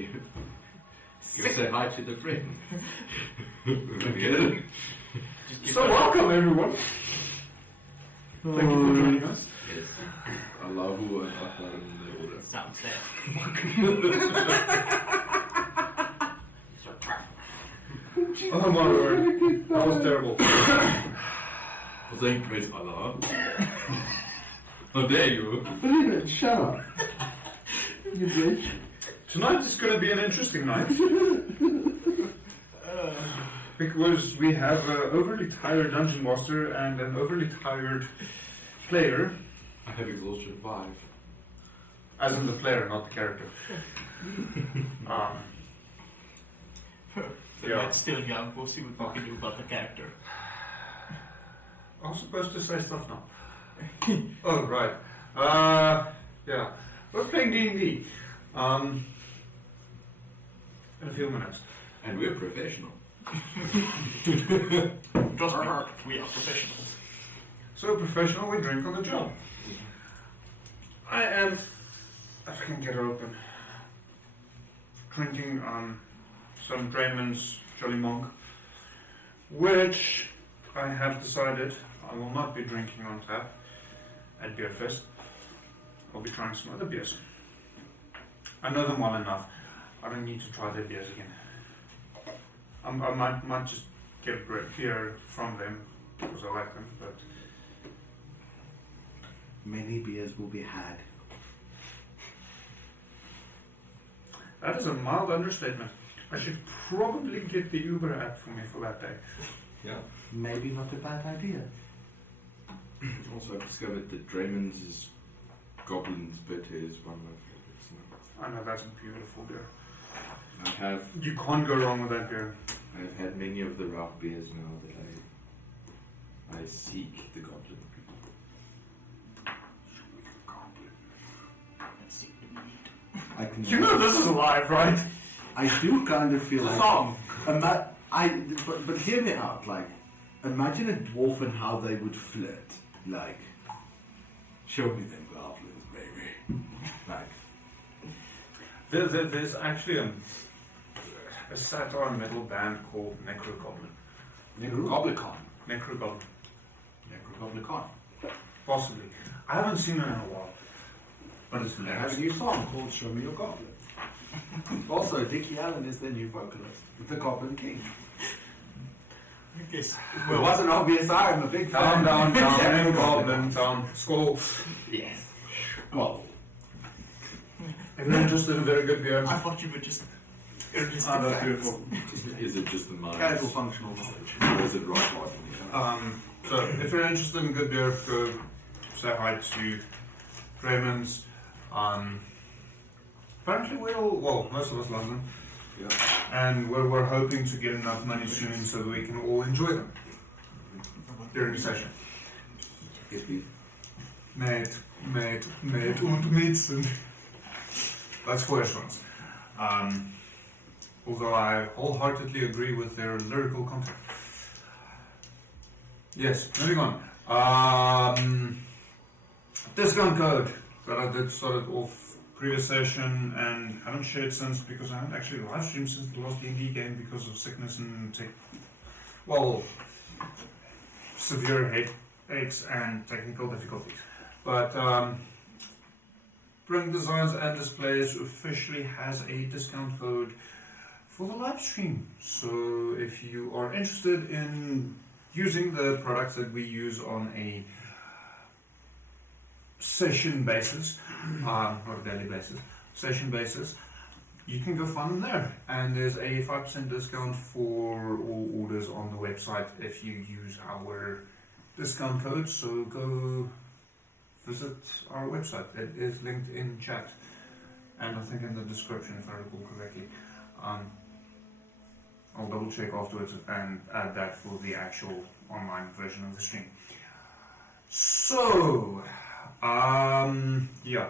Hey. You say hi to the friend. Again. So welcome everyone. Thank you for joining us. Yes. Allahu Akbar in the order. Sounds there. Oh my word. That was terrible. Well, saying praise Allah. How dare you? Brilliant, shut up. You bitch. Tonight is going to be an interesting night. Because we have an overly tired dungeon master and an overly tired player. I have exhaustion 5. As in the player, not the character. Yeah. But still young, we'll see what we can do about the character. I was supposed to say stuff now. Oh, right. Yeah. We're playing D&D. In a few minutes. And we're professional. Trust me, we are professionals. So professional, we drink on the job. If I can get it open. Drinking some Draymond's Jolly Monk, which I have decided I will not be drinking on tap at Beer Fest. I'll be trying some other beers. I know them well enough. I don't need to try their beers again. I might just get a beer from them because I like them, but Many beers will be had. that is a mild understatement. I should probably get the Uber app for me for that day. Yeah. Maybe not a bad idea. Also, I've discovered that Draymond's Goblin's Bitter is one of my favorites now. I know that's a beautiful beer. You can't go wrong with that beer. I've had many of the rock beers now that I seek the Goblin. I can. You know this is alive, right? I do kind of feel It's a like. song. But hear me out. Like, imagine a dwarf and how they would flirt. Like, show me them goblins, baby. Like, There's actually a satire metal band called Necrogoblin. Necrogoblicon. Necrogoblin. Necrogoblicon. Possibly. I haven't seen it in a while. But it's They have a hilarious. new song called "Show Me Your Goblins." Also, Dickie Allen is their new vocalist, the Goblin King. Yes. Well, it wasn't obvious. I'm a big fan. Down, Necrogoblin, down. Skull. Yes. Goblin. Everyone just did a very good beer. I thought you were just. That's beautiful. Is it just the mind? Casual functional knowledge. Or is it rock bottom? So, if you're interested in good beer, go say hi to Raymond's. Apparently most of us love them. Yeah. And we're hoping to get enough money soon so that we can all enjoy them during the session. Yes, please. Mate und Mädchen. That's first ones. Although I wholeheartedly agree with their lyrical content. Yes, moving on. Discount code that I did started off previous session and haven't shared since because I haven't actually live streamed since the last D&D game because of sickness and severe headaches and technical difficulties. But Brink Designs and Displays officially has a discount code for the live stream. So if you are interested in using the products that we use on a session basis, not a daily basis, session basis, you can go find them there. And there's a 5% discount for all orders on the website if you use our discount code. So go visit our website. It is linked in chat and I think in the description if I recall correctly. I'll double check afterwards and add that for the actual online version of the stream. So, yeah,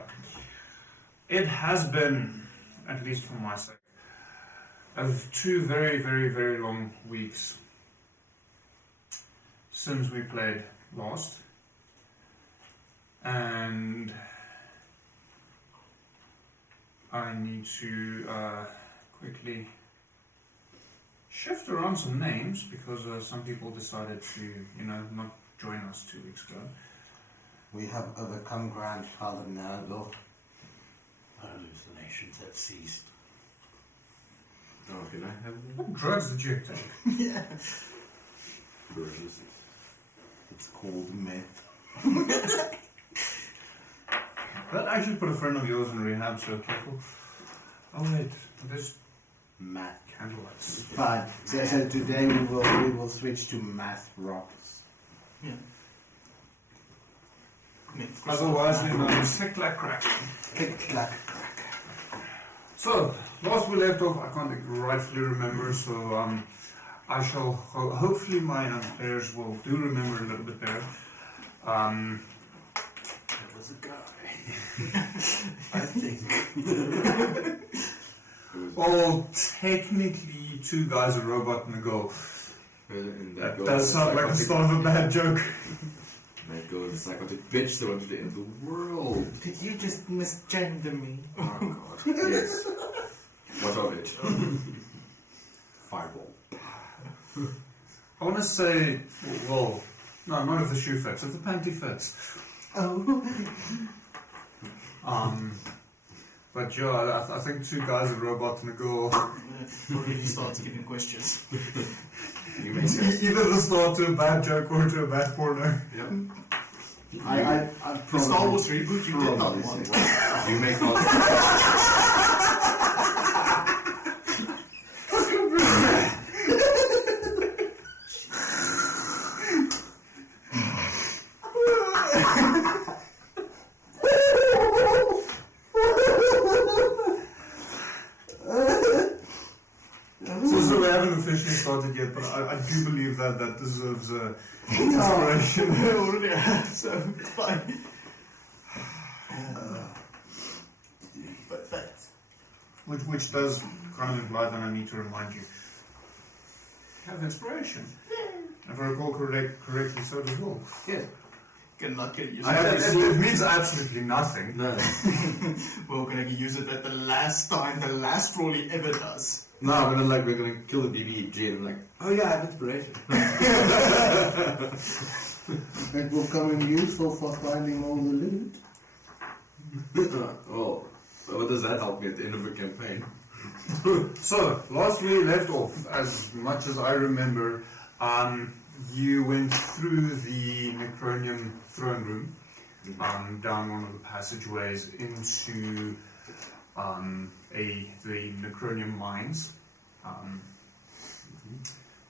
it has been, at least for my sake, of 2 very, very, very long weeks since we played last, and I need to quickly shift around some names because some people decided to, not join us 2 weeks ago. We have overcome Grandfather Nurgle. Hallucinations have ceased. Oh, can I have one? What drugs did you take? Yeah. It's called myth. That actually put a friend of yours in rehab, so careful. Oh wait, there's Math. candlelights. Fine. So today we will switch to math rocks. Yeah. Otherwise known as Click Clack Crack. Click clack crack. So, last we left off, I can't rightfully remember, so I shall, hopefully my players will do remember a little bit better. There was a guy. I think. Well, technically 2 guys, a robot and a girl. And That girl does is sound like the psychotic- start of a bad joke. That girl is a psychotic bitch that wanted to end the world. Did you just misgender me? Oh god. Yes. What of it? Fireball. I want to say, well, no, not if the shoe fits, if the panty fits. Oh. But yeah, I think 2 guys, a robot and a girl. Already starts giving questions. You make sense. Either the start to a bad joke or to a bad porno. Yep. I The Star Wars reboot you did not probably want. You make all So we haven't officially started yet, but I do believe that deserves inspiration. I already have, so it's fine. But thanks. Which does kind of imply that I need to remind you. Have inspiration. If I recall correctly, so does Will. Yeah. Cannot get used I to have, it. it means absolutely nothing. No. We're gonna use it at the last roll he ever does. No, we're gonna kill the BBG and I'm like, oh yeah, I have inspiration. It will come in useful for finding all the loot. Oh, so what does that help me at the end of a campaign? So, last we left off, as much as I remember, you went through the Necronium throne room, down one of the passageways into the Necronium mines,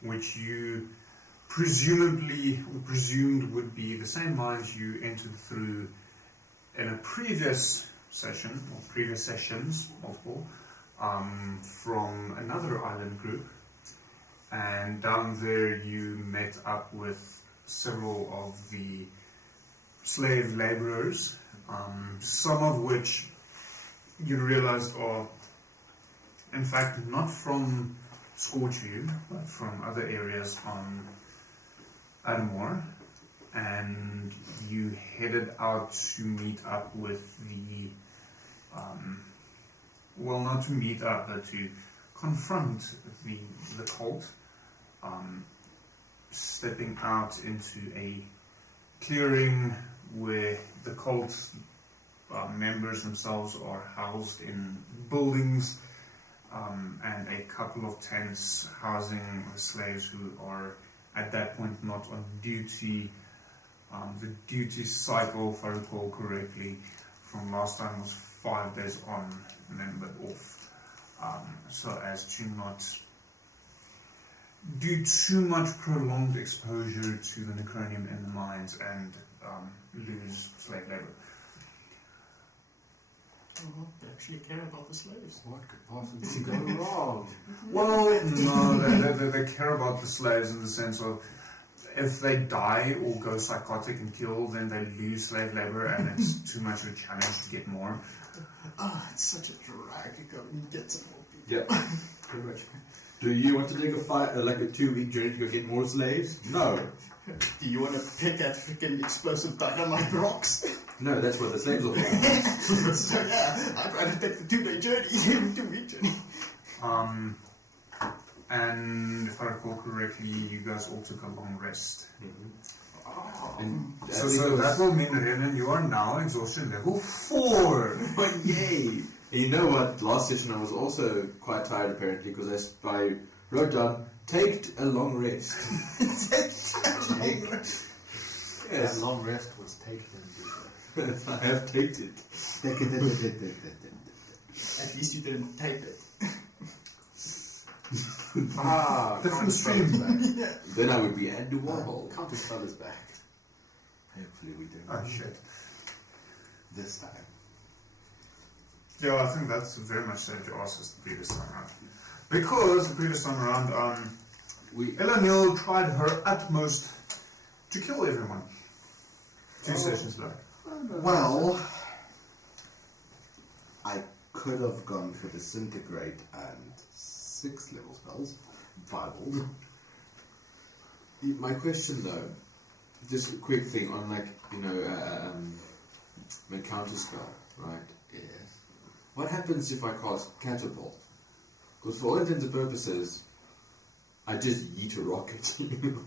which you presumed would be the same mines you entered through in a previous session, or previous sessions, multiple, from another island group. And down there you met up with several of the slave laborers, some of which you realized are in fact not from Scorchview, but from other areas on Adomawyr, and you headed out to meet up with the, well, not to meet up, but to confront the cult, stepping out into a clearing where the cult members themselves are housed in buildings, and a couple of tents housing the slaves who are at that point not on duty. The duty cycle, if I recall correctly, from last time was 5 days on and then a bit off, so as to not do too much prolonged exposure to the Necronium in the mines and lose slave labor. Oh, they actually care about the slaves. What could possibly go wrong? Well, no, they care about the slaves in the sense of if they die or go psychotic and kill, then they lose slave labor and it's too much of a challenge to get more. Oh, it's such a drag to go and get some more people. Yeah, pretty much. Do you want to take a 2-week journey to go get more slaves? No. Do you want to pick at freaking explosive dynamite rocks? No, that's what the slaves are for. So yeah, I'd rather take the 2-day journey than the 2-week journey. And if I recall correctly, you guys all took a long rest. And So that will mean, Renan, you are now exhaustion level 4. But yay! And you know what? Last session I was also quite tired apparently because I wrote down, taked a long rest. That long rest was taken. I have taked it. At least you didn't tape it. Different stream. Yeah. Then I would be Andy Warhol. Counter Spell is back. Hopefully we do. Oh shit. This time. Yeah, I think that's very much saved your asses the previous time around. Because the previous time around, Ella Neal tried her utmost to kill everyone. 2 sessions back. Well, I could have gone for Disintegrate and 6 level spells. Viable. My question though, just a quick thing on like, my counter spell, right? Yes. What happens if I cast Catapult? Because for all intents and purposes, I just yeet a rock at you.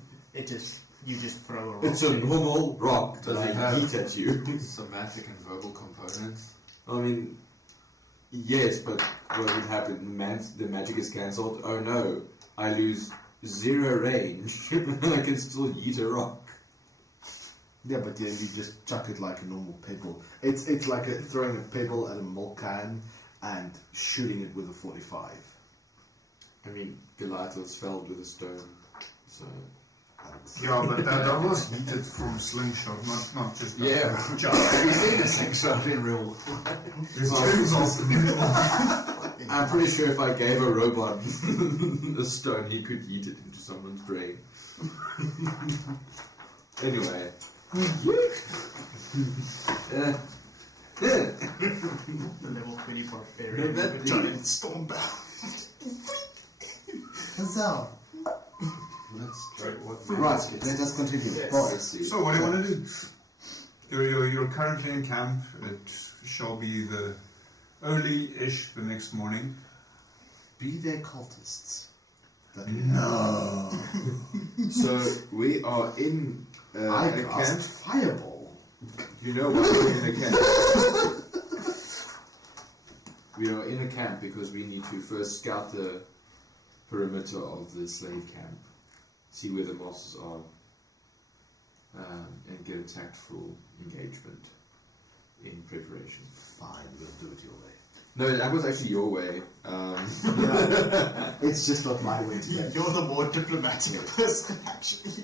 You just throw a rock. It's a normal rock that Does I it have- yeet at you. Somatic and verbal components. I mean, yes, but what would happen? The magic is cancelled. Oh no, I lose 0 range. I can still yeet a rock. Yeah, but then you just chuck it like a normal pebble. It's like throwing a pebble at a milk can and shooting it with a 45. I mean, Goliath was felled with a stone, so... Yeah, but that was heated from slingshot, not just... Yeah. Have you seen a slingshot in real life? I'm pretty sure if I gave a robot a stone, he could yeet it into someone's brain. Anyway. The level 20 barbarian. That with a giant storm bow. So, Let's try what right, let us continue. Yes. Boys. So what do you want to do? You're currently in camp. It shall be the early-ish the next morning. Be there cultists. That No. So we are in I a cast camp. Fireball. You know why we're in a camp? We are in a camp because we need to first scout the perimeter of the slave camp, see where the mosses are, and get a tactful engagement in preparation. Fine, we'll do it your way. No, that was actually your way. It's just what my way to You're the more diplomatic person, actually.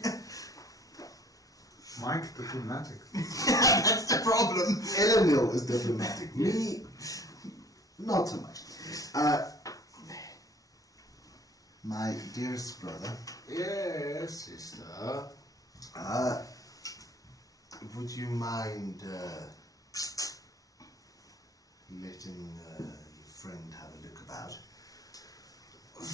Mike, diplomatic. That's the problem. Elamil is diplomatic. Me, not so much. My dearest brother. Yes, sister. Would you mind letting your friend have a look about?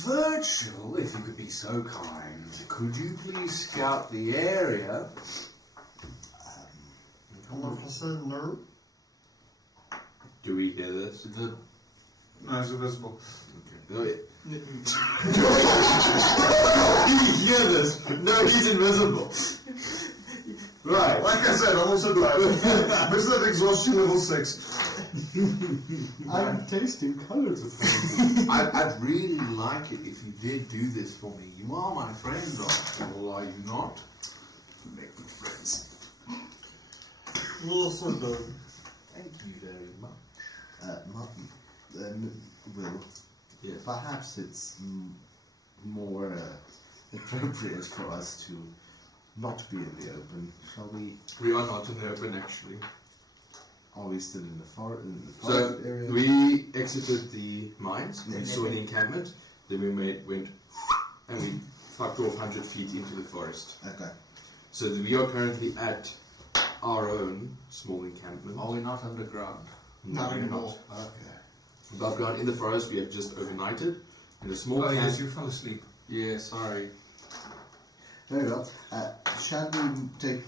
Virgil, if you could be so kind, could you please scout the area? No. Do we hear this? No, it's invisible. No, you hear this? No, he's invisible. Right. Like I said, I'm also blind. Missed that exhaustion level 6. I'm tasting colors of I'd really like it if you did do this for me. You are my friend, after all, are you not? Make good friends. Also, though. Thank you very much. Will, Yes. perhaps it's more appropriate for us to not be in the open. Shall we? We are not in the open, actually. Are we still in the forest So area? we exited the mines, we saw the encampment, then we went and we fucked off 100 feet into the forest. Okay. So we are currently at our own small encampment. Are we not underground? Not we're anymore. Okay. Above ground in the forest, we have just overnighted in a small Oh, camp. yes, you fell asleep. Yeah, sorry. Very well. Shall we take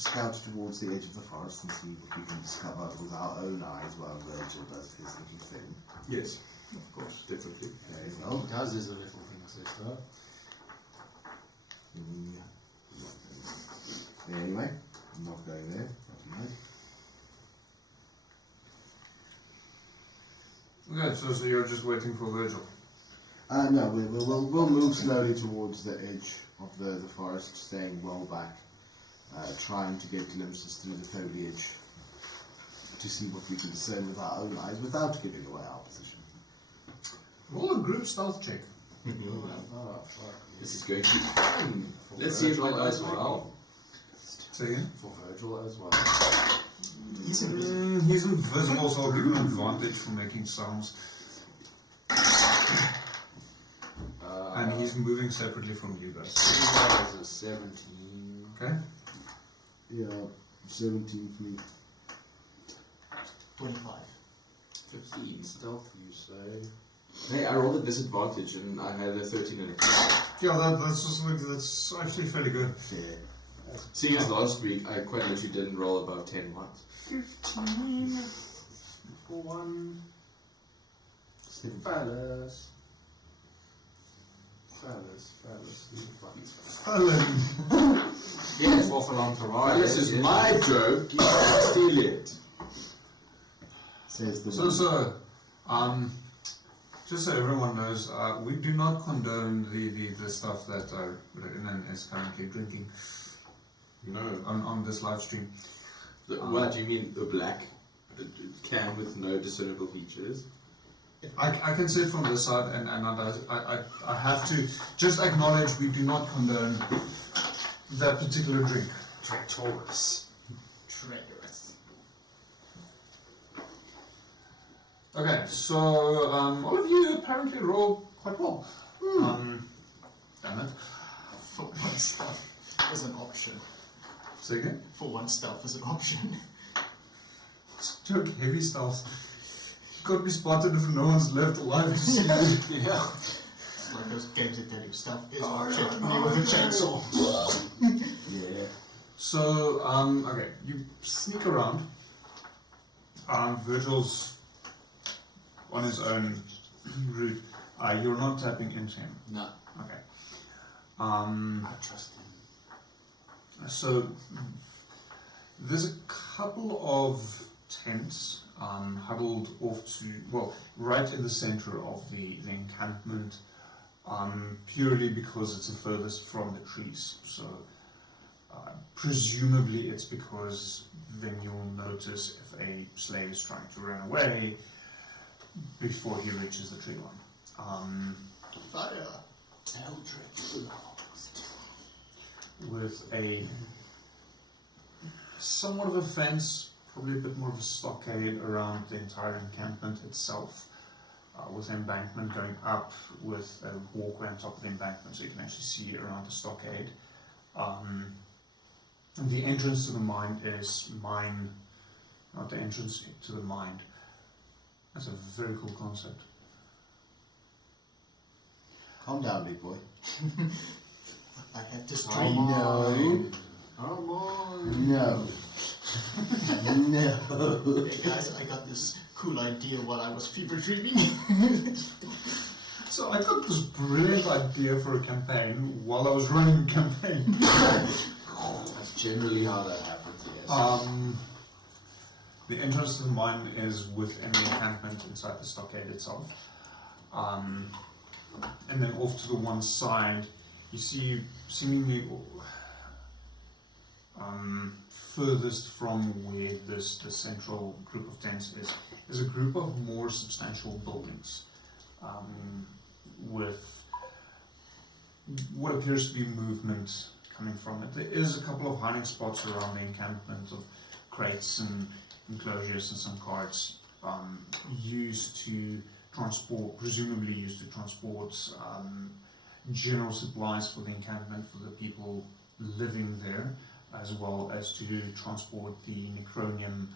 scout towards the edge of the forest and see what we can discover with our own eyes while Virgil does his little thing? Yes, of course, definitely. There you All go. he does is a little thing, sister. Anyway, I'm not going there. Not tonight. Okay, so you're just waiting for Virgil. No, we'll move slowly towards the edge of the forest, staying well back, trying to get glimpses through the foliage to see what we can discern with our own eyes without giving away our position. Roll a group stealth check. Oh, fuck. This is going to be fun. Let's see if my dice well. Say again? For Virgil as well. He's invisible. He's invisible, so I'll give him an advantage for making sounds. And he's moving separately from you guys. He has a 17. Okay? Yeah, 17 for me. 25. 15 stealth, you say? Hey, I rolled a disadvantage and I had a 13 and a 4. Yeah, that's actually fairly good. Yeah. Seeing as last week, I quite literally didn't roll above 10 once. 15 for 1. Fellas. Yes, off along for a This is my joke, you can't steal it. Says the So, just so everyone knows, we do not condone the stuff that Renan is currently drinking No. on this live stream. What do you mean, a black can with no discernible features? I can say it from this side, and I have to just acknowledge we do not condone that particular drink. Traitorous. Okay, so all of you apparently roll quite well. Damn it. For one stealth is an option. Say again? For one stealth is an option. Joke, heavy stealth. You can't be spotted if no one's left alive to see you. Yeah. It's like those games that tell you stealth is an option. Me with a chainsaw. Yeah. So, okay, you sneak around. Virgil's on his own route. You're not tapping into him. No. Okay. I trust him. So, there's a couple of tents huddled off to, well, right in the center of the encampment, purely because it's the furthest from the trees. So, presumably it's because then you'll notice if a slave is trying to run away before he reaches the tree line. Fire. Eldritch. With a somewhat of a fence, probably a bit more of a stockade around the entire encampment itself, with an embankment going up, with a walkway on top of the embankment so you can actually see around the stockade. The entrance to the mine is not the entrance to the mine. That's a very cool concept. Calm down, big boy. I had this Come dream. on. Come on. No. No. Hey guys, I got this cool idea while I was fever dreaming. So I got this brilliant idea for a campaign while I was running a campaign. That's generally how that happens, yes. The entrance to the mine is within the encampment inside the stockade itself. And then off to the one side, you see seemingly furthest from where this central group of tents is a group of more substantial buildings with what appears to be movement coming from it. There is a couple of hiding spots around the encampment of crates and enclosures and some carts used to transport, presumably used to transport general supplies for the encampment for the people living there, as well as to transport the necronium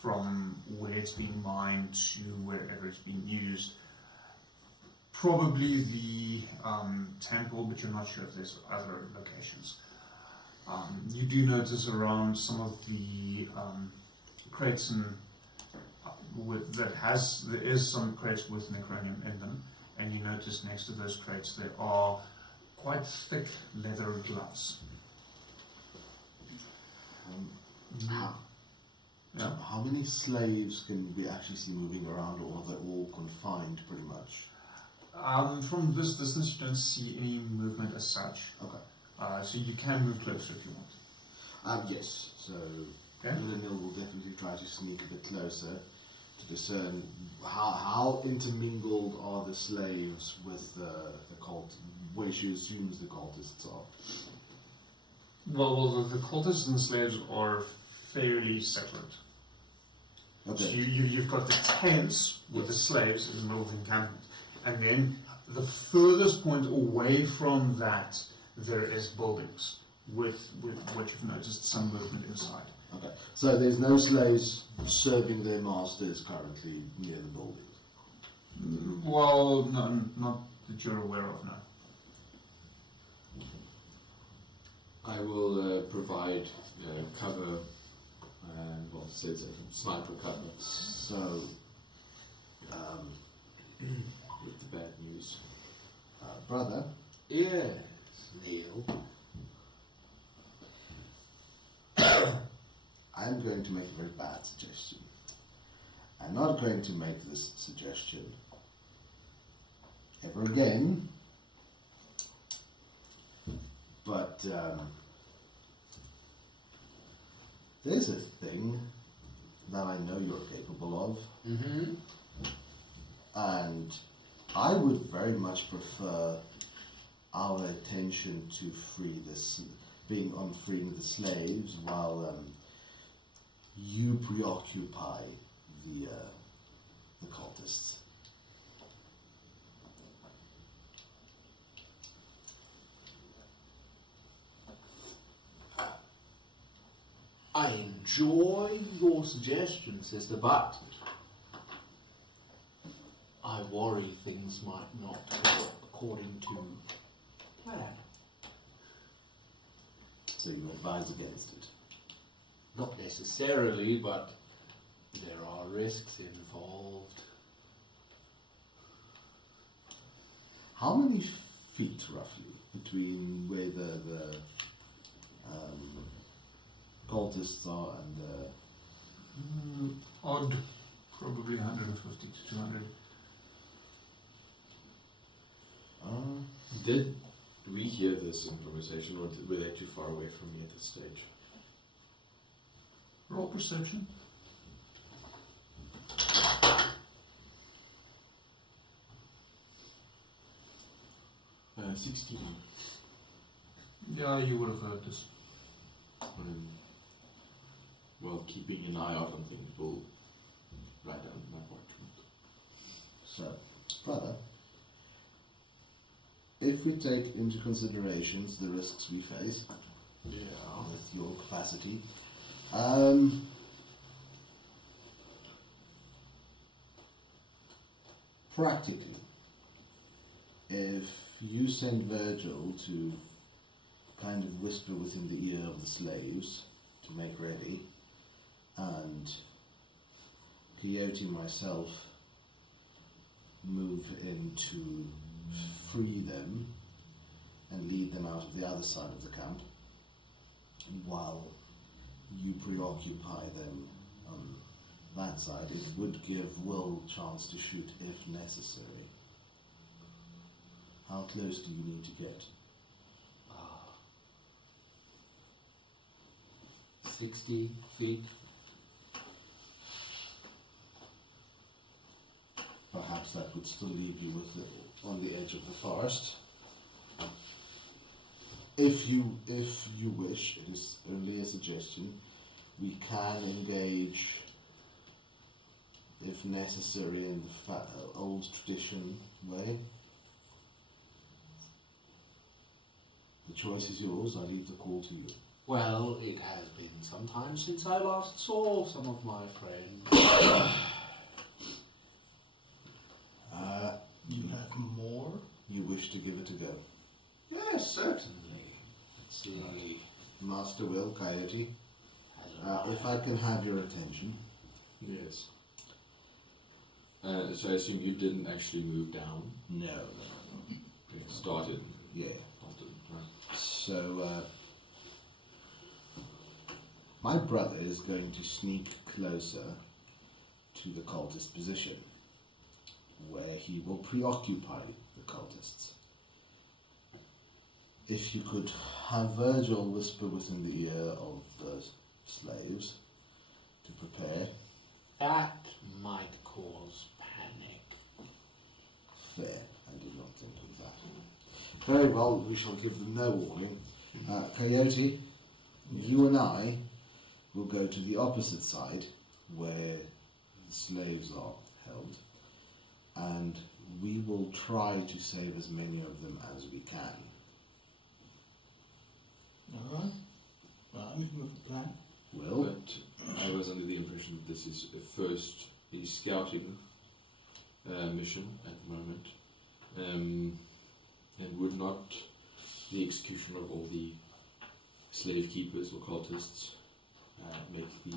from where it's being mined to wherever it's being used. Probably the temple, but you're not sure if there's other locations. You do notice around some of the crates and there is some crates with necronium in them, and you notice next to those crates there are quite thick leather gloves. How many slaves can we actually see moving around, or are they all confined pretty much? From this distance, you don't see any movement as such. Okay. So you can move closer if you want. Yes. So Okay. Mill will definitely try to sneak a bit closer to discern how intermingled are the slaves with the cult, where she assumes the cultists are. Well, the cultists and slaves are fairly separate. Okay. So you've got the tents with the slaves in the middle of the encampment, and then the furthest point away from that there is buildings with what you've noticed some movement inside. Okay. So there's no slaves serving their masters currently near the buildings. Well, no, not that you're aware of, no. I will provide cover and sniper cover So, with the bad news. brother, Yes, Neil. I'm going to make a very bad suggestion. I'm not going to make this suggestion ever again, but there's a thing that I know you're capable of, Mm-hmm. and I would very much prefer our attention to being on freeing the slaves while you preoccupy the cultists. I enjoy your suggestion, sister, but I worry things might not go according to plan. So you advise against it. Not necessarily, but there are risks involved. How many feet, roughly, between where the cultists are and the... Odd, probably 150 to 200. Did we hear this conversation, or were they too far away from me at this stage? Roll perception. 16. Yeah, you would have heard this. Well, keeping an eye out on things will write down my parchment. So, brother, if we take into considerations the risks we face with your capacity, practically, if you send Virgil to kind of whisper within the ear of the slaves to make ready, and Quixote and myself move in to free them and lead them out of the other side of the camp, while you preoccupy them on that side, it would give Will a chance to shoot if necessary. How close do you need to get? 60 feet. Perhaps that would still leave you on the edge of the forest. If you wish, it is only a suggestion. We can engage, if necessary, in the old tradition way. The choice is yours. I leave the call to you. Well, it has been some time since I last saw some of my friends. You have more? You wish to give it a go? Yes, certainly. Let's see. Master Will, Coyote, if I can have your attention. Yes. So I assume you didn't actually move down. No. Okay, started. Yeah. Started. Right. So, my brother is going to sneak closer to the cultist position, where he will preoccupy the cultists. If you could have Virgil whisper within the ear of the slaves to prepare. That might cause panic. Fair, I did not think of that. Very well, we shall give them no warning. Coyote, you and I will go to the opposite side where the slaves are held, and we will try to save as many of them as we can. Alright. Well, I'm with the plan. Will? But I was under the impression that this is a scouting mission at the moment, and would not the execution of all the slave keepers or cultists make the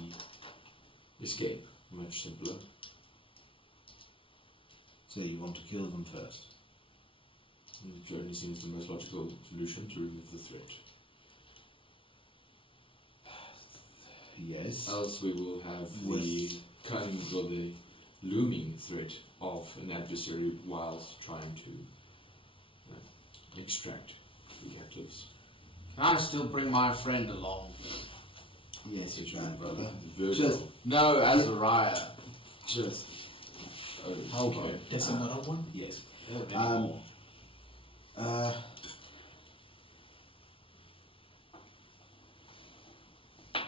escape much simpler? So you want to kill them first? It only seems the most logical solution to remove the threat. Yes. Else we will have the kind or the looming threat of an adversary whilst trying to extract the captives. Can I still bring my friend along? Yes, you can, brother. Virgil. Just, No, Azariah. just. Oh, Hold okay. on. There's another one? Yes. There'll be more.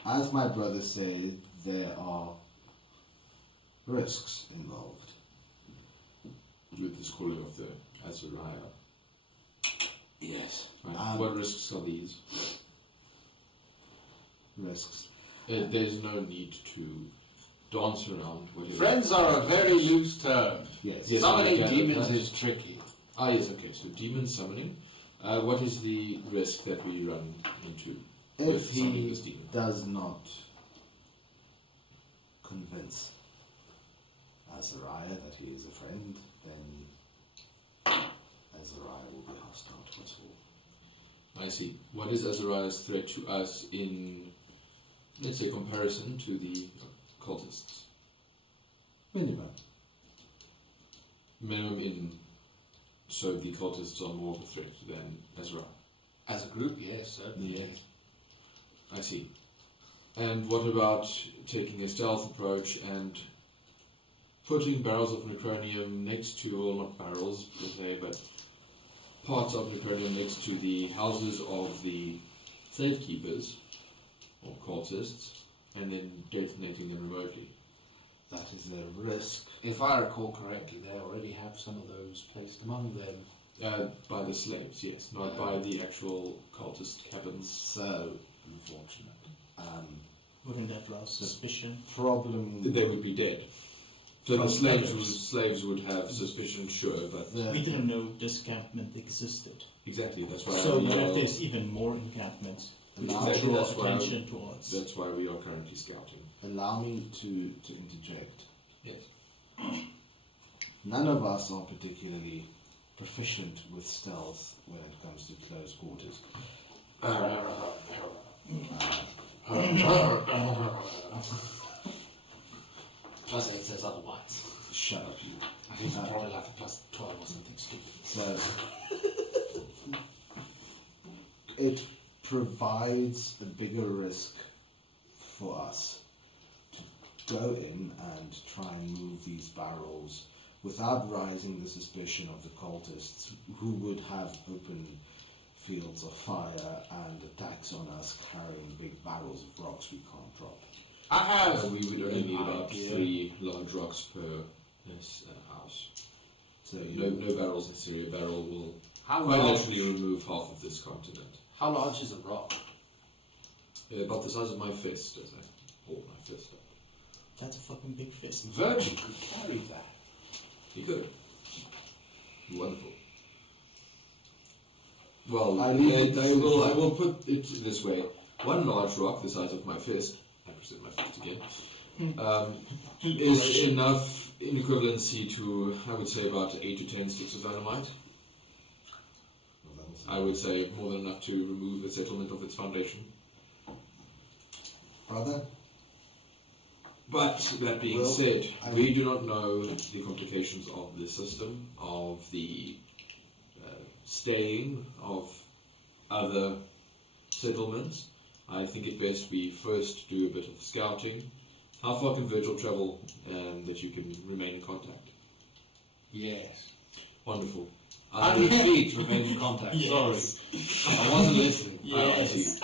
As my brother said, there are risks involved. With this calling of the Azariah. Yes. Right. What risks are these? Risks. There's no need to dance around. Friends are a very loose term. Yes. Yes, Summoning I get demons that. is tricky. Ah, yes, okay. So demon summoning. What is the risk that we run into If with summoning he this demon? does not convince Azariah that he is a friend, then Azariah will be hostile to us all. I see. What is Azariah's threat to us in, let's say, comparison to the cultists? Minimum. Minimum in, so the cultists are more of a threat than Azariah. As a group, yes, certainly. Yes. I see. And what about taking a stealth approach and putting barrels of necronium next to, well, not barrels per se, but parts of necronium next to the houses of the safekeepers or cultists, and then detonating them remotely? That is a risk. If I recall correctly, they already have some of those placed among them. By the slaves, yes, not by the actual cultist cabins. So unfortunate. Wouldn't that rouse suspicion? Problem. They would be dead. So the From slaves others. would have suspicion, sure, but We didn't know this encampment existed. exactly that's why So we what are, if there's even more encampments which Exactly, draw that's why- attention towards? that's why we are currently scouting. Allow me to interject. Yes. None of us are particularly proficient with stealth when it comes to close quarters. Plus 8 says otherwise. Shut up, you. I think it's probably like a plus 12 or something stupid. So it provides a bigger risk for us to go in and try and move these barrels without raising the suspicion of the cultists, who would have open fields of fire and attacks on us carrying big barrels of rocks we can't drop. I have. We would only need about idea. 3 large rocks per house. So No barrels necessary. A barrel will How quite large, literally remove half of this continent. how large is a rock? About the size of my fist, as I hold my fist up. That's a fucking big fist. Virgil could carry that. He could. Wonderful. Well, I I leave it will to put it this way. one large rock the size of my fist, I present my fist again, is enough in equivalency to, I would say, about 8 to 10 sticks of dynamite. I would say more than enough to remove the settlement of its foundation. Brother? But that being said, we do not know the complications of the system, of the staying of other settlements. I think it best we first do a bit of scouting. How far can Virgil travel that you can remain in contact? Yes. Wonderful. 100 feet remain in contact. Yes. Sorry. I wasn't listening. Yes.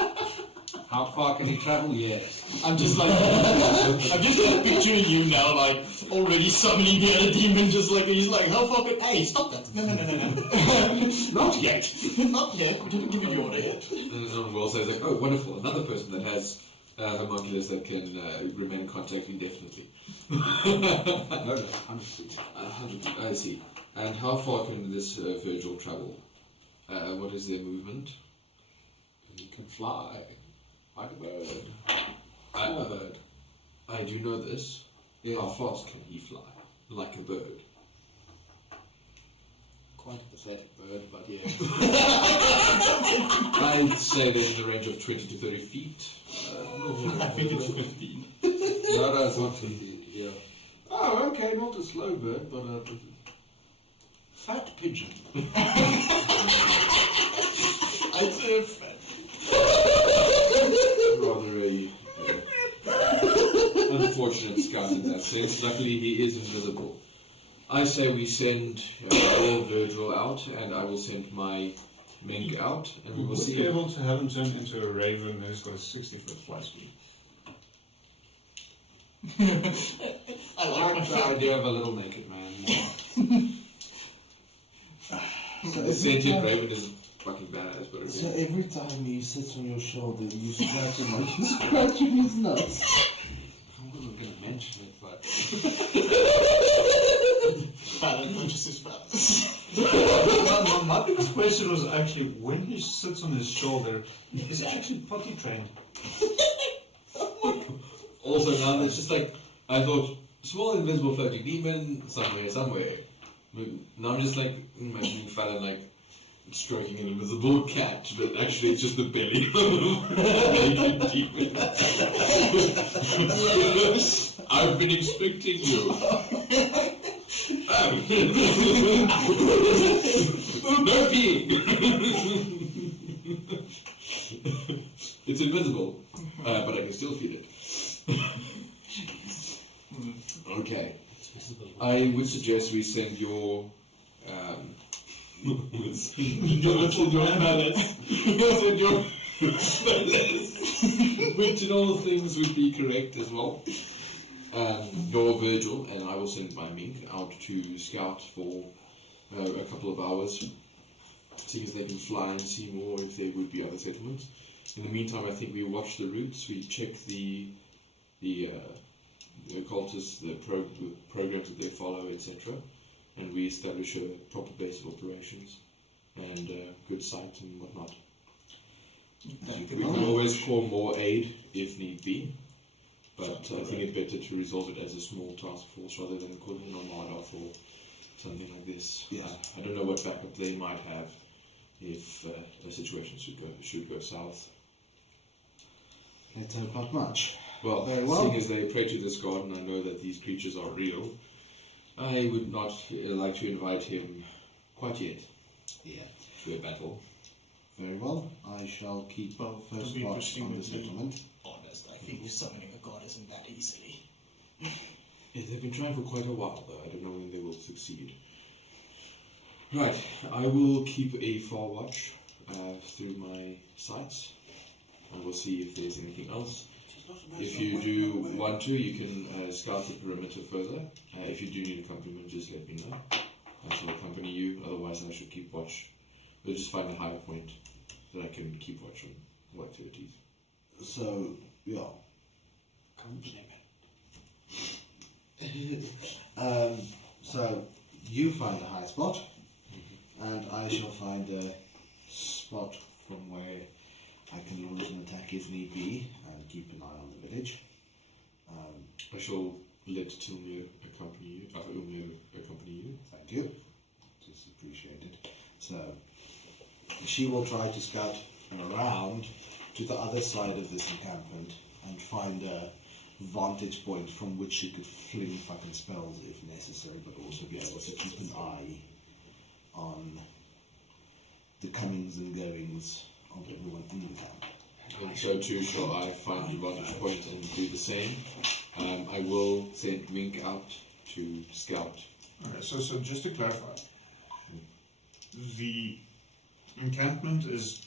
How far can he travel? Yes. I'm just like, I'm just like picturing you now, like already summoning the other demon, just like he's like, how far can? Hey, stop that! No. Not yet. Not yet. We didn't give you the order yet. And someone will say, like, oh, wonderful, another person that has homunculus that can remain in contact indefinitely. No, 100 feet. 100 feet, I see. And how far can this Virgil travel? What is their movement? He can fly like a bird. Small bird. I do know this. Yes. How fast can he fly? Like a bird. Quite a pathetic bird, but yeah. I'd say they're in the range of 20 to 30 feet. I think it's 15. No, it's not 15. Yeah. Oh, okay, not a slow bird, but a fat pigeon. I'd say a fat. Rather a unfortunate scout in that sense. Luckily, he is invisible. I say we send all Virgil out, and I will send my mink out, and we will Would see. be able to have him turn into a raven who's got a 60-foot fly speed. I like like the idea of a little naked man. The sentient raven is fucking badass, but So every time he sits on your shoulder, you scratch him like you're scratching his nuts. I wasn't going to mention it, but... Fallon punches his phallus. My biggest question was actually, when he sits on his shoulder, is he actually potty trained? also now it's just like, I thought, small invisible floating demon, somewhere. Now I'm just like, imagining Fallon like, stroking an invisible cat, but actually it's just the belly of a naked demon. I've been expecting you. No peeing. It's invisible, but I can still feel it. Okay. I would suggest we send your which in all things would be correct as well. Your Virgil, and I will send my mink out to scout for a couple of hours, see if they can fly and see more if there would be other settlements. In the meantime, I think we watch the routes, we check the cultists, the programs that they follow, etc. And we establish a proper base of operations and good sight and whatnot. We can always call more aid if need be, but I think it's better to resolve it as a small task force rather than call an armada for something like this. I don't know what backup they might have if a situation should go south. Let's hope not much. Well, Very well. seeing as they pray to this god and I know that these creatures are real, I would not like to invite him quite yet to a battle. Very well. I shall keep first be watch on the presumably settlement. honest, I think summoning a god isn't that easily. Yeah, they've been trying for quite a while though. I don't know when they will succeed. Right, I will keep a far watch through my sights. I will see if there's anything else. If you do want to, you can scout the perimeter further. If you do need a complement, just let me know. I shall accompany you, otherwise I should keep watch. We'll just find a higher point that I can keep watch on all activities. So, yeah. So, you find a high spot, and I shall find a spot from where I can launch an attack if need be and keep an eye on the village. I shall let Tilmir accompany you. Ilmir accompany you. Thank you. Just appreciate it. So, she will try to scout around to the other side of this encampment and find a vantage point from which she could fling fucking spells if necessary, but also be able to keep an eye on the comings and goings of everyone in the camp. And so too shall I find the vantage point and do the same. I will send Brink out to scout. Okay, so just to clarify, the encampment is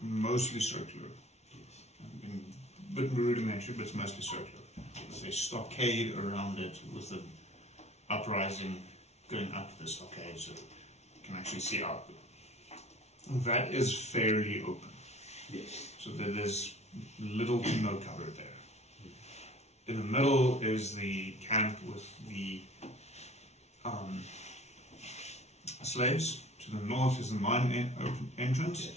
mostly circular. A bit rudimentary, but it's mostly circular. There's a stockade around it with the uprising going up the stockade, so you can actually see out. That is fairly open. Yes. So there's little to no cover there. In the middle is the camp with the slaves. To the north is the mine entrance.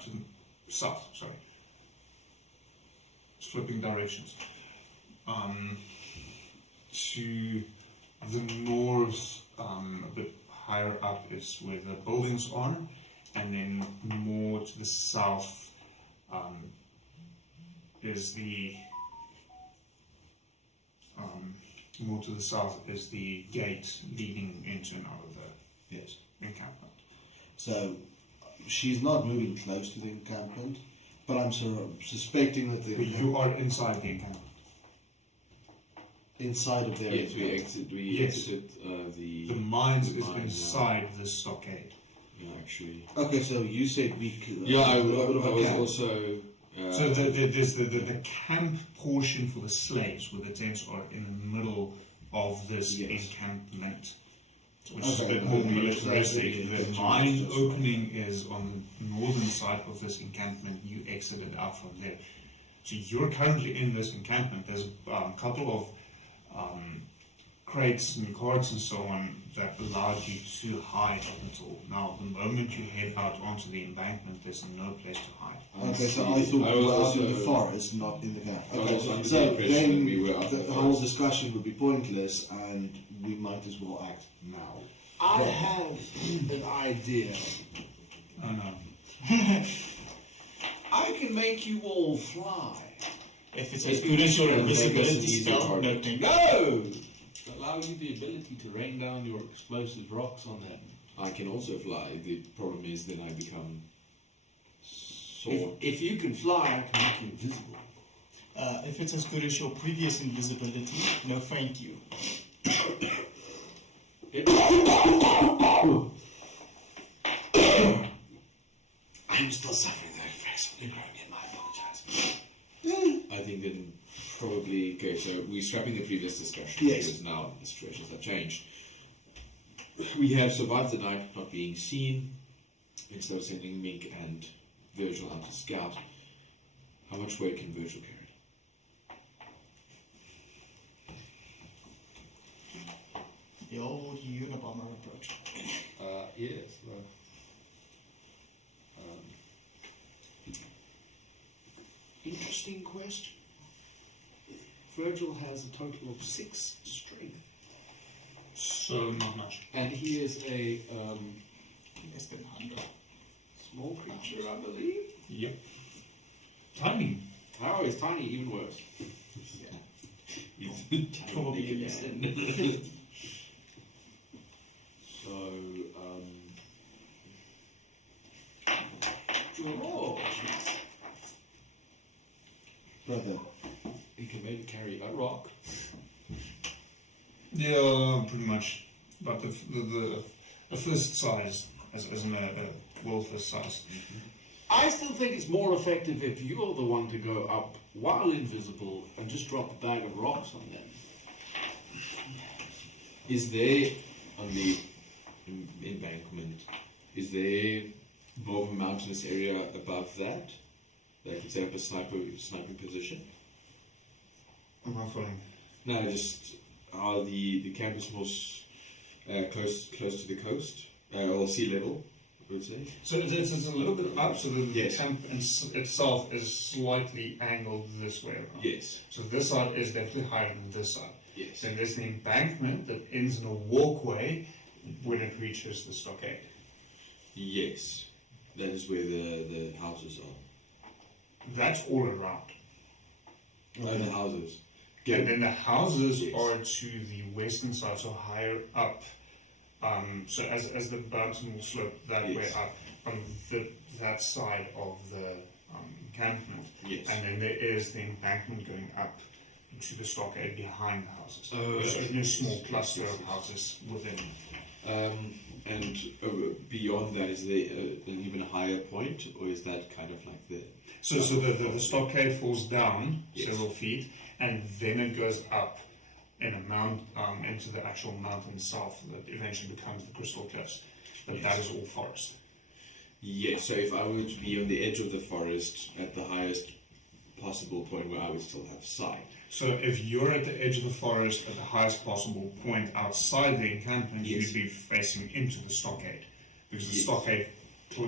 To the south, sorry. It's flipping directions. To the north, a bit higher up is where the buildings are, and then more to the south is the gate leading into and out of the encampment. So, she's not moving close to the encampment, but I'm suspecting that You are inside the encampment. inside of their Yes, we exit The mines is inside the stockade. Yeah, actually. Okay, so you said we could. Yeah, I a bit of a was camp. also. So there's the camp portion for the slaves, where the tents are in the middle of this encampment, which is a bit more militaristic. The mine opening is on the northern side of this encampment. You exited out from there. So you're currently in this encampment. There's a couple of crates and carts and so on that allowed you to hide up until now. The moment you head out onto the embankment, there's no place to hide. Okay, so I thought we were out in the forest, not in the camp. Okay, so then the whole discussion would be pointless, and we might as well act now. I have an idea. Oh no. I can make you all fly. If it's as good as your invisibility spell, no thank you. No! Allow you the ability to rain down your explosive rocks on them. I can also fly. The problem is then I become sore. If you can fly, I can make you invisible. If it's as good as your previous invisibility, no thank you. I'm still suffering the effects of Necronia, I apologize. I think then probably okay. So we're scrapping the previous discussion because now the situations have changed. We have survived the night not being seen. Instead of sending Mink and Virgil out to scout, how much weight can Virgil carry? The old Unabomber approach. Yes. Interesting question. Virgil has a total of 6 strength. So not much. And he is a Less than 100. small creature, I believe. Yep. Tiny. Oh, he's tiny, even worse. Probably less than 50. So, George. Brother, He can maybe carry a rock. Yeah, pretty much. But the fist size, as in a world fist size. I still think it's more effective if you're the one to go up while invisible and just drop a bag of rocks on them. Is there on the embankment? Is there more of a mountainous area above that that could set up a sniping position? I'm not following. No, just are the camp is more close to the coast or sea level, I would say. So it's a little bit up, so the Yes. camp itself is slightly angled this way around. Yes. So this side is definitely higher than this side. Yes. Then there's the embankment that ends in a walkway when it reaches the stockade. Yes. That is where the houses are. That's all around. Oh, the houses. And then the houses Yes. are to the western side, so higher up. So as the mountain will slope that Yes. way up on that side of the encampment. Yes. And then there is the embankment going up to the stockade behind the houses. Oh, There's only a small yes, cluster yes, of yes. houses within. And beyond that, is there an even higher point, or is that kind of like the... So the stockade falls down Yes. several feet, and then it goes up in a mount into the actual mountain itself that eventually becomes the Crystal Cliffs. But Yes. that is all forest. Yes, so if I were to be on the edge of the forest at the highest possible point where I would still have sight. So if you're at the edge of the forest at the highest possible point outside the encampment, Yes. you'd be facing into the stockade. Because the Yes. stockade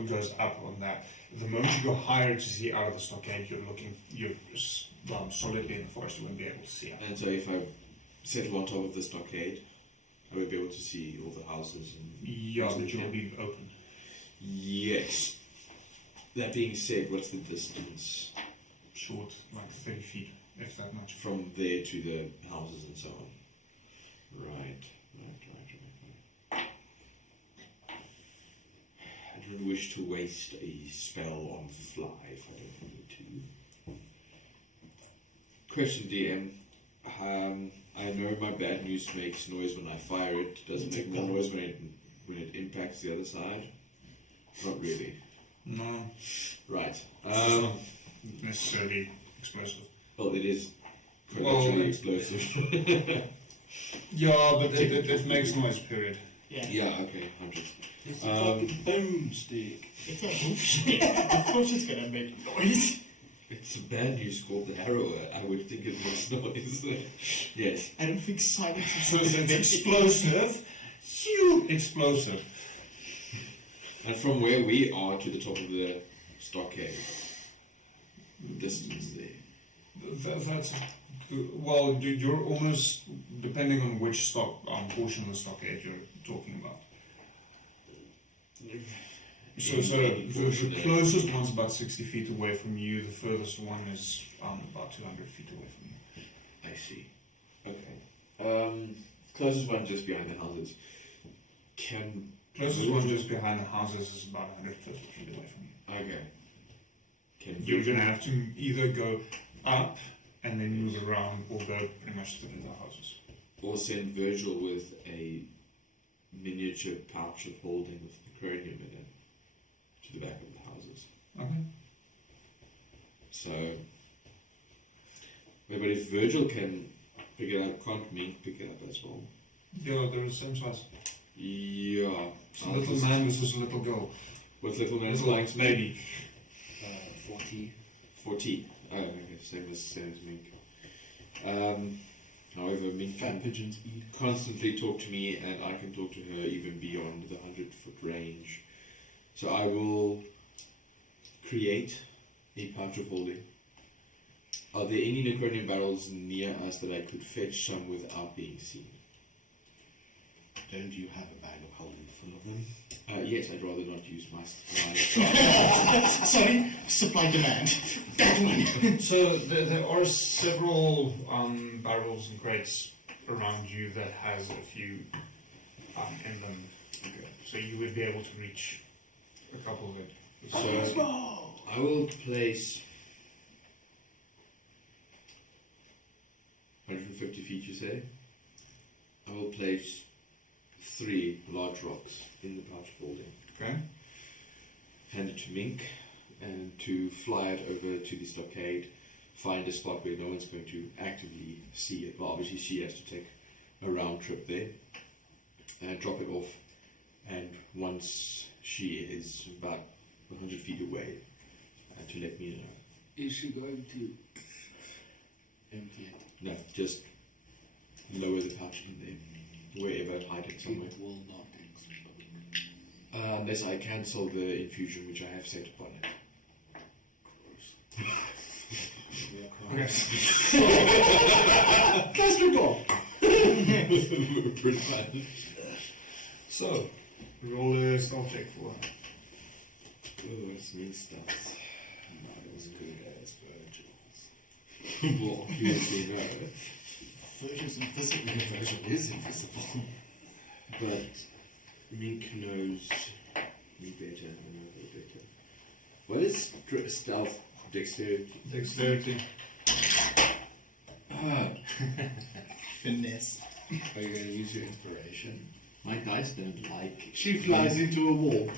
goes up on that. The moment you go higher to see out of the stockade, you're solidly in the forest, you wouldn't be able to see out. And so if I settle on top of the stockade, I would be able to see all the houses and... Yeah, but you'll be open. Yes. That being said, what's the distance Short, like 30 feet, if that much. from there to the houses and so on? Right. I don't wish to waste a spell on fly if I don't need to. Question, DM. I know my bad news makes noise when I fire it. Does it make more noise when it impacts the other side? Not really. No, Right. not necessarily explosive. Well, it is Well, potentially explosive. Yeah, but it makes noise, period. Yeah. Yeah, okay, 100. It's a fucking boomstick. It's a bullshit. Of course it's gonna make noise. It's a bad news called the Harrower. I would think it makes noise. Yes. I don't think silence So it's explosive. Explosive. And from where we are to the top of the stockade, distance there. That's well. You're almost depending on which portion of the stockade you're talking about. So the closest one's about 60 feet away from you. The furthest one is about 200 feet away from you. I see. Okay. Closest one just behind the houses. Closest one just behind the houses is about 150 feet away from you. Okay. You're gonna have to either go up and then move around, or go pretty much through the houses. Or send Virgil with a miniature pouch of holding with Necronium in it to the back of the houses. Okay. So, but if Virgil can pick it up, can't Mink pick it up as well? Yeah, they're the same size. Yeah. It's a little man versus a little girl. What's little man's Little like? baby. 40. 14. Oh, okay, same as Mink. However, Mink Fat can pigeon speed. constantly talk to me, and I can talk to her even beyond the 100-foot range. So I will create a pouch of holding. Are there any Necronium barrels near us that I could fetch some without being seen? Don't you have a bag of holding full of them? Yes, I'd rather not use my Sorry, supply demand. That one. So there are several barrels and crates around you that has a few in them. Okay. So you would be able to reach a couple of it. So I will place 150 feet, you say? I will place 3 large rocks in the pouch of holding. Okay. Hand it to Mink, and to fly it over to the stockade, find a spot where no one's going to actively see it. Well, obviously she has to take a round trip there, and drop it off. And once she is about 100 feet away, to let me know. Is she going to empty it? No, just lower the pouch in there, wherever, hide it somewhere. It will not explode. Unless I cancel the infusion which I have set upon it. Close the door. So, roll a stealth check for her. Oh, it's me stuff. Not as good as Virgil's. Well, obviously no. Virgil's invisible. Virgil is invisible. But Mink knows me better. I know her better. What is stealth? Dexterity? Dexterity. Finesse. Are you going to use your inspiration? My dice don't like. She flies into a wall.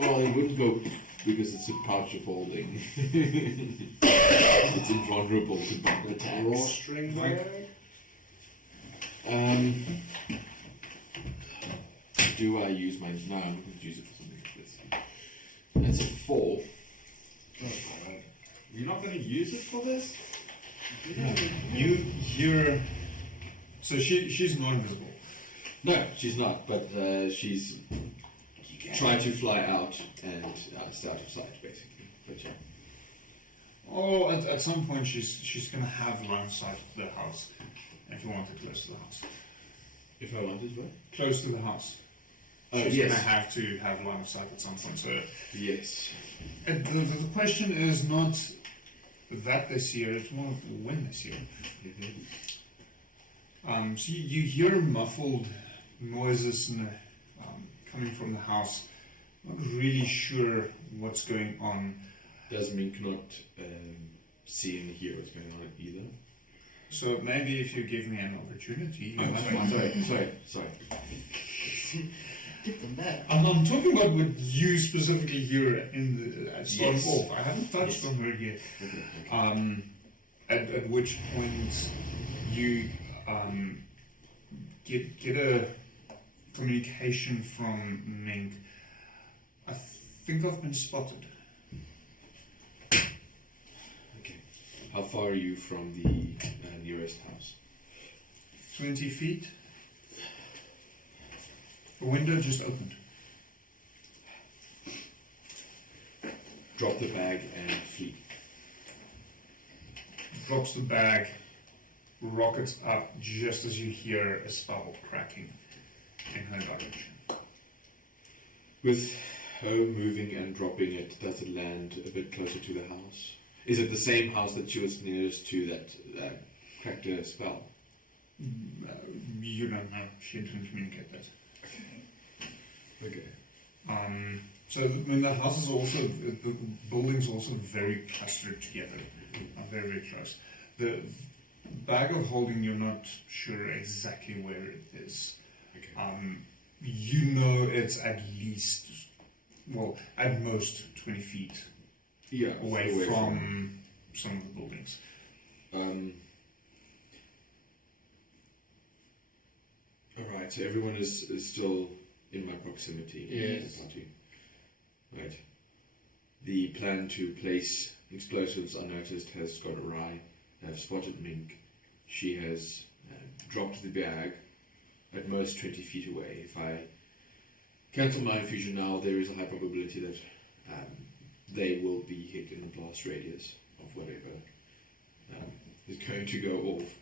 Well, it wouldn't go because it's a pouch of holding. It's invulnerable to bump attacks. Drawstring bag? Do I use my... No, I'm not going to use it for something like this. That's a 4. You're not going to use it for this? You're. So she's not invisible. No, she's not, but she's trying to fly out and stay out of sight, basically. But yeah. Oh, at some point she's gonna have line of sight of the house. If you want it close to the house. If I wanted, what? Close to the house. Oh, She's yes. gonna have to have line of sight at some point. So Yes. and the question is not that they see her, it's more when they see her. So you hear muffled noises coming from the house. Not really sure what's going on. Does Mink not see and hear what's going on either? So maybe if you give me an opportunity, you might find out. Sorry. Give them that. I'm talking about what you specifically hear in the starting Yes. off. I haven't touched on her yet. Okay. At which point you get a communication from Mink. I think I've been spotted. Okay. How far are you from the nearest house? 20 feet. The window just opened. Drop the bag and flee. Drops the bag, rockets up just as you hear a spell cracking in her direction. With her moving and dropping it, does it land a bit closer to the house? Is it the same house that she was nearest to that cracked her spell? You don't know. She didn't communicate that. Okay. So when the house is also, the building's also very clustered together, very, very close. The bag of holding, you're not sure exactly where it is. Okay. You know it's at least, well, at most 20 feet Yeah, away from some of the buildings. Alright, so everyone is still in my proximity. Yes. Right. The plan to place explosives unnoticed has gone awry. I've spotted Mink. She has dropped the bag at most 20 feet away. If I cancel my infusion now, there is a high probability that they will be hit in the blast radius of whatever is going to go off.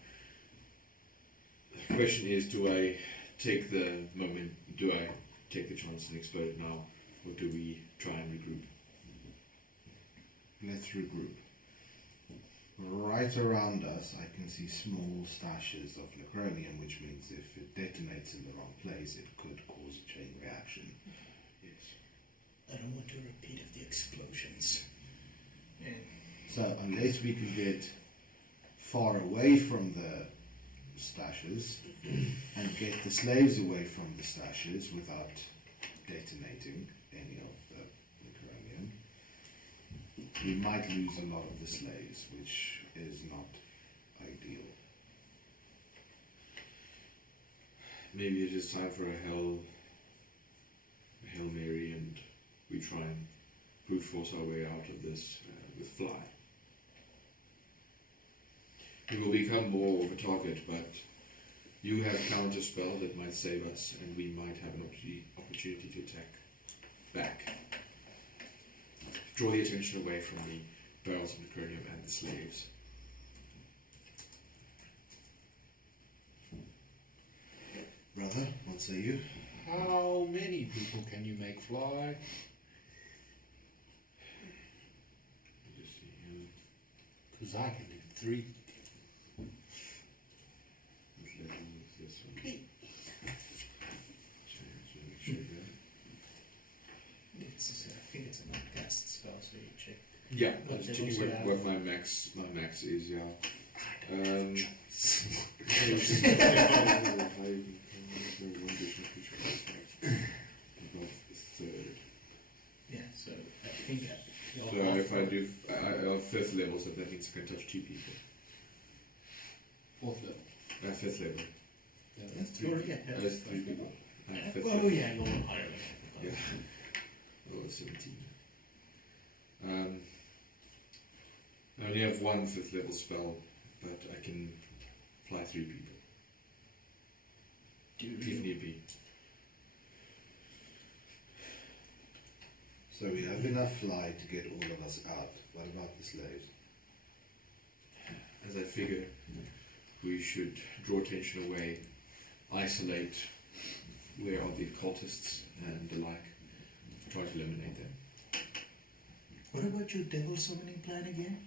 The question is, do I take the moment, do I take the chance and explode it now, or do we try and regroup? Let's regroup. Right around us, I can see small stashes of necronium, which means if it detonates in the wrong place, it could cause a chain reaction. Yes. I don't want a repeat of the explosions. So unless we can get far away from the stashes and get the slaves away from the stashes without detonating any of the necronium, we might lose a lot of the slaves, which is not ideal. Maybe it is time for a Hail Mary, and we try and brute force our way out of this with fly. We will become more of a target, but You have counter spell that might save us, and we might have an opportunity to attack back. Draw the attention away from the barrels of Necronium and the slaves. Brother, what say you? How many people can you make fly? Just see here. Because I can do 3. What level is this one? Make sure that. I think it's an upcast spell, so you check. Yeah, I What was levels checking you have? what my max is, yeah. Yeah, so I think So if I do 5th level, so that means I can touch 2 people. 4th level. 5th level. that's 3. Yeah, That's 3 people. Fifth oh level. yeah, you're higher than Yeah. that. Oh, 17. I only have 1 5th level spell, but I can fly 3 people. If need be. So we have enough fly to get all of us out. What about the slaves? As I figure, we should draw attention away, isolate where are the cultists and the like, try to eliminate them. What about your devil summoning plan again?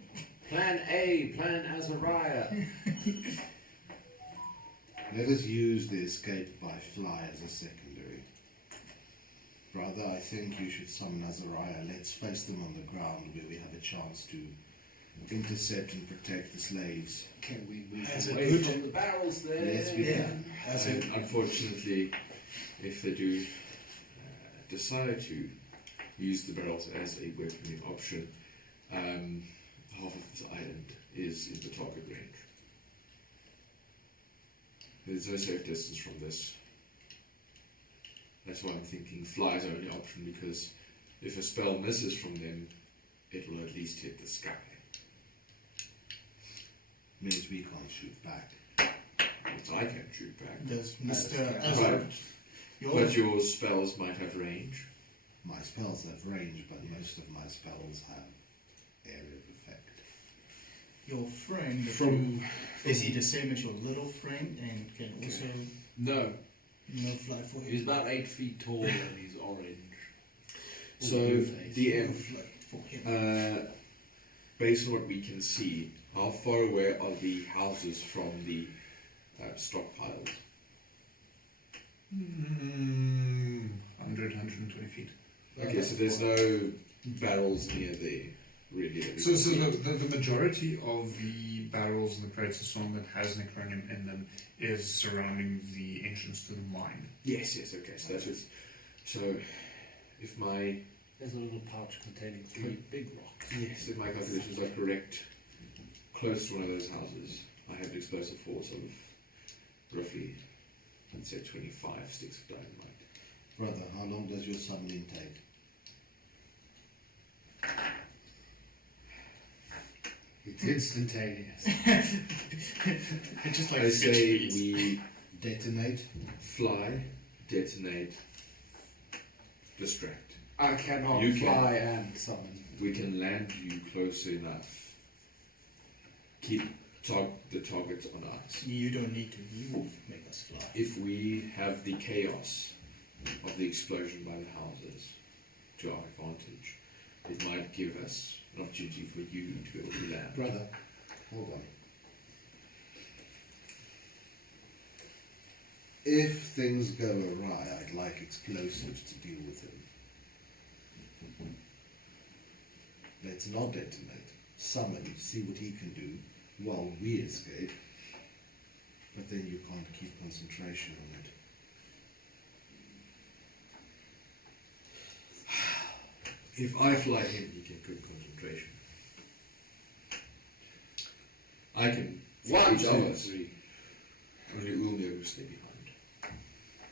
Plan A, Plan Azariah. Let us use the escape by fly as a secondary. Brother, I think you should summon Azariah. Let's face them on the ground where we have a chance to intercept and protect the slaves. Can we move As a away good- from the barrels there? Yes, we can. And unfortunately, if they do decide to use the barrels as a weaponry option, half of this island is in the target range. There's no safe distance from this. That's why I'm thinking fly is our only option, because if a spell misses from them, it will at least hit the sky. Means we can't shoot back. But I can shoot back. Does Mr. But, Azar, but your spells might have range. My spells have range, but most of my spells have area of effect. your friend, From is he the same as your little friend and can also No, fly for he's him? about 8 feet tall and he's orange. so Blue face. DM, Fly for him. based on what we can see, how far away are the houses from the stockpiles? 100, 120 feet. Okay, so there's no barrels near there, really. That we So can see. the majority of the barrels in the Crater Song that has Necronium in them is surrounding the entrance to the mine. Yes, okay, so that's what's... So, if my... There's a little pouch containing 3 big rocks. Yes, if my calculations are correct, close to one of those houses, I have an explosive force of roughly, let's say 25 sticks of dynamite. Brother, how long does your summoning take? It's instantaneous. I just like I say trees. we Detonate? fly, detonate, distract. I cannot You can. fly and summon. We can land you close enough. Keep the targets on us. You don't need to. You make us fly. If we have the chaos of the explosion by the houses to our advantage, it might give us an opportunity for you to be able to land. Brother, hold on. If things go awry, I'd like explosives to deal with him. Let's not detonate. Summon, see what he can do while we escape. But then you can't keep concentration on it. If I fly him, he can keep concentration. I can fly 1, each 2, of us. 3. Only Ulmir will stay behind.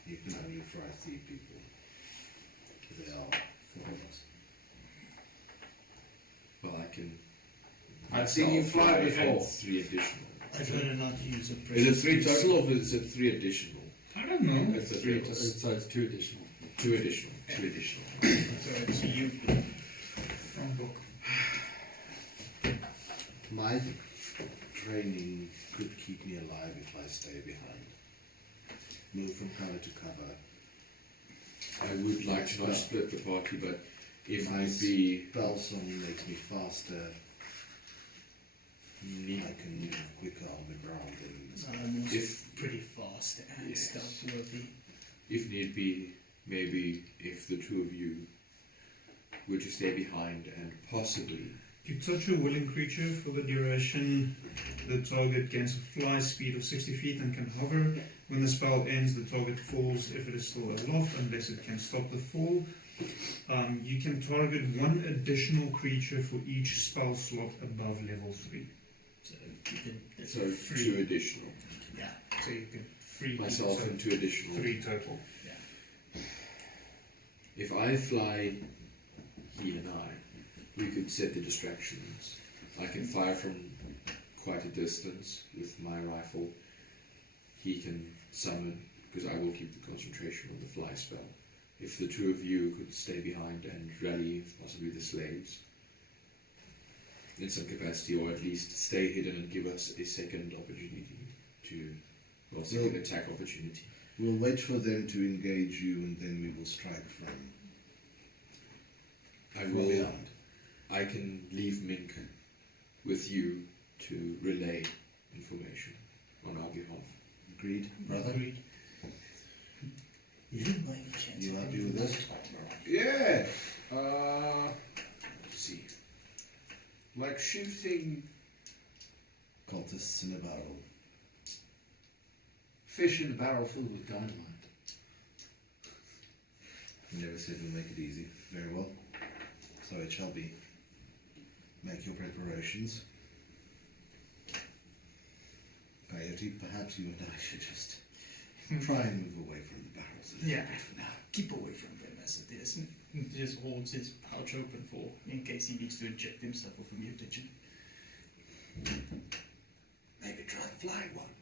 You can only fry 3 people. There are 4 of us. Well, I can. I've seen you fly and before. 3 additional. I'd rather not use a Is precious it 3 piece. total or is it 3 additional? I don't know. It's a 3 total. So it's 2 additional. 2 additional. 2 additional. So it's you. Wrong book. My training could keep me alive if I stay behind. Move from cover to cover. I would like to not split the party, but if My need be, spell song makes me faster. I can move quicker on the ground than I'm also If- pretty fast and Yes. stealth worthy. if need be, maybe if the two of you were to stay behind and possibly You touch a willing creature for the duration. The target gains a fly speed of 60 feet and can hover. When the spell ends, the target falls if it is still aloft, unless it can stop the fall. You can target one additional creature for each spell slot above level 3. So you can. That's so free. 2 additional. Yeah. So you can free Myself so and 2 additional. 3 total. If I fly, he and I, we could set the distractions. I can fire from quite a distance with my rifle. He can summon, because I will keep the concentration on the fly spell. If the two of you could stay behind and rally possibly the slaves in some capacity, or at least stay hidden and give us a second opportunity to, well, second attack opportunity. we'll wait for them to engage you and then we will strike from I from will. behind. I can leave Mink with you to relay information on our behalf. Agreed, brother? Agreed. You didn't by any chance. You have happy any with this? armor on? Yes. Let's see. Like shooting Cultists in a barrel. fish in a barrel filled with dynamite. You never said we'll make it easy. Very well. So it shall be. Make your preparations. Coyote, perhaps you and I should just try and move away from the barrels. Yeah, no, keep away from them as it is. He just holds his pouch open for in case he needs to inject himself with a mutagen. Maybe try and fly one.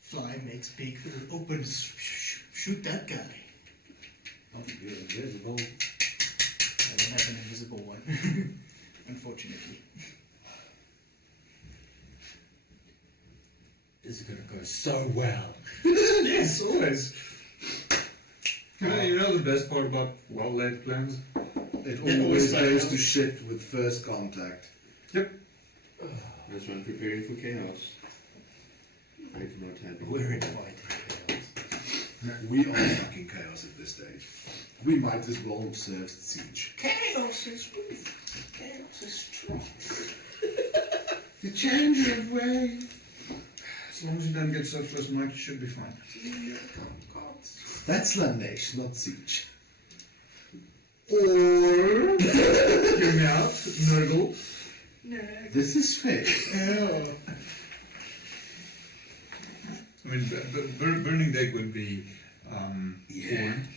Fly makes big, open, shoot that guy. I think you're invisible. I don't have an invisible one, unfortunately. This is going to go so well. Yes, always. You know the best part about well-laid plans? It Yeah, always always goes to shit with first contact. This one preparing for chaos. I do not have it. We're in fighting chaos. We are fucking chaos at this stage. We might as well have served siege. Chaos is weak. Chaos is strong. The change of way. As long as you don't get surplus Mike, you should be fine. That's Lanesh, not siege. Or hear me out, Nurgle. This is fair. I mean, burning deck would be Yeah. corn.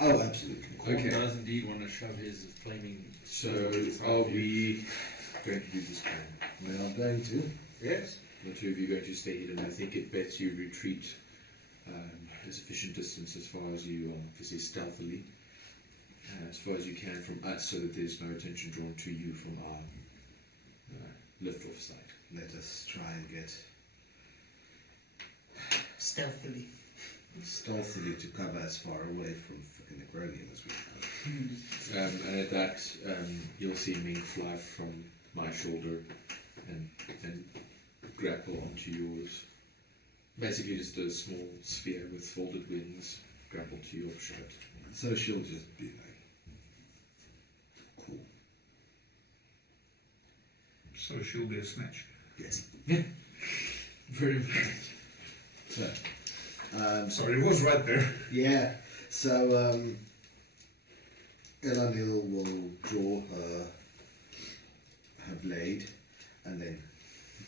Oh, absolutely. Okay. does indeed want to shove his flaming. So, are we going to do this plan? We are going to. Yes. The two of you going to stay hidden. I think it bets you retreat a sufficient distance as far as you obviously stealthily, as far as you can from us, so that there's no attention drawn to you from our lift-off site. Let us try and get Stealthily. stealthily to cover as far away from fucking Necronium as we can. And at that, you'll see Ming fly from my shoulder and grapple onto yours. Basically just a small sphere with folded wings grapple to your shirt. So she'll just be like, cool. So she'll be a snitch. Yes. Very much. So, Sorry, it was right there. yeah. So, Elanil will draw her blade and then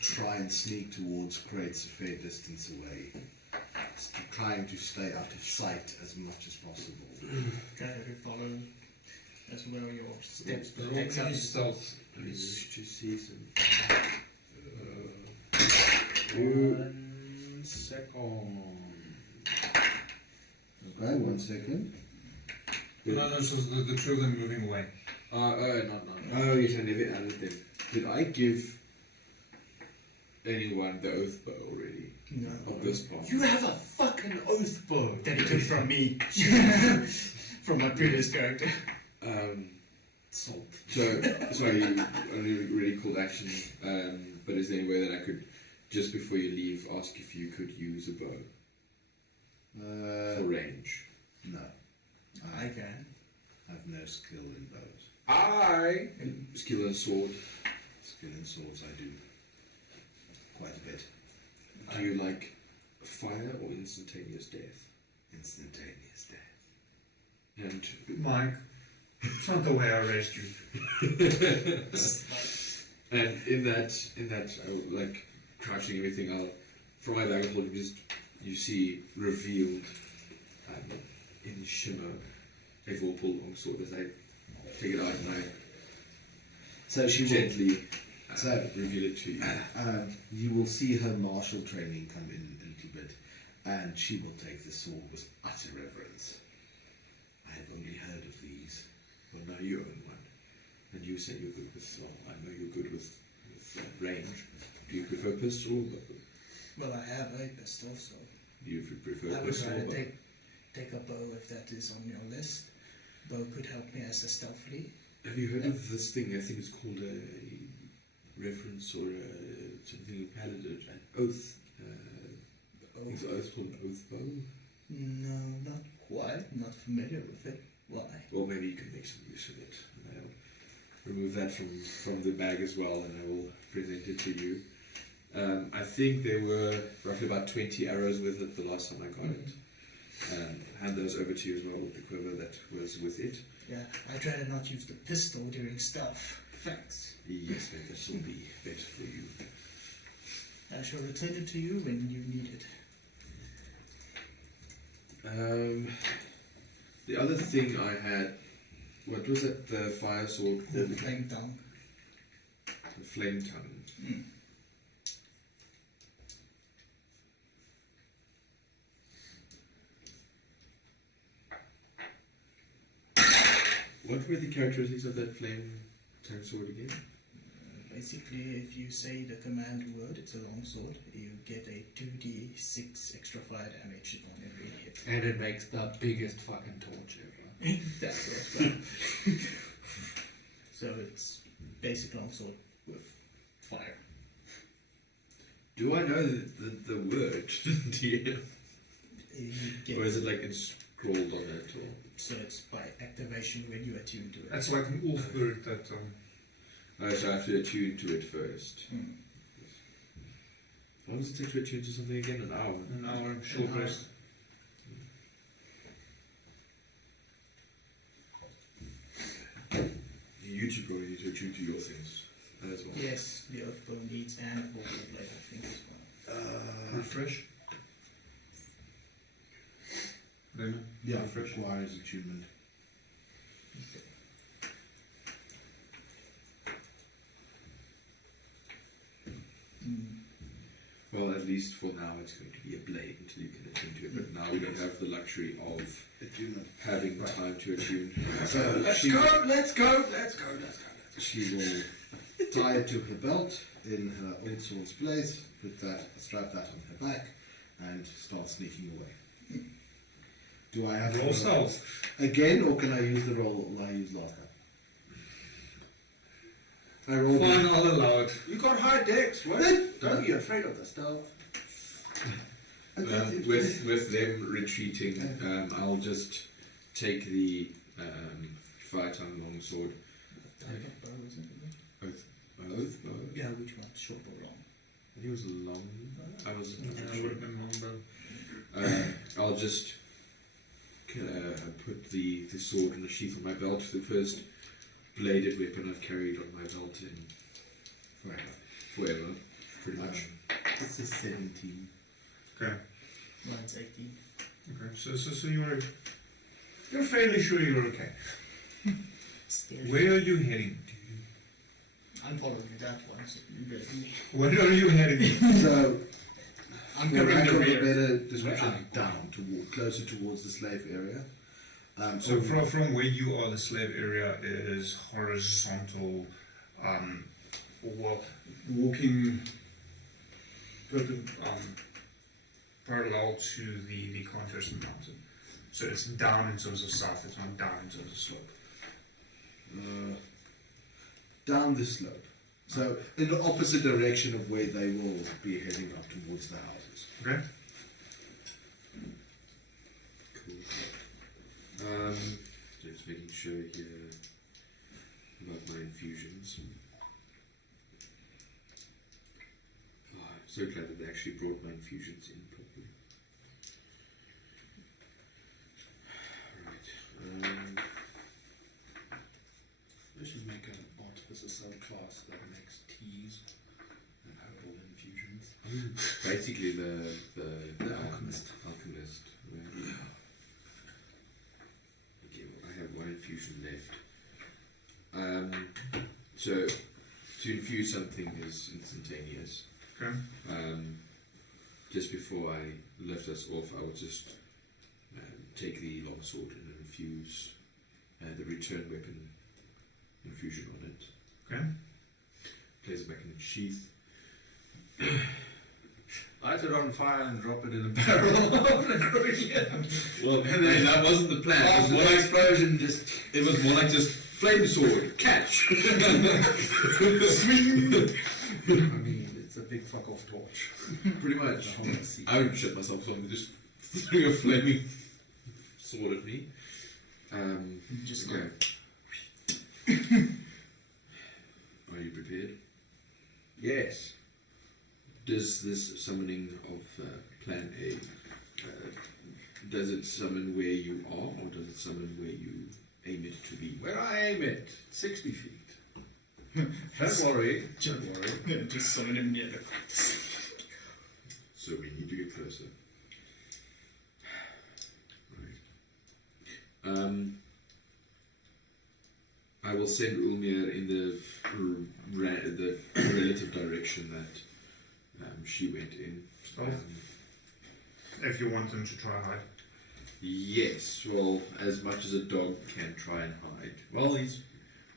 try and sneak towards crates a fair distance away, trying to stay out of sight as much as possible. Okay, we follow. That's where your steps Roll per X me up. stealth, please, to see some. 1 second. Okay, 1 second. No, so the two of them moving away. No. Oh, yes, I never added them. Did I give anyone the oath bow already? No. Of this part? You have a fucking oath bow that you took from me. From my previous character. Salt. So, sorry, only really called action, but is there any way that I could, just before you leave, ask if you could use a bow for range? No. I can. I have no skill in bows. Skill and sword. Skill in swords I do. Quite a bit. Do you like fire or instantaneous death? Instantaneous death. And Mike, it's not the way I raised you. and in that, like crouching everything out from my bag of holding, you see revealed in shimmer a vorpal longsword as I take it out and I So she will, gently so reveal it to you. you will see her martial training come in a little bit, and she will take the sword with utter reverence. I have only heard of these. Well, now you own one, and you say you're good with. Well, I know you're good with range. Do you prefer pistol? Well, I have a pistol, so Do you prefer I would pistol? rather take a bow if that is on your list. Bow could help me as a stealthily. Have you heard of this thing? I think it's called a reference or something you had it, an oath. Is the oath called an oath bow? No, not quite. I'm not familiar with it. Why? Well, maybe you can make some use of it. I'll remove that from the bag as well, and I will present it to you. I think there were roughly about 20 arrows with it the last time I got it. Hand those over to you as well with the quiver that was with it. Yeah, I'd rather not use the pistol during stealth. Thanks. Yes, but this will be better for you. I shall return it to you when you need it. The other thing I had, what was it? The fire sword The called? flame tongue. The flame tongue. What were the characteristics of that flame tongue sword again? Basically, if you say the command word, it's a long sword, you get a 2d6 extra fire damage on every hit. And it makes the biggest fucking torch ever. That's as well. So it's basic longsword with fire. Do I know the word? DM? You get, Or is it like scrawled on it? Or? so it's by activation when you attune to it. That's like an wolf bird that. Oh, so I have to attune to it first. How long does it take to attune to something again? An hour? An hour, short An hour. rest. You two probably need to attune to your things as well. Yes, the earth bow needs and a vorpal blade, I think, as well. Refresh. Then Yeah, refresh. requires attunement. Well, at least for now, it's going to be a blade until you can attune to it. But now we don't have the luxury of Attunement. having time to attune. So Let's she, go! she will tie it to her belt in her old sword's place, strap that on her back, and start sneaking away. Do I have to Roll roll stealth. again, or can I use the roll I used last time? I rolled. Fine, I'll allow it. You got high decks, what? Don't be afraid of the stealth. With them retreating, I'll just take the fire-tongue longsword. What type of bow is it? Oath bow? Yeah, which one? Short or long? I think it was long. I was. I would have been long bow. I'll just put the sword in the sheath on my belt. The first bladed weapon I've carried on my belt in forever, pretty much. This is 17. Okay. Mine's 18. Okay. So you're fairly sure you're okay. Where are you heading? I'm following that one, so you better be. Where are you heading? So, I'm for covering lack the of a rear. better description, Where I- down, closer towards the slave area. So from where you are, the slave area is horizontal, walking parallel to the contours of the mountain. So it's down in terms of south, it's not down in terms of slope. Down the slope. So, in the opposite direction of where they will be heading up towards the houses. Okay? Cool. Just making sure here about my infusions. Oh, I'm so glad that they actually brought my infusions in properly. Right. I should make an artificer subclass that makes teas and herbal infusions. Basically the alchemist. Alchemist. Right. Okay, well, I have one infusion left. So to infuse something is instantaneous. Okay. Just before I lift us off, I would just take the longsword and infuse the return weapon infusion on it. Okay. Place it back in its sheath. Light it on fire and drop it in a barrel of Necronia. Well, that wasn't the plan. It was more like explosion, it was more like just flame sword, catch. I mean, it's a big fuck off torch. Pretty much. The whole sea. I would shit myself if someone just threw a flaming sword at me. Just okay. Are you prepared? Yes. Does this summoning of Plan A, does it summon where you are, or does it summon where you aim it to be? Where I aim it, 60 feet. Don't worry. Don't worry. Just summon him near the So we need to get closer. Right. I will send Ulmir in the relative direction that she went in. If you want them to try hide. Yes, well, as much as a dog can try and hide. Well, he's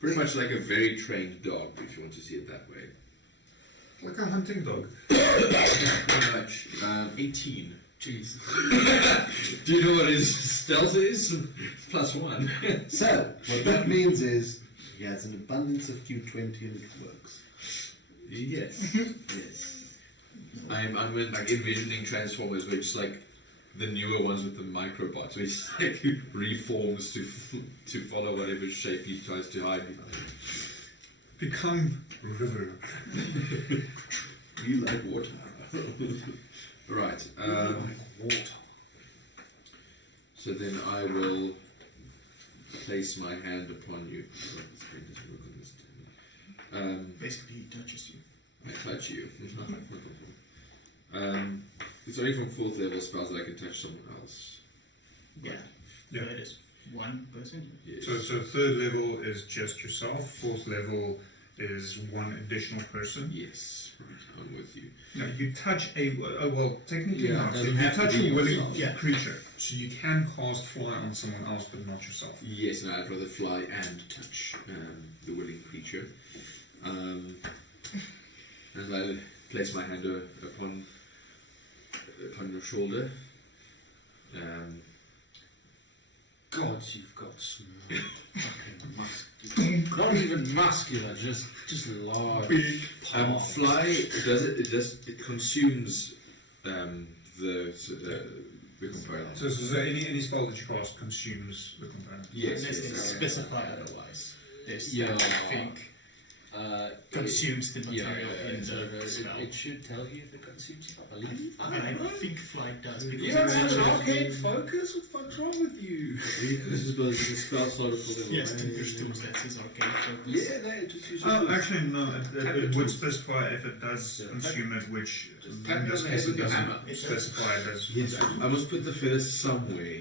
pretty much like a very trained dog, if you want to see it that way. Like a hunting dog. Pretty much. 18. Jeez. Do you know what his stealth is? +1. So, what that means is, he has an abundance of Q20 and it works. Yes. Yes. I'm like envisioning Transformers, where it's like the newer ones with the microbots, where he like reforms to follow whatever shape he tries to hide behind. Become river. You like water. Right. Water. So then I will place my hand upon you. Basically, he touches you. I touch you. It's only from 4th level spells that I can touch someone else. Yeah. Yeah. That is one person. Yes. So 3rd level is just yourself. 4th level is one additional person. Yes, right, I'm with you. No, you touch a well, technically Yeah, not. So doesn't you have to touch be a willing yourself. creature. So you can cast fly on someone else, but not yourself. Yes, and I'd rather fly and touch the willing creature. As I place my hand upon your shoulder. God, you've got smooth fucking muscular. Not even muscular, just large. palms. Fly it consumes the component. So any spell that you cast consumes the component. Yes, Unless they yes. specify otherwise. There's Yeah. I think consumes the material in the spell. It should tell you if it consumes it, I believe. I think flight does because You don't it's have an actually- arcane focus? What the fuck's wrong with you? This is the spell sort of Yes, Tinker's tools, that's his arcane focus. Yeah, they just use Oh, actually no. It would tools. specify if it does consume it, which Just in tap this on the case head with it your doesn't hammer. specify it as. Yes, I must put the feathers somewhere.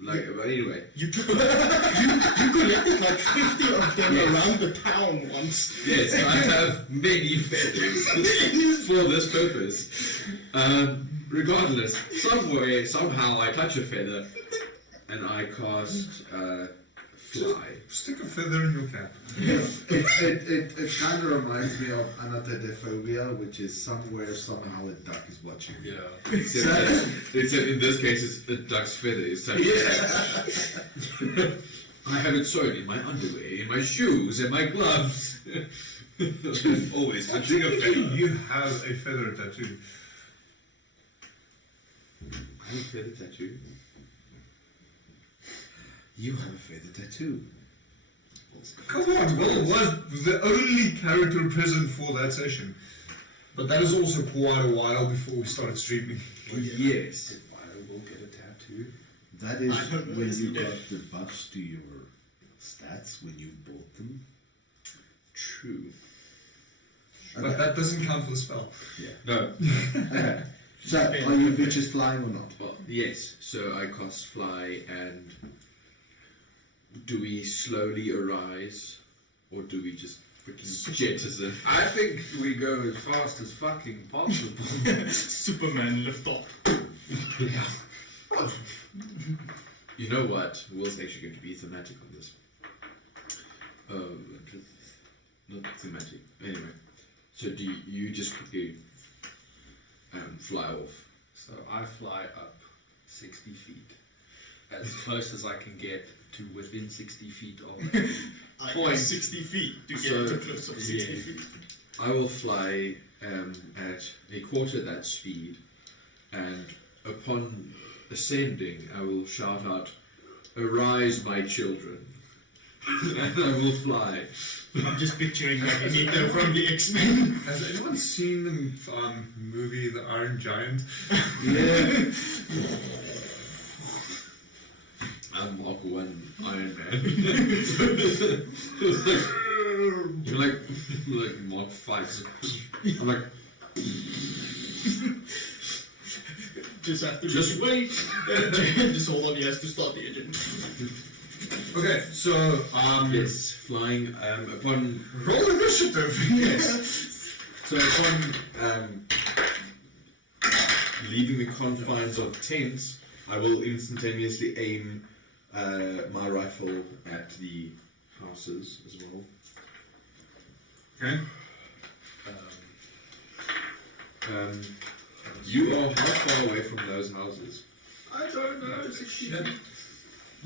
Like, but anyway. You collected like 50 of them around the town once. Yes, I have many feathers for this purpose. Regardless, somehow I touch a feather and I cast fly. Stick a feather in your cap. It kind of reminds me of anatophobia, which is somewhere, somehow a duck is watching. Yeah. Except in this case, it's a duck's feather. It's like, I have it sewn in my underwear, in my shoes, and my gloves. Always touching a feather. You have a feather tattoo. I have a feather tattoo. You have a feather tattoo. Come on, Will was the only character present for that session. But that is also quite a while before we started streaming. Yes. I will get a tattoo. That is I don't know when if you you did. got the buffs to your stats when you bought them. True. But that doesn't count for the spell. No. Okay. So, are you bitches flying or not? Well, yes. So I cast fly, and do we slowly arise, or do we just freaking jettison? I think we go as fast as fucking possible. Superman lift off. You know what? Will's actually going to be thematic on this. Not thematic. Anyway, so do you just quickly fly off? So I fly up 60 feet, as close as I can get to within 60 feet of I Point. go 60 feet to get So, to close of 60 yeah. feet. I will fly at a quarter that speed, and upon ascending, I will shout out, "Arise, my children!" And I will fly. I'm just picturing Magneto from the X-Men. Has anyone seen the movie The Iron Giant? Yeah. I'm Mark 1 Iron Man. You're like Mark 5. I'm like, Just have to just wait. Just hold on, he has to start the engine. Okay, so yes, flying upon roll initiative. yes. So upon leaving the confines of tents, I will instantaneously aim my rifle at the houses as well. Okay. You are how far away from those houses? I don't know.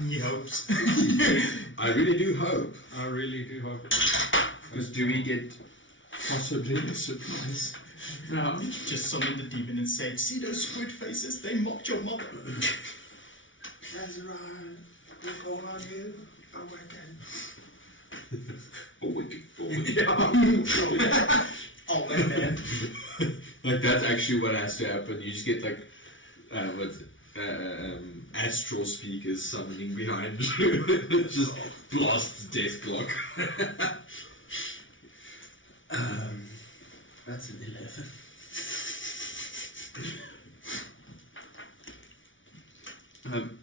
He hopes. I really do hope. I really do hope. Because do we get possibly a surprise? No. Just summon the demon and say, "See those squid faces? They mocked your mother." That's right. What's going on here? I'm working. Oh man. Like that's actually what has to happen. You just get like astral speakers summoning behind you. It just blasts death clock. That's an 11.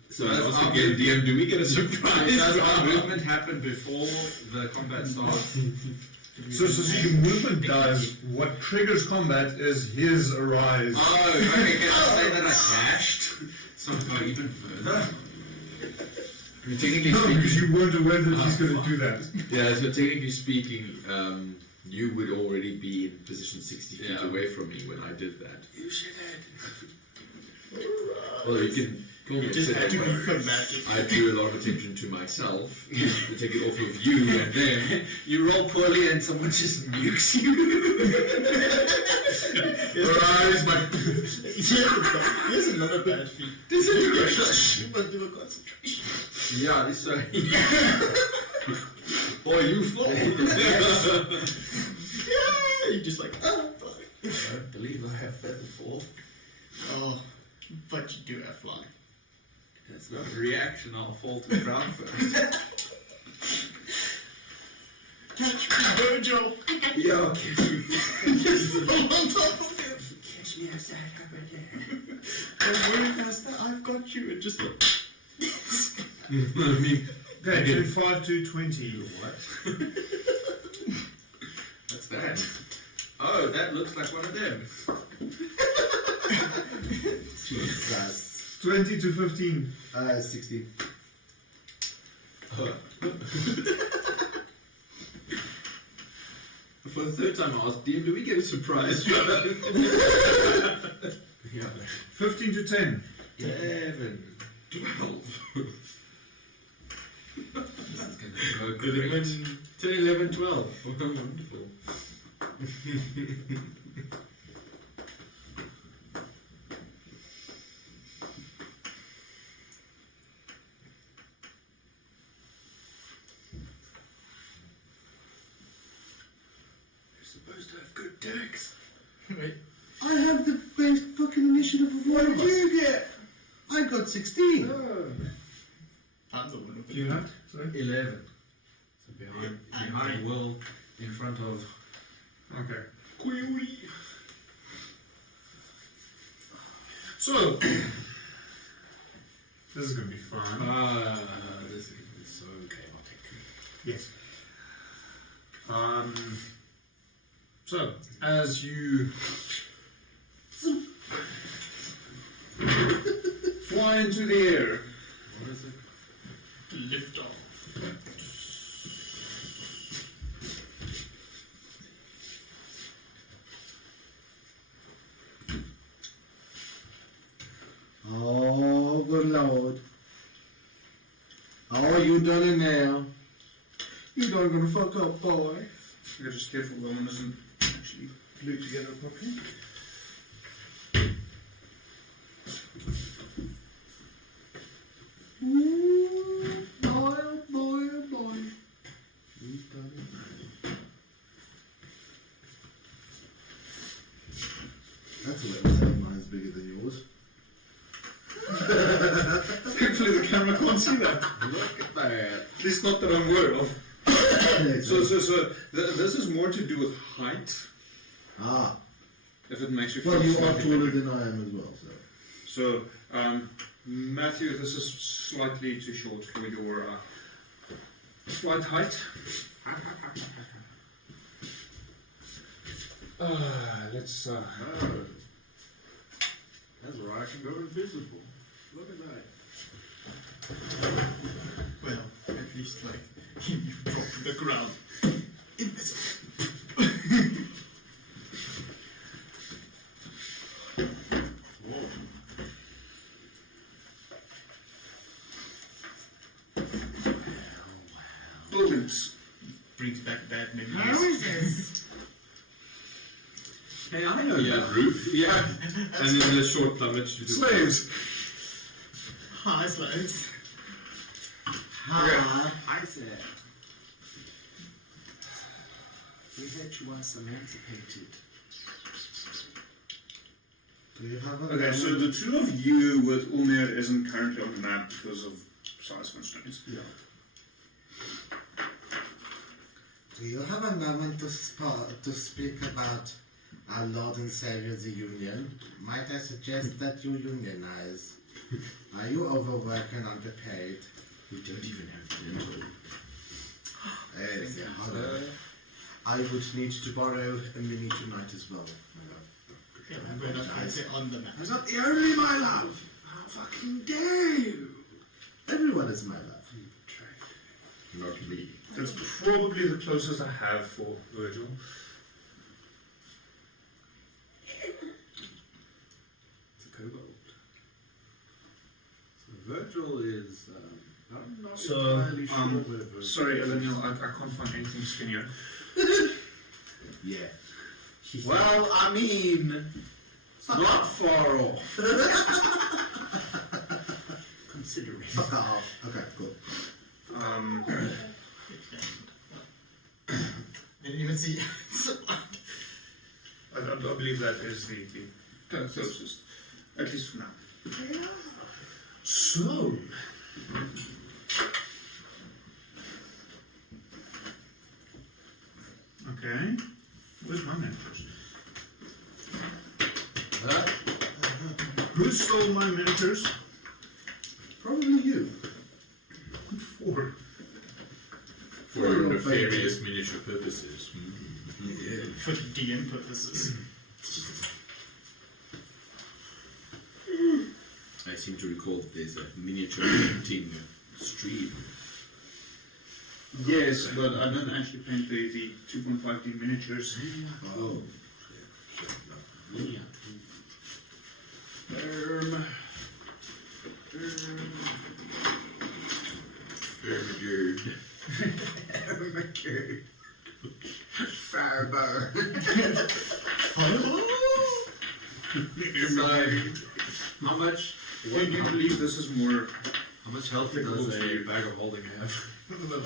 So I was again, DM, do we get a surprise? Does our movement happen before the combat starts? So your movement does. What triggers combat is his arise. Oh, okay, can I say that I dashed? So I go even further? I mean, technically No, because speaking, you weren't aware that he's going to do that. yeah. So technically speaking, you would already be in position 60 feet Yeah. away from me when I did that. You should have. Although you can call me It just had to be but thematic. I drew a lot of attention to myself to take it off of you and them. You roll poorly and someone just nukes you. Arise, my. Here's another bad feat. Disintegration. But do a concentration. Yeah, so. Boy, you fall. Yeah, you just like, oh, fuck. I don't believe I have feather fall. Oh, but you do have fly. That's not a reaction, I'll fall to the ground first. Catch me, Virgil. Yo, Just fall on top of him. catch me outside over there. Don't worry, Master, I've got you. And just like. I mean, Okay, 25 to 20. what? What's that? Oh, that looks like one of them. Jesus. 20 to 15. 60. For the third time I asked, DM, do we get a surprise? Yeah. 15 to 10. 11, 12. This is going to go Good great. win. 10, 11, 12. Wonderful. You're supposed to have good decks. Wait. I have the best fucking initiative of all of us. What did you get? I got 16. I'm the one who You have? Sorry? 11. So behind Will, in front of Okay. Coyote. So, this is going to be fun. This is so chaotic. Yes. So, as you fly into the air, What is it? lift off. Oh, good lord. Oh, you done it now. You don't gonna fuck up, boy. you're just careful the one doesn't actually glue together properly. Ooh, boy, oh boy, oh boy. He's done it. That's a little sad. Mine's bigger than yours. Thankfully the camera can't see that. Look at that. At least not that I'm aware of. So this is more to do with height, Ah, if it makes you feel well, you are slightly taller bigger. than I am as well, so. So, Matthew, this is slightly too short for your flight height. Let's. Oh. That's where I can go invisible. Look at that. Well, at least like you drop to the ground. Invisible. Buildings. Brings back bad memories. How is this? Hey, I know that roof. Yeah. And then the short plumage to do. Slaves. Hi, slaves. Hi. I said. We heard you once emancipated. Do you have a Okay, so the two of you with Ulmer isn't currently on the map because of size constraints. Yeah. Do you have a moment to speak about our Lord and Savior, the Union? Might I suggest that you unionize? Are you overworked and underpaid? We don't even have dental. Yes, I would need to borrow a mini tonight as well, my love. We're not going to say on the map. I'm not the only my love. How fucking dare you? Everyone is my love. Not me. That's probably the closest I have for Virgil. It's a kobold. So Virgil is. I'm not entirely sure where Virgil Sorry, is. Eleniel, I can't find anything skinnier. Yeah. Well, I mean, it's not far off. Considering. Fuck off. Okay, cool. Didn't even see. I believe that is the closest, at least for now. So, okay, where's my miniatures? Who stole my miniatures? Probably you. nefarious miniature purposes. For DM purposes. I seem to recall that there's a miniature painting stream. Yes, but I don't actually paint the 2.5D miniatures. Oh, Fireball. How much? Can you believe this is more? How much health does a bag of holding have?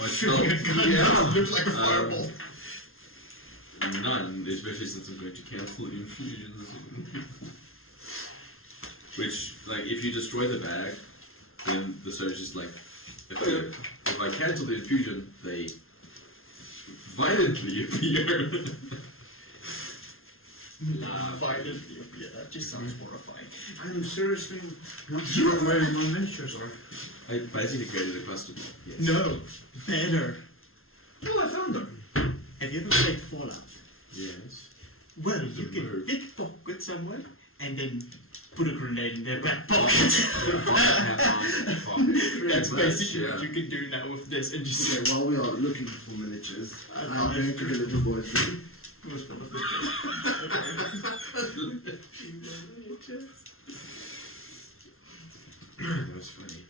Shooting a gun looks like a fireball. None, especially since I'm going to cancel the infusions. Which, like, if you destroy the bag, then the soldiers, like, if I cancel the infusion, they violently appear. Violently appear. That just sounds horrifying. I'm seriously not sure where my miniatures are. I basically created a custom. Yes. No, better. Well, I found them. Have you ever played Fallout? Yes. Well, you can pickpocket someone and then put a grenade in their back pocket. That's basically what you can do now with this. And just Okay, while we are looking for miniatures, I'm going to the little boy's room. That was funny.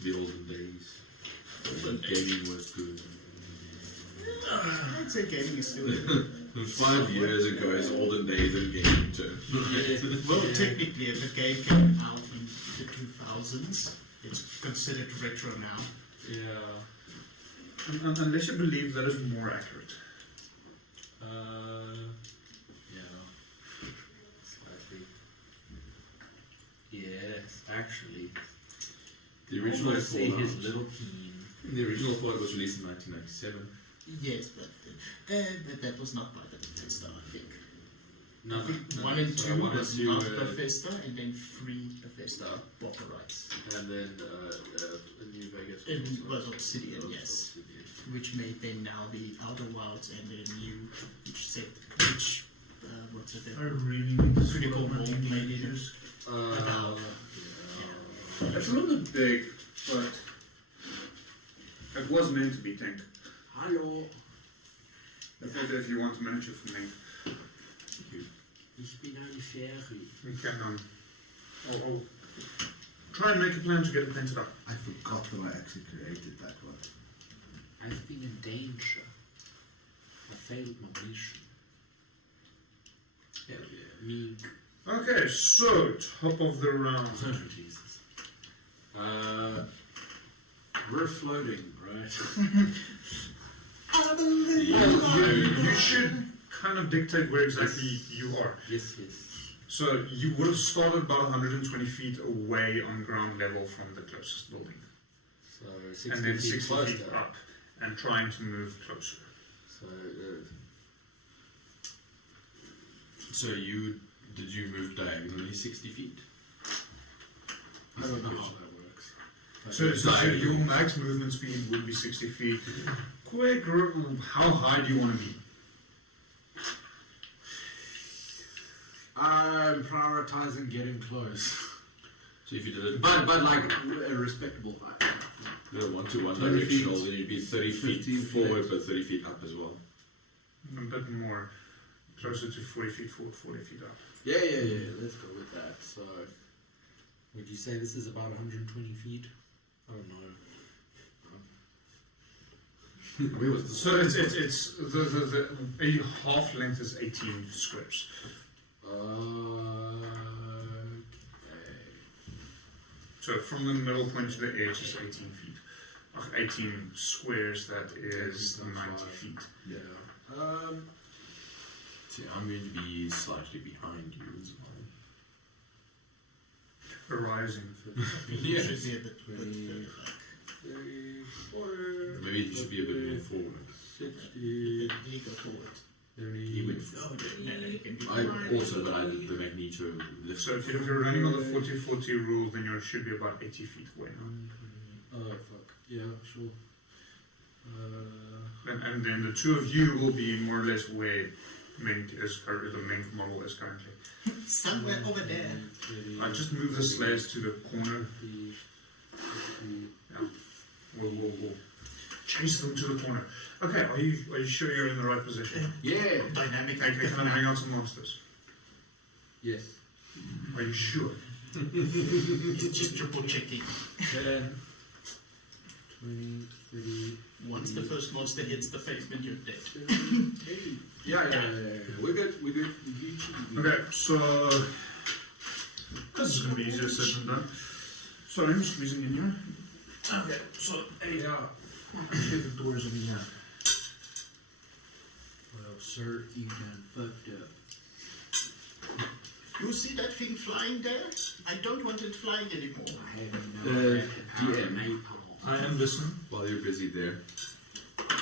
The olden days. Gaming was good. I'd say gaming is still good. 5 years ago is olden days in gaming terms. Well, technically, if the game came out in the 2000s, it's considered retro now. Yeah. Unless you believe that is more accurate. Yeah. Slightly. Yes, actually. The original Fallout. His little keen. The original Fallout was released in 1997. Yes, but that was not by the Bethesda, I think. No, I think 1 and 2 was not Bethesda, and then 3 Bethesda bought the rights. And then New Vegas. It was Obsidian, yes. Which made them now the Outer Wilds and the new, what's it? I really need to Critical Role Gladiators. It's a little bit big, but it was meant to be tanked. Hallo. I think that if you want a miniature from me, Ich bin eine Fairy. you can I'll try and make a plan to get it painted up. I forgot that I actually created that one. I've been in danger. I failed my mission. Hell yeah. Meek. Okay, so top of the round. Jesus. We're floating, right? You should kind of dictate where exactly you are. Yes, yes. So you would have started about 120 feet away on ground level from the closest building. So 60 and then feet 60 close feet there. up and trying to move closer. So did you move diagonally 60 feet? I don't know how that works. So your max movement speed would be 60 feet. Quick, how high do you want to be? I'm prioritizing getting close. So if you did it, But like a respectable height. the 1-to-1 30 feet. directional, then you'd be 30 feet 15 forward, feet. but 30 feet up as well. A bit more. Closer to 40 feet forward, 40 feet up. Yeah. Let's go with that. So, would you say this is about 120 feet? I don't know. So it's the half length is 18 squares. Okay. So from the middle point to the edge is 18 feet. 18 squares, that is 90 feet. Yeah. See, I'm going to be slightly behind you as well. Arising. You should be a bit Maybe you should be a bit more forward. 60. You go forward. He would. I also, but I did the magneto lift. So if you're running on the 40-40 rule, then you should be about 80 feet away now. Oh fuck. Yeah, sure. And then the two of you will be more or less where Mink is currently, the Mink model is currently. Somewhere over there. I just move the slaves to the corner. Yeah. We'll chase them to the corner. Okay, are you sure you're in the right position? Yeah. Dynamic. Okay, can I bring out some monsters? Yes. Are you sure? Just triple checking. 10, 20, 30. Once the first monster hits the pavement, you're dead. Yeah. We're good. Okay, so this is going to be easier said than done. Sorry, I'm squeezing in here. Okay, so actually the doors over here. Well, sir, you done fucked up. You see that thing flying there? I don't want it flying anymore. I have DM. I am listening. While you're busy there,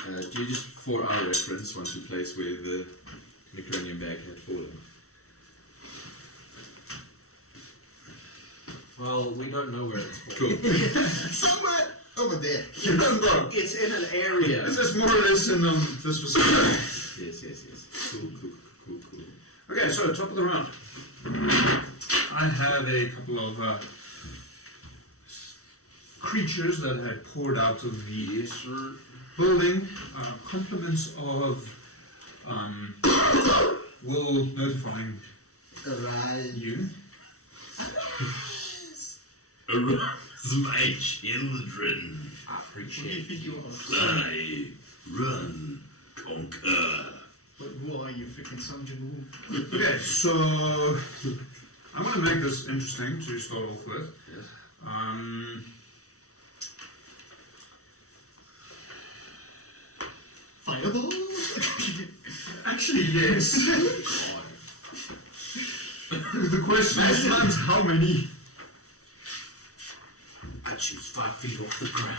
do you just, for our reference, want to place where the Necronium bag had fallen? Well, we don't know where it's Cool. Somewhere over there. You don't know. It's in an area. Is this more or less in this facility? Yes. Cool. Okay, so top of the round. I have a couple of creatures that had poured out of the building. Compliments of will notifying you. Arise, my children. I appreciate you. Fly, run, conquer. But who are you, freaking Sanjamu? Okay, so I'm going to make this interesting to start off with. Yes. Fireball? Actually, yes. The question is not how many. I choose 5 feet off the ground.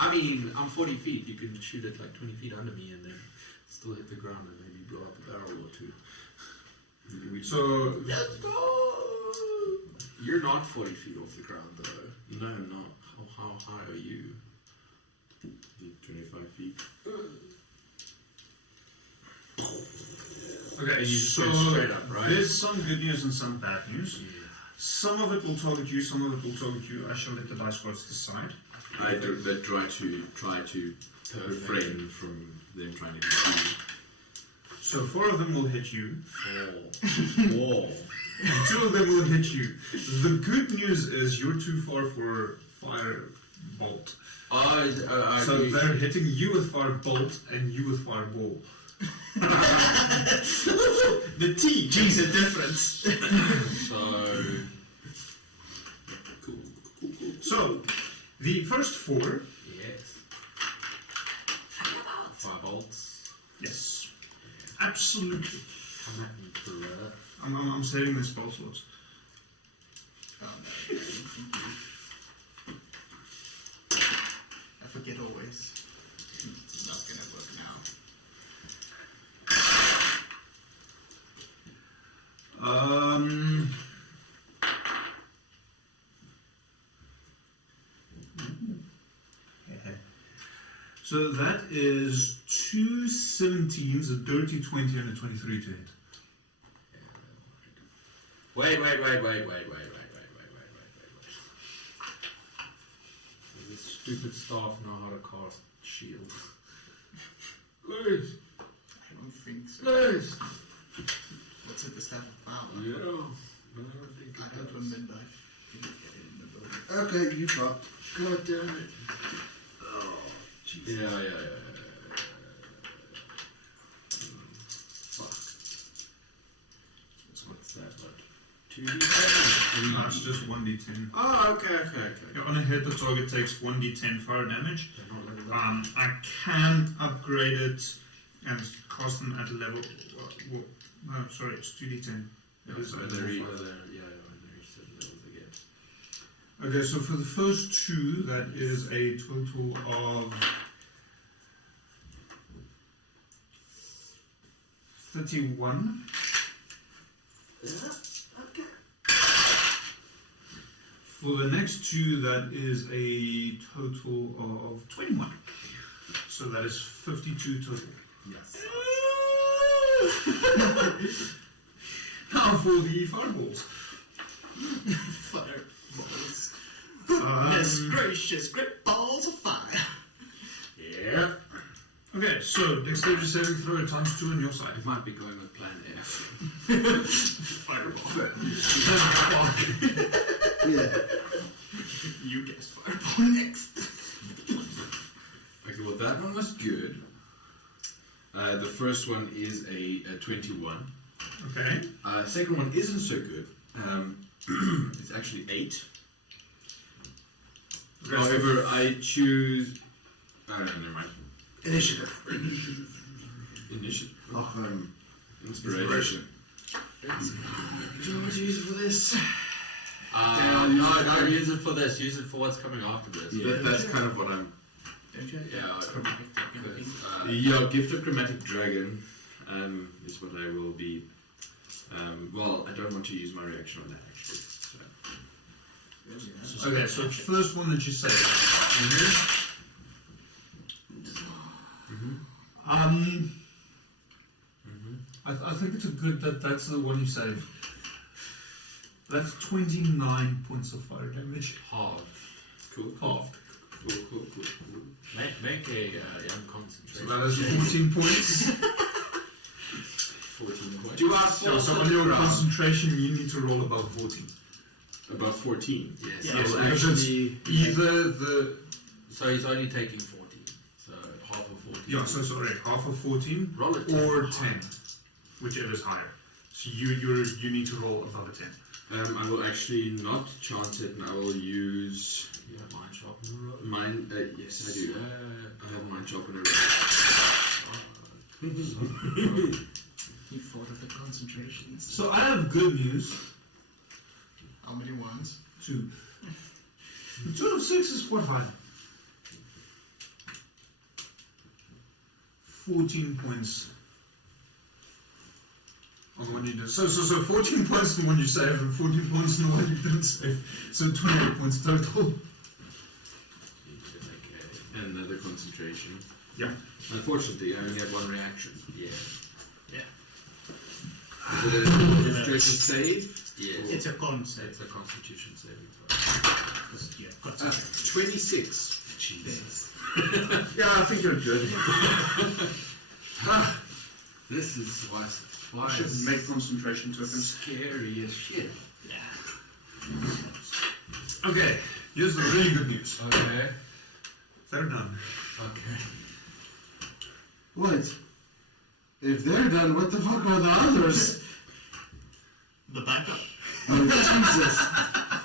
I mean, I'm 40 feet. You can shoot it like 20 feet under me and then still hit the ground and maybe blow up a barrel or two. So, Let's go! You're not 40 feet off the ground though. No, I'm not. How high are you? 25 feet. okay, You just so go straight up, right? there's some good news and some bad news. Some of it will target you, some of it will target you. I shall let the dice gods decide. I try to refrain from them trying to hit you. So 4 of them will hit you. 4. 2 of them will hit you. The good news is you're too far for fire bolt. So they're hitting you with fire bolt and you with fireball. The T makes a difference. So cool. So the first 4. Yes. Firebolts. Yes. Absolutely. Come at me, Emperor. I'm saving the spell slots. Oh, no. I forget always. It's not gonna work now. So that is 2 17s, a dirty 20, and a 23 to hit. Wait. Does this stupid staff know how to cast shield? I Nice. don't think so. Nice. What's it, the staff of power? Yeah. I don't think I don't remember. I didn't get it in the book. Okay, you got. God damn it. Oh, Jesus. Yeah. Fuck. What's that? Like 2d10? No, it's just 1d10. Oh, okay. Yeah, on a hit, the target takes 1d10 fire damage. They're not leveled up. I can upgrade it and cast them at level. No, sorry, it's 2d10. It is at level 5. Okay, so for the first 2, that is a total of 31. Okay. For the next two, that is a total of 21. So that is 52 total. Yes. Now for the fireballs. Fireballs. Goodness gracious, great balls of fire. Yeah. Okay, so dexterity saving throw times 2 on your side. I might be going with plan F. Fireball. Yeah. You guessed fireball next. Okay, well that one was good. The first one is a 21. Okay. Second one isn't so good. It's actually 8. Okay, However, I choose. Oh, no, never mind. Initiative. Initiative. Inspiration. Do you know what to use it for this? No, don't use it for this. Use it for what's coming after this. Yeah, that's kind of what I'm. Don't you have Yeah, yeah, Gift of Chromatic Dragon is what I will be. Well, I don't want to use my reaction on that actually. So. Okay, so first one that you say. I think it's a good that's the one you saved. That's 29 points of fire damage. Halved. Cool. Halved. Cool. Make a young concentration. So that is 14 points. 14 points. Do I So on your concentration, you need to roll above 14. About 14. Yes. Yes, Well, because actually, either the so he's only taking 14. So half of 14. yeah, so sorry, half of 14 Roll it. or 10, whichever is higher. So you need to roll above a 10. I will actually not chant it, and I will use You have mind sharpener roll? mine. Yes, I do. I have mine sharpener. He thought of the concentrations. So I have good news. How many ones? 2. The 2 of 6 is quite high. 14 points on the one you did. So 14 points on the one you saved and 14 points on the one you didn't save. So 28 points total. Okay. And another concentration. Yeah. Unfortunately, I only have one reaction. Yeah. Is it a concentration save? Yes. It's a concept. It's a constitution saving throw. Yeah, 26. Jesus. Yeah, I think you're good. This is why I should make concentration tokens. scary as shit. Yeah. Okay, here's the really good news. Okay. They're done. Okay. Wait. If they're done, what the fuck are the others? The backup. Oh, Jesus.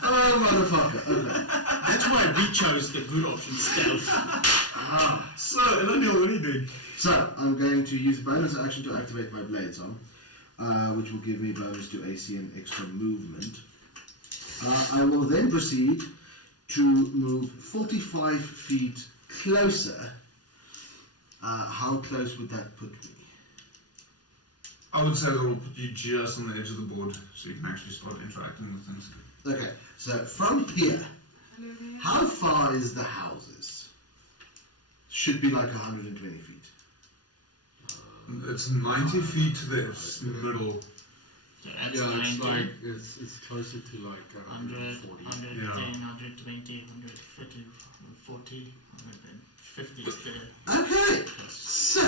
Oh, motherfucker. Okay. That's why we chose the good option, stealth. So, Eleniel, what are you doing? So, I'm going to use a bonus action to activate my blades on, which will give me bonus to AC and extra movement. I will then proceed to move 45 feet closer. How close would that put me? I would say that will put you just on the edge of the board so you can actually start interacting with things. Okay, so from here, how far is the houses? Should be like 120 feet. It's 90 feet to the middle. So that's Yeah, 90, it's like it's closer to like 100, 140. 110, 120, 130, 140, 150 is there. Okay, so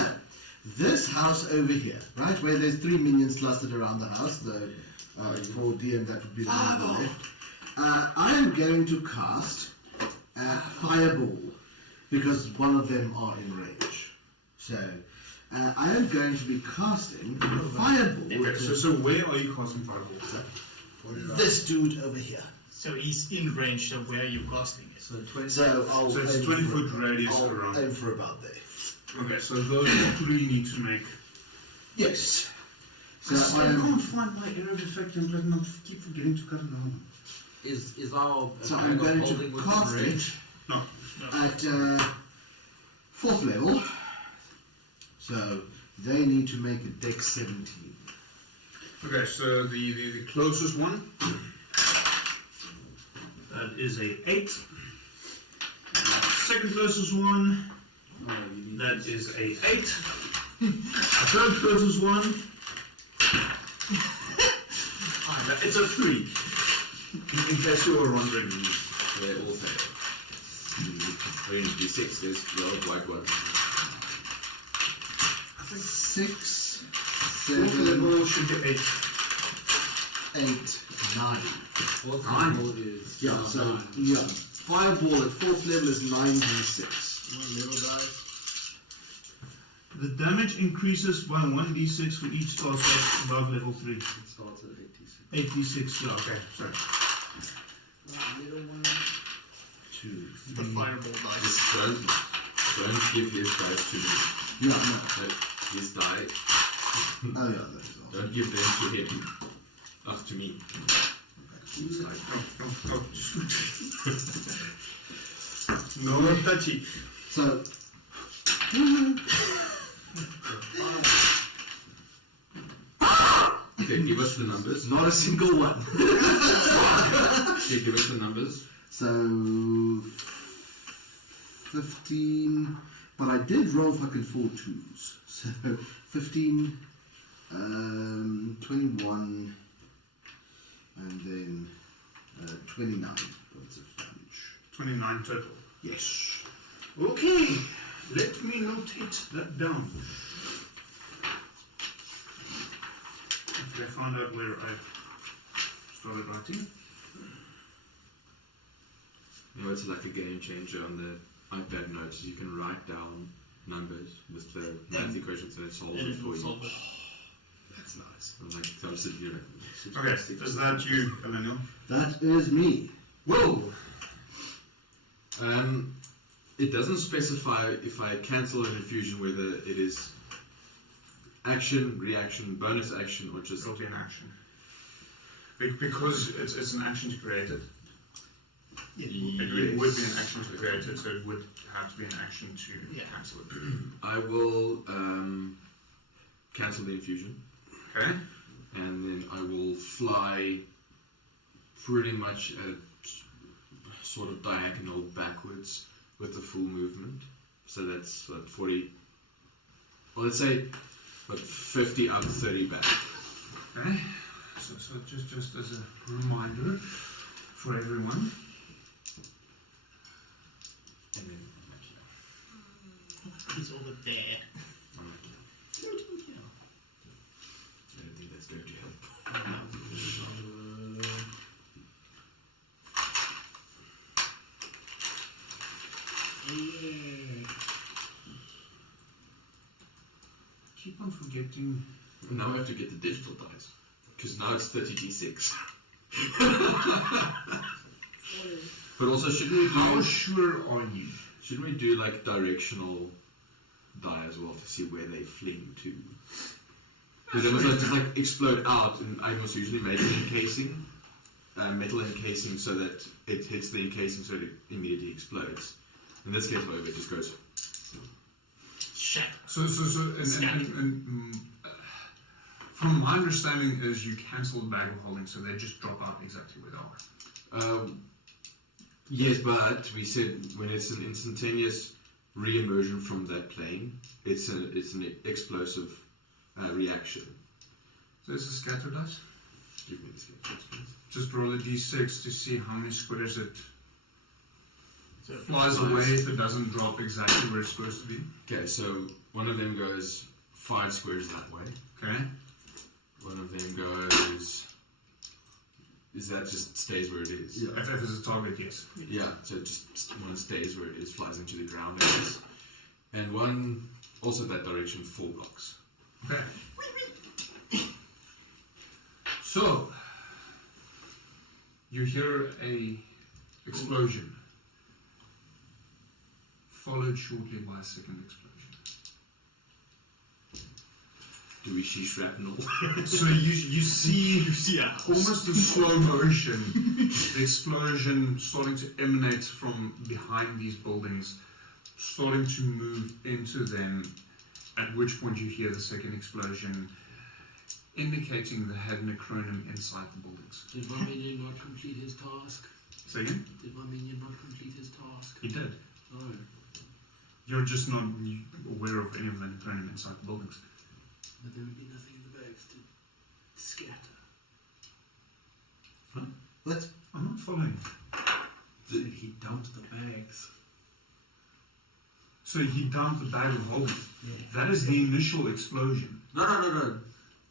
this house over here, right, where there's 3 minions clustered around the house, though for DM that would be the one on the left. I am going to cast Fireball because one of them are in range. So I am going to be casting Fireball. Okay, so where are you casting fireballs? This dude over here. So he's in range, so where are you casting it? So it's it's 20 foot radius I'll around. aim for about there. Okay, so those 3 need to make. Yes. So I can't find my area of effect and let not keep forgetting to cut it down. Is our So I'm going to cast it No. at 4th level. So They need to make a dex 17. Okay, so the closest one, that is a 8. Second closest one, that is a 8. A third closest one, it's a 3. In case you were wondering. They all fail. In D6, there's 12 white ones. 6, Fourth 7, level should be 8. 8, 9. Fourth Nine. level is Yeah, so, 9. yeah. Fireball at 4th level is 9d6. One level dice. The damage increases by 1d6 for each star set above level 3. It starts at 86. 8d6, yeah, okay, sorry. Little one. 2, The 3. fireball dice. Just don't give his dice to me. Yeah, no. His die, Oh, yeah, that is awesome. don't give them to him. To me. His die. No touchy. So, Okay, give us the numbers. not a single one. Okay, give us the numbers. So, 15, but I did roll fucking 4 2s. So, 15, 21, and then 29 points of damage. 29 total. Yes. Okay, let me notate that down. Hopefully I found out where I started writing. You know, it's like a game changer on the iPad notes. You can write down numbers with the math equations and it solves it for you. That's nice. I'm like, I'm sitting here. Okay, is that you, Eleniel? That is me. Whoa! It doesn't specify if I cancel an infusion whether it is action, reaction, bonus action, or just. It'll be an action. Because it's an action to create it. It would be an action to create it, so it would have to be an action to cancel it. I will cancel the infusion. Okay. And then I will fly pretty much at a sort of diagonal backwards with the full movement. So that's what, 40. Well, let's say what, 50 up, 30 back. Okay. So just as a reminder for everyone. And then He's over there. I'm like, floating here. I don't think that's going to help. Keep on forgetting. Now I have to get the digital dice. Because now it's 30d6. But also, shouldn't we do... How sure are you? Shouldn't we do like directional die as well to see where they fling to? Because it was like, just like explode out, and I was usually making encasing, metal encasing, so that it hits the encasing so it immediately explodes. In this case, however, it just goes. Shit. So from my understanding is you cancel the bag of holding, so they just drop out exactly where they are. Yes, but we said when it's an instantaneous re-immersion from that plane, it's an explosive reaction. So it's a scatter dice? Give me the scatter dice, please. Just roll a d6 to see how many squares it So flies away if it doesn't drop exactly where it's supposed to be. Okay, so one of them goes 5 squares that way. Okay. One of them goes. Is that just stays where it is? Yeah. FF is a target, yes. Yeah, so just one stays where it is, flies into the ground, I guess. And one also that direction, 4 blocks. Okay. So you hear a explosion, followed shortly by a second explosion. Do we see shrapnel? So you see almost in slow motion the explosion starting to emanate from behind these buildings, starting to move into them, At which point you hear the second explosion, indicating they had necronium inside the buildings. Did my minion not complete his task? Say again? Did my minion not complete his task? He did. Oh. You're just not aware of any of the necronium inside the buildings. But there would be nothing in the bags to scatter. Huh? What? I'm not following. Said he dumped the bags. So he dumped the bag of holding. Yeah. That is the initial explosion. No.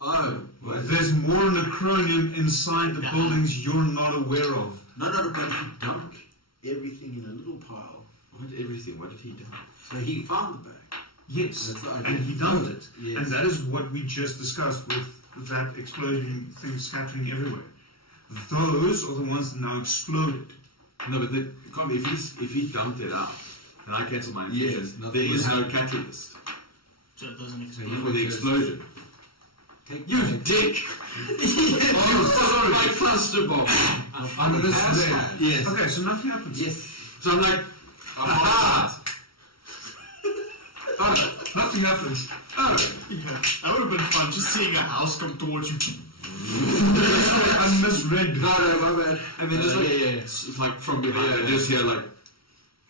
Oh. Well, There's more necronium inside the buildings you're not aware of. No, but he dumped everything in a little pile. What everything? What did he do? So he found the bag. Yes, That's the idea. and he dumped it. Yes. And that is what we just discussed with that explosion thing scattering everywhere. Those are the ones that now exploded. No, but it can't be. If he dumped it out, and I cancel my infusion, Yes, there is no catalyst So it doesn't for explode. the explosion. You dick! Oh, my cluster bomb! I'm this there. Yes. Okay, so nothing happens. Yes. So I'm like, aha! Oh, nothing happens. Oh, Yeah, that would have been fun, just seeing a house come towards you. I misread. no, my bad. And then just like, yeah. like from behind, I just hear like,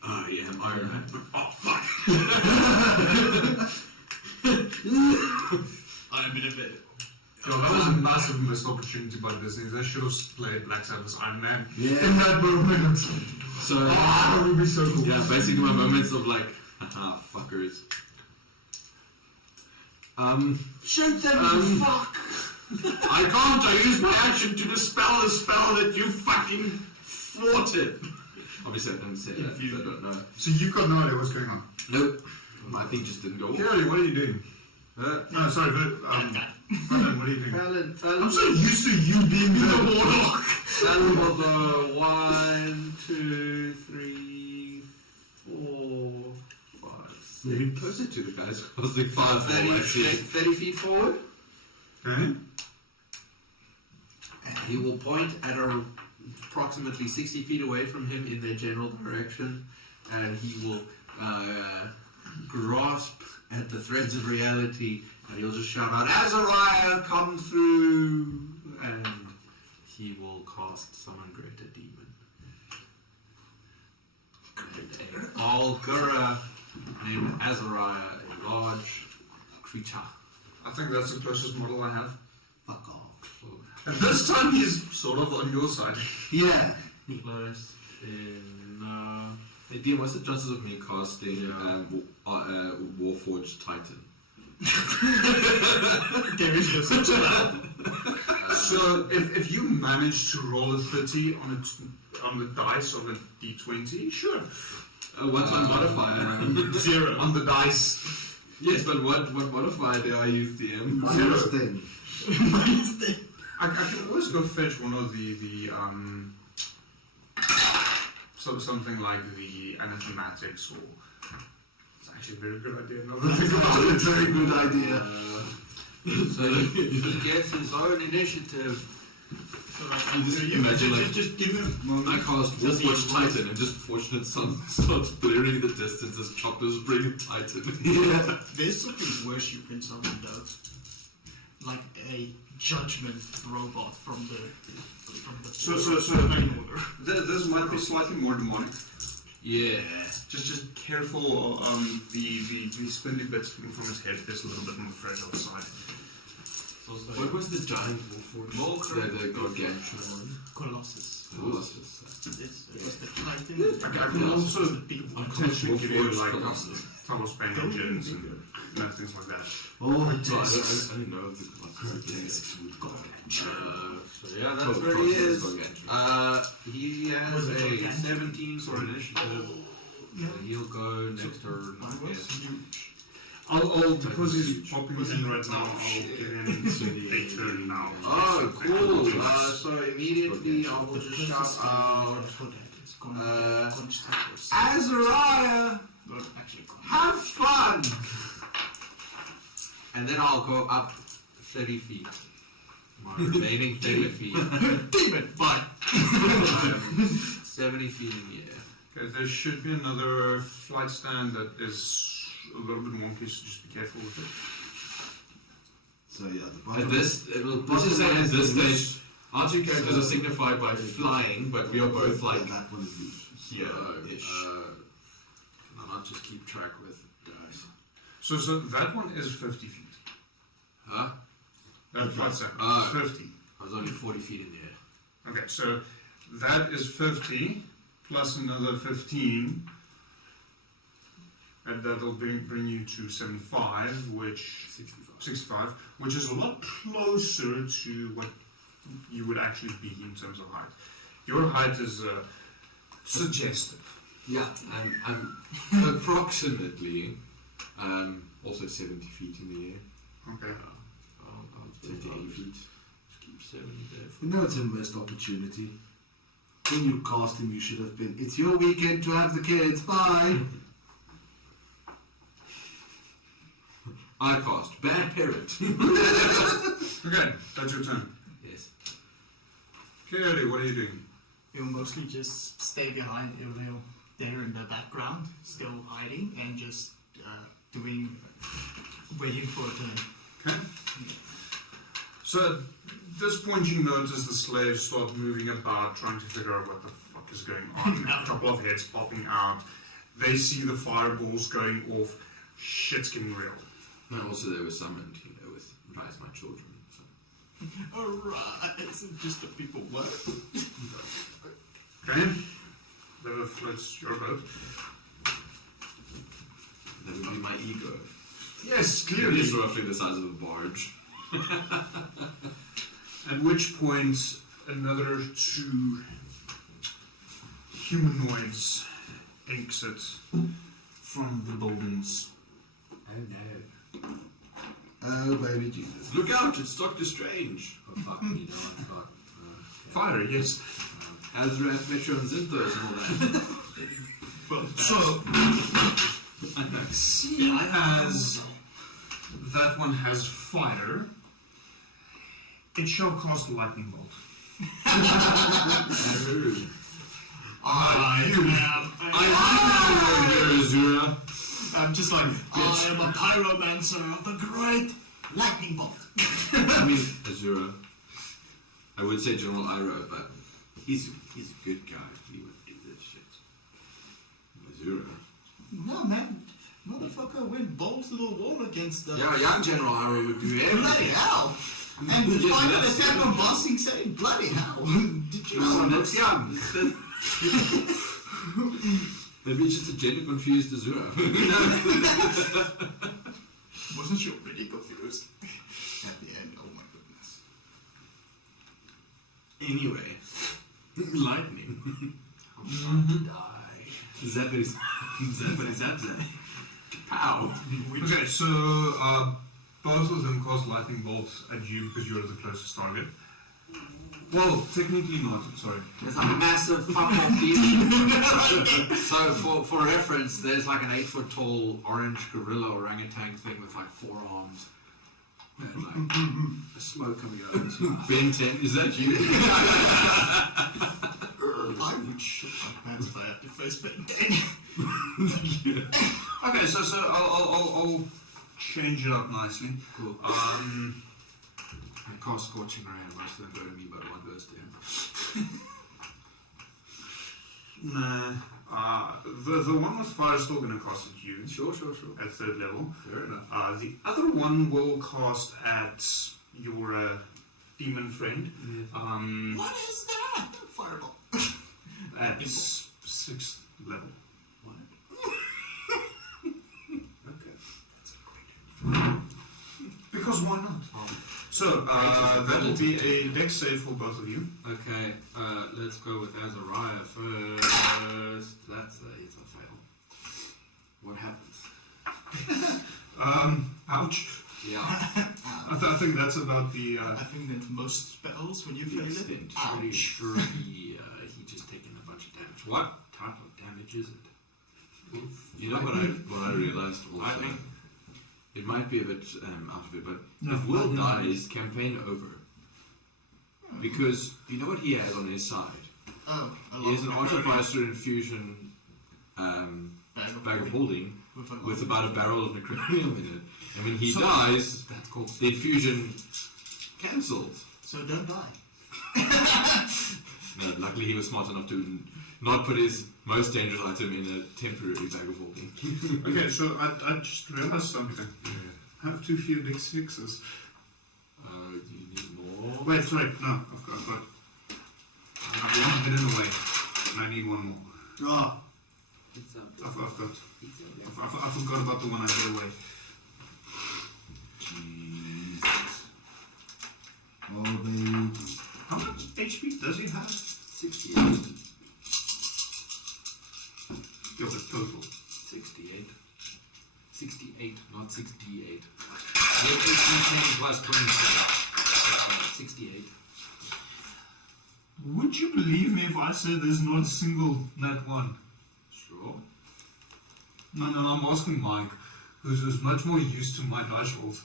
oh yeah, I'm Iron Man. Oh fuck! I'm in a bit. Yo, that was a massive missed opportunity by Disney. They should have played Black Sabbath's Iron Man Yeah. in that moment. So That would be so cool. yeah, basically my moments of like, haha, fuckers. Shoot them, Um, fuck! I can't. I use my action to dispel the spell that you fucking thwarted. Obviously, I don't say that because I don't know. So you've got no idea what's going on. Nope. My thing just didn't go off. Kerry, what are you doing? No, sorry, but Fallon, what are you doing? Fallon. I'm so used to you being the warlock. Fallon will go 1, 2, 3, 4, 5, 6. Moving closer to the guys. I was like 5, 30 feet forward. Okay. He will point at approximately 60 feet away from him in their general direction, and he will grasp at the threads of reality, and he'll just shout out, "Azariah, come through!" And he will cast Summon Greater Demon. And an Algura named Azariah, a large creature. I think that's the closest model I have. Fuck off. And this time he's sort of on your side. Yeah. Close in. Hey, Dean, what's the chances of me casting Warforged Titan? There is no such thing. So if you manage to roll a 30 on the dice of a d20, sure. What's my modifier? 0 on the dice. Yes, but what modifier do I use, DM? Minus 10. I can always go fetch one of the something like the anathematics, or it's actually a very good idea. No, That's a very good idea. So he gets his own initiative. You just imagine like just give me I cast Warforged Titan and just Fortunate Son starts blaring in the distance as choppers bring Titan. Yeah. There's something worse you can summon though. Like a judgment robot from the So main order. this might be slightly more demonic. Yeah. Just careful. The spindly bits coming from his head. There's a little bit more fragile side. What was the giant Warforged? The gargantuan one? Colossus. Colossus. It's the Titan. I can also the big one. potentially give you like Colossus. tunnel-span engines and things like that. Oh, No, I discs. didn't know if the Colossus. So yeah, that's where he is. He has a 17 for initiative. So he'll go next turn, I guess. I'll because he's popping in right now. I'll get him into a turn now. Oh, cool. So immediately I will just shout out, Azariah, have fun! And then I'll go up 30 feet. My remaining 30 feet. Demon, bye. 70 feet in the air. Okay, there should be another flight stand that is a little bit wonky, so just be careful with it. So yeah, the bottom. At this, let's just say at this stage, our two characters are signified by flying, but we are both like that one is here-ish. Can I not just keep track with dice? So that one is 50 feet. Huh? That's what's that? Oh. 50. I was only 40 feet in the air. Okay, so that is 50 plus another 15. And that'll bring you to 75, which 65, which is a lot closer to what you would actually be in terms of height. Your height is suggestive. Yeah, I'm approximately also 70 feet in the air. Okay. I'll 80 feet. Just keep 70 there. You know it's a missed opportunity. When you cast him, you should have been. It's your weekend to have the kids. Bye. I cast Bad Parent. Okay, that's your turn. Yes. Clearly, what are you doing? We'll mostly just stay behind Uriel there in the background, still hiding, and just waiting for a turn. Okay. So at this point you notice the slaves start moving about, trying to figure out what the fuck is going on. A couple of heads popping out. They see the fireballs going off. Shit's getting real. No, also they were summoned, with Rise My Children. So. Alright, it's just the people work. Okay. That's your vote. That would be my ego. Yes, It clearly. is roughly the size of a barge. At which point another two humanoids exit from the buildings. Oh no. Oh baby Jesus! Look out! It's Doctor Strange. Oh fuck me, no, I thought. Fire, yes. Azrath, Metro, and Zinthos and all that. Well, so seeing as that one has fire, it shall cast lightning bolt. I'm just like, I am a pyromancer of the great lightning bolt. I mean, Azura. I would say General Iroh, but he's a good guy. He would do this shit. Azura. No, man. Motherfucker went balls to the wall against the... Yeah, young General Iroh would do everything. Bloody hell! And the Yeah, final that's attack true. on Bossing said, bloody hell! Did you No, that's young. Maybe it's just a gender confused Azura. Wasn't she already confused? At the end, oh my goodness. Anyway, lightning. Zappity zap. Pow. Okay, so both of them cast lightning bolts at you because you're the closest target. Well, technically not, sorry. There's a massive fuck off beast. So for reference, there's like an 8-foot tall orange gorilla orangutan thing with like 4 arms. And like a smoke coming out of his mouth. Ben 10, is that you? I would shit my pants if I had to face Ben 10. Okay, so I'll change it up nicely. Cool. I cast Scorching Ray, and most of them go to me, but one goes to him. Nah. The one with fire is still going to cast at you. Sure. At 3rd level. Fair enough. The other one will cast at your demon friend. What is that? Fireball. At 6th level. What? Because why not? So, that will be a dex save for both of you. Okay, let's go with Azariah first. It's a fail. What happens? Ouch. Yeah. I think that's about the. I think that most spells, when you fail it, Pretty ouch. sure he just taken a bunch of damage. What type of damage is it? You know what I realized also? Lightning. It might be a bit out of it, but if Will dies, campaign over. Because you know what he has on his side? Oh, He has an Artificer Infusion bag of holding with about a barrel of necronium in it. And when he dies, That's cool. the infusion cancelled. So don't die. No, luckily he was smart enough to not put his most dangerous item in a temporary bag of holding. Okay, so I just realized something. I have too few D6s. You need more. Wait, sorry, no, I've got one hidden away, and I need one more. Ah, I forgot about the one I hid away. Jesus. Oh, baby. How much HP does he have? 68. Yeah, but total. 68. 68, not 68. Let 18 plus 27. 68. Would you believe me if I said there's not a single nat one? Sure. No, I'm asking Mike, who's much more used to my dice rolls.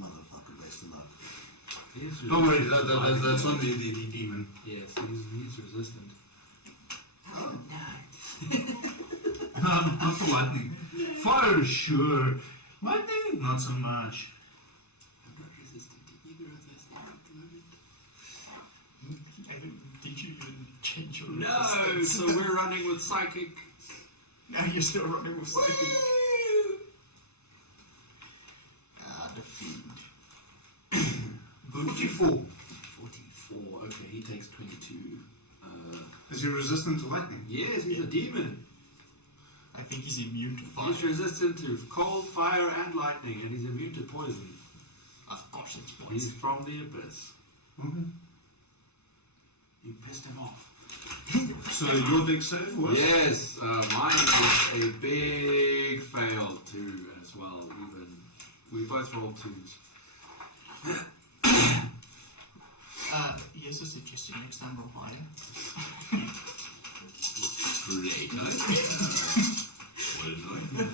Motherfucker, best of luck. Don't worry, that's on the demon. Yes, he's resistant. oh no. No, not for lightning. Fire, sure. Lightning, not so much. I'm not resistant to either of those things at the moment. Did you even change your No, resistance? so we're running with psychic. Now you're still running with psychic. Defeat. 44. 44, okay, he takes 22. Is he resistant to lightning? Yes, he's a demon. I think he's immune to fire. He's resistant to cold, fire, and lightning, and he's immune to poison. Of course it's He's poison. from the abyss. Okay. You pissed him off. So your deck save was? Yes, mine was a big fail too, as well. Even we both rolled 2s. Here's a suggestion, next time roll higher. Great.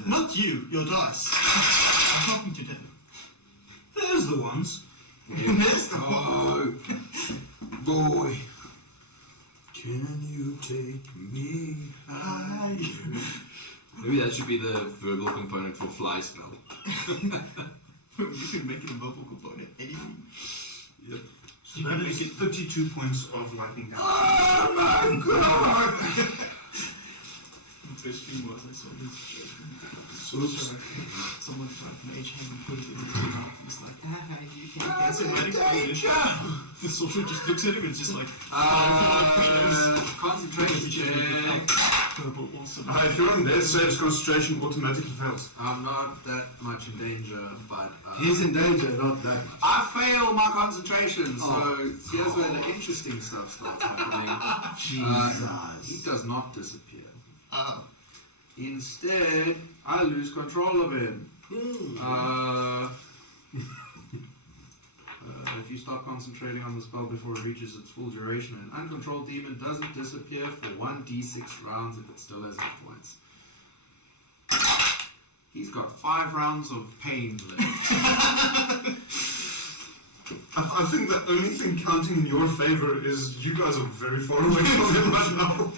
Not you, your dice. I'm talking to them. There's the ones. There's the Oh, boy. Can you take me high? Maybe that should be the verbal component for fly spell. You can make it a verbal component, anything. Yep. So that is 32 points of lightning damage. Oh my god! The best thing was I saw this. Oops. Someone tried mage hand and put it in his mouth. He's like, you can't dance in my English. The soldier just looks at him and just like, Concentration check. verbal also. If you're in death saves, concentration automatically fails. I'm not that much in danger, but He's in danger, not that much. I fail my concentration, so here's where the interesting stuff starts happening. Jesus. He does not disappear. Oh. Instead, I lose control of him. If you stop concentrating on the spell before it reaches its full duration, an uncontrolled demon doesn't disappear for 1d6 rounds if it still has hit points. He's got 5 rounds of pain left. I think the only thing counting in your favor is you guys are very far away from him right now.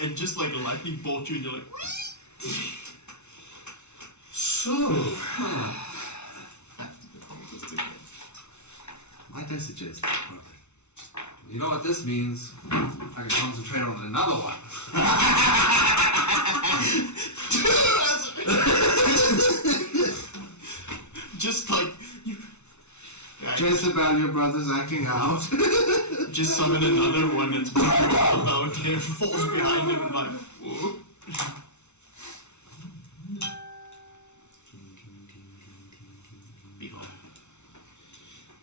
And just like a lightning bolt you and you're like, So, Might I suggest? You know what this means? I can concentrate on another one. just like, Jezebel, your brother's acting out. just summon another one that's moving around out there, falls behind him and like, whoa.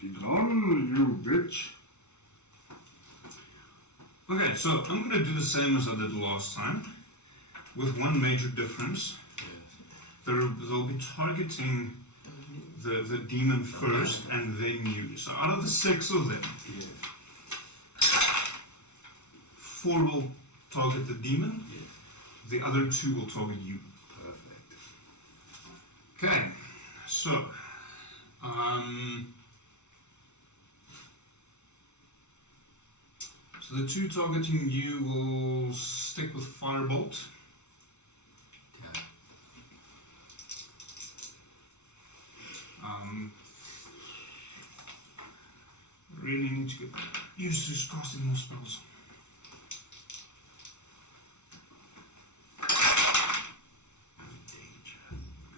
be gone, you bitch. Okay, so I'm gonna do the same as I did last time, with one major difference. They'll be targeting the demon first and then you. So out of the 6 of them, 4 will target the demon, the other 2 will target you. Perfect. Okay, so so the 2 targeting you will stick with Firebolt. used to casting more spells.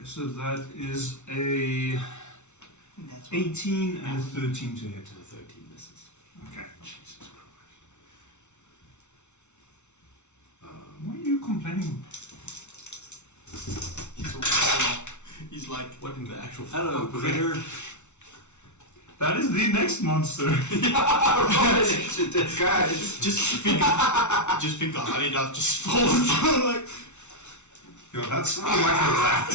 So that is a 18 and a 13 to hit. The 13 misses. Okay. What are you complaining about? He's like, What in the actual Hello, fuck? critter. That is the next monster. guys, just think the honey dog just falls down like. Yo, that's not like a rat.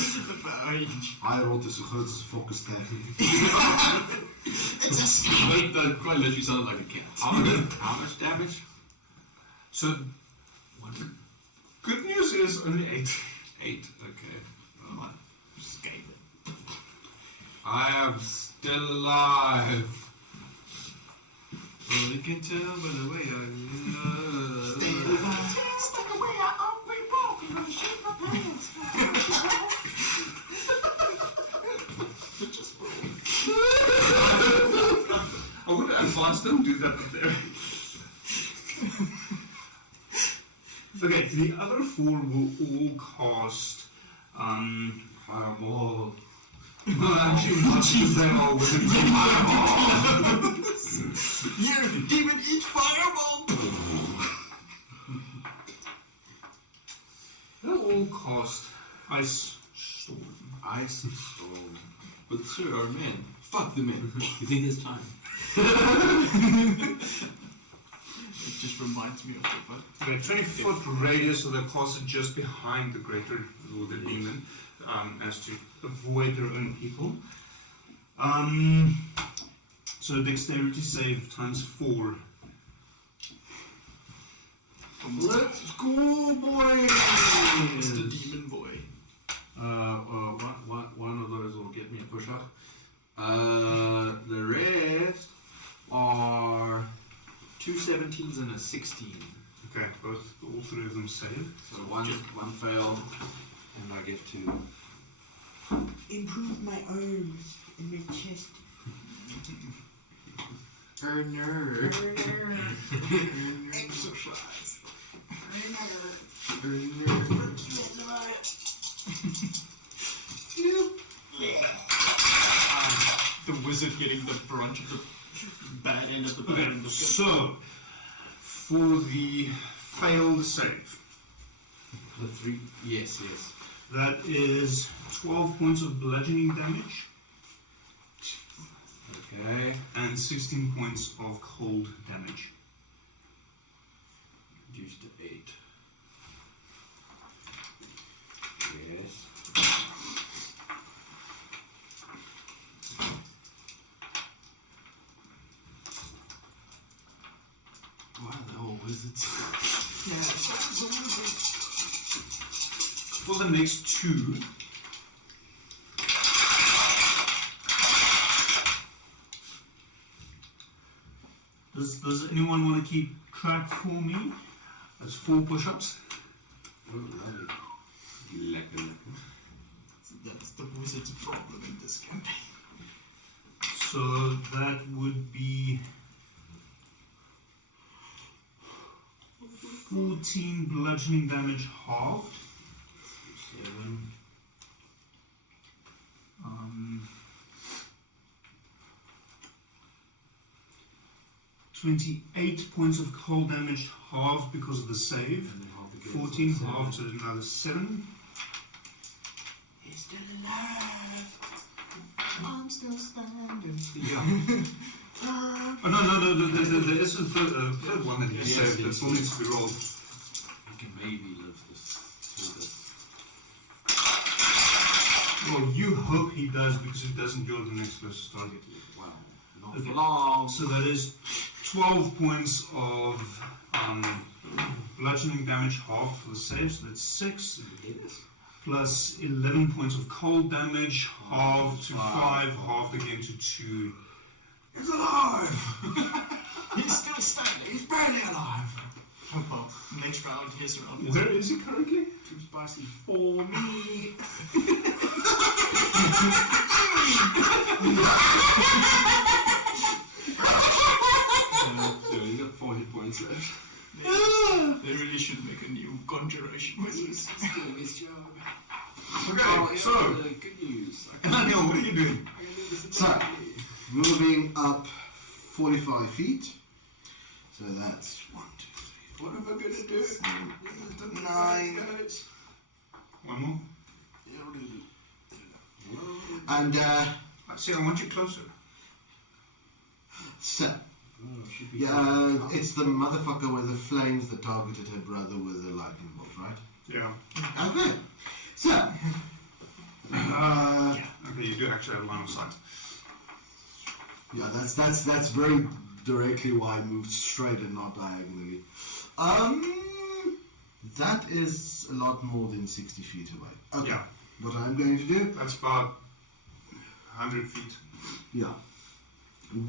Hy rot is so groot as 'n fokkestein. It's a snake. Wait, that quite literally sounded like a cat. How much damage? So, good news is only 8. 8. Okay. Come on, escape it. I am still alive. Well, you can tell by the way I. Stay away, I always walk. You're gonna shit my pants. Just I would advise don't do that up there. Okay, the other 4 will all cast Fireball. well, actually, not of them all with a fireball. yeah, the demon eat fireball. They'll all cast Ice Storm. Ice storm. But sir, our men. Fuck the men. You think it's time? It just reminds me of it. Okay, 20-foot radius, so they'll cast it just behind the greater or the demon, as to avoid their own people. So dexterity save times 4. Let's go, boys! It's the demon boy. One of those will get me a push up. The rest are 2 17s and a 16. Okay, all 3 of them save. So one failed, and I get to Improve my arms and my chest. Burner. Exercise. The wizard getting the brunt of the bad end of the Okay, bone. so for the failed save, The 3. Yes. that is 12 points of bludgeoning damage Okay. and 16 points of cold damage. Reduced to 8. Yes. Why are they all wizards? For the next 2, does anyone want to keep track for me? That's 4 push-ups. Oh, lovely. Lekker. That's the wizard's problem in this campaign. So that would be 14 bludgeoning damage halved. 7. 28 points of cold damage halved because of the save. And then half again. 14 7. halved to another 7. He's still alive. I'm still standing. Yeah. Oh, no, there is a third one that he Yes, saved yes, that still yes. needs to be rolled. I can maybe live this through this. Well, you hope he does because if he doesn't, you're the next closest target. Wow. Not Okay. for long. So that is 12 points of bludgeoning damage halved for the save, so that's 6. Plus 11 points of cold damage, halved to 5, halved again to 2. He's alive! He's still standing. He's barely alive! Oh, well, next round, his round. Where is he currently? Too spicy for me! So wizards left. They really should make a new conjuration wizards. He's doing his job. Okay, so, Good news. Daniel, what are you doing? So, moving up 45 feet. So that's 1, 2, 3, What am I going to do? 4, 9. One more. And, I said I want you closer. so, yeah, it's the motherfucker with the flames that targeted her brother with the lightning bolt, right? Yeah. Okay. So, Okay, you do actually have line of sight. yeah, that's very directly why I moved straight and not diagonally. That is a lot more than 60 feet away. Okay. Yeah. What I'm going to do, That's about 100 feet. yeah,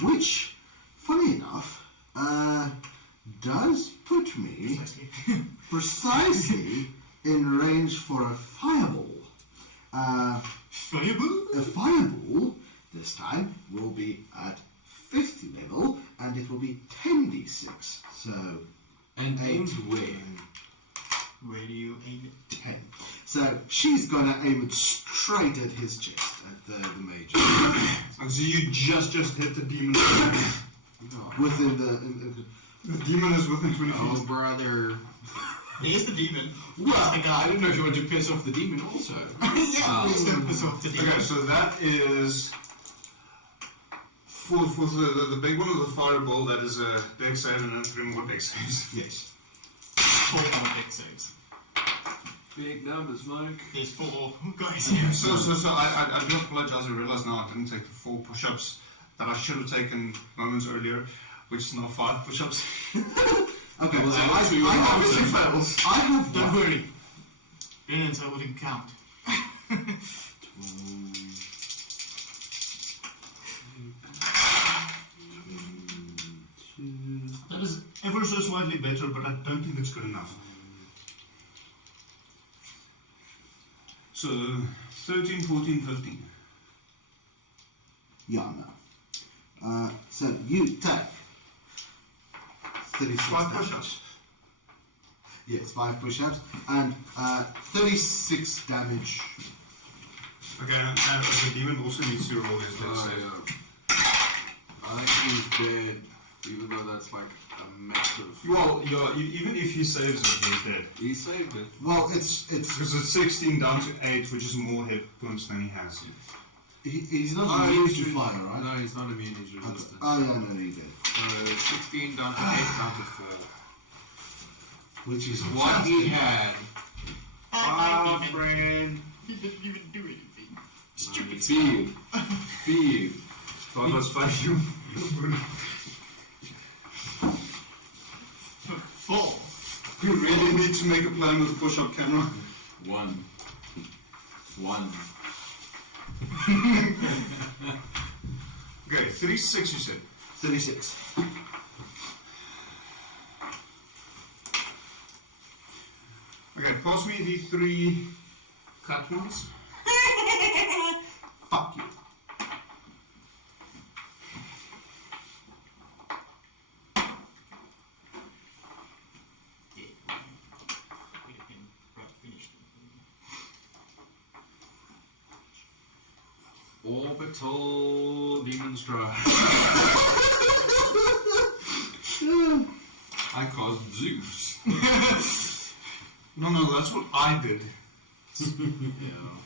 which, funny enough, does put me precisely in range for a fireball. Fireball? A fireball this time will be at 50 level, and it will be 10d6. So, And 8 aimed where? Where do you aim it? 10. So she's gonna aim it straight at his chest, at the mage. And so you just hit the demon. Within the The demon is within 20 feet. Oh, brother. Here's the demon. Well, I didn't know if you wanted to piss off the demon also. Yeah, please don't piss off the demon. Okay, so that is for the big one of the fireball. That is a dex save and then 3 more dex saves. yes. 4 more dex saves. Big numbers, Mike. There's 4 guys here. So I do apologize. I realize now I didn't take the 4 push-ups that I should have taken moments earlier, which is now 5 push-ups. Okay, Well, so that I was your obviously answer. fails. I have Don't one. worry. Brilliant, I wouldn't count. That is ever so slightly better, but I don't think it's good enough. So 13, 14, 15. Yeah, no. So you take 36 5 damage. push-ups. Yes, 5 push-ups and 36 damage. Okay, and the demon also needs to roll his dex save. I think he's dead, even though that's like a massive. Well, yeah, even if he saves it, he's dead. He saved it. Well, it's Because it's 16 down to 8, which is more hit points than he has. he's not Oh, immune he's to re- fire, right? No, he's not immune, he's Okay. resistant. Oh yeah, no, he did. 16 down to 8 down to 4. Which is What he had. Friend. He didn't even do anything. Stupid Feel. Thought that's funny. 4. You really need to make a plan with the push-up camera. 1. Okay, 36 you said. 36. Okay, pass me the 3 cut ones. Fuck you. Orbital Demon's Drive. I caused Zeus. No, that's what I did.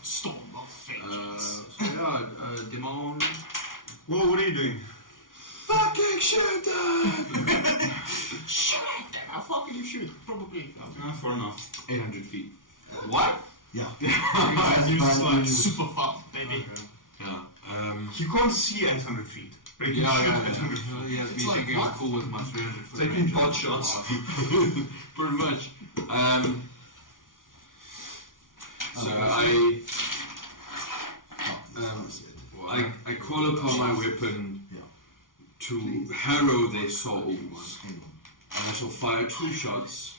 Storm of vengeance. Demon. Well, what are you doing? Fucking shoot them! Shoot them! How far can you shoot? Probably. Far enough. 800 feet. What? Yeah. You just like super far, baby. Yeah. You can't see 800 feet. But you can shoot 800 feet. Yeah, me like taking what? a cool with my 300 foot Taking range. pot shots. Pretty much. So I call upon my weapon to harrow their souls, and I shall fire 2 shots,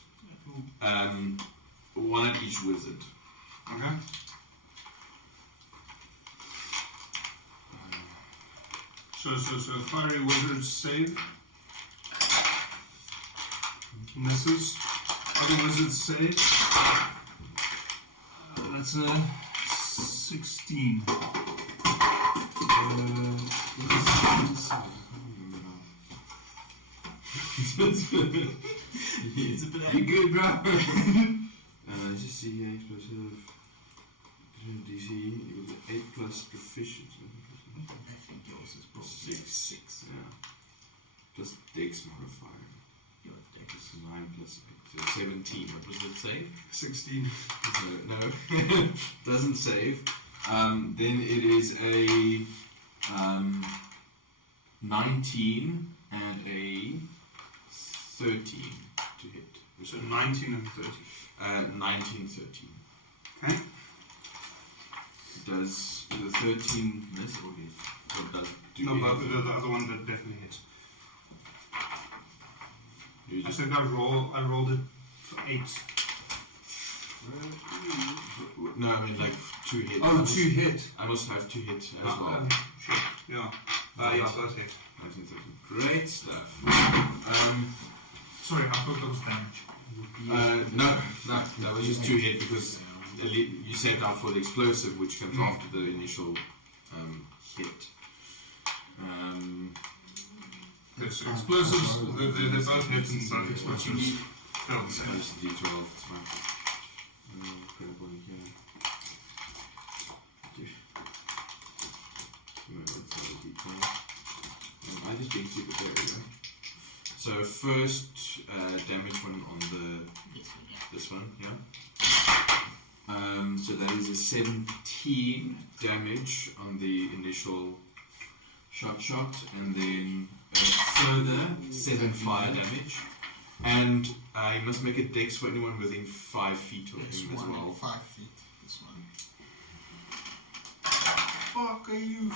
one at each wizard. Okay. So fiery wizard save. Misses. Other wizards save. That's a 16. It's a bit good, bro. Let's just see here, explosive. DC, you got 8 plus proficiency. I think yours is probably 6, yeah. Plus dex modifier. your dex. 9 plus 8, so 17. What was it save? 16. No. Doesn't save. Then it is a 19 and a 13 to hit. So 19 and 30. 19, 13. Okay. Does the 13 miss or hit? Or does do No, hit? but the other one that definitely hits. You I just said I rolled it for 8. no, I mean like 2 hits. Oh, 2 hit. I must have 2 hits as well. Sure. Yeah. Yeah, that's it. 19, 13. Great stuff. Sorry, I thought that was damage. No, that was just 2 hit because you set out for the explosive, which comes after the initial hit. There's explosives, they're both hits and both explosives. Failed It's save. D12, it's fine. Grab one here. No, that's not a D12. I'm just being super clear, yeah? So first damage one on this one, yeah? So that is a 17 damage on the initial shot, and then a further 7 fire damage. And I must make a dex for anyone within 5 feet of him as well. 5 feet. This one. Fuck are you?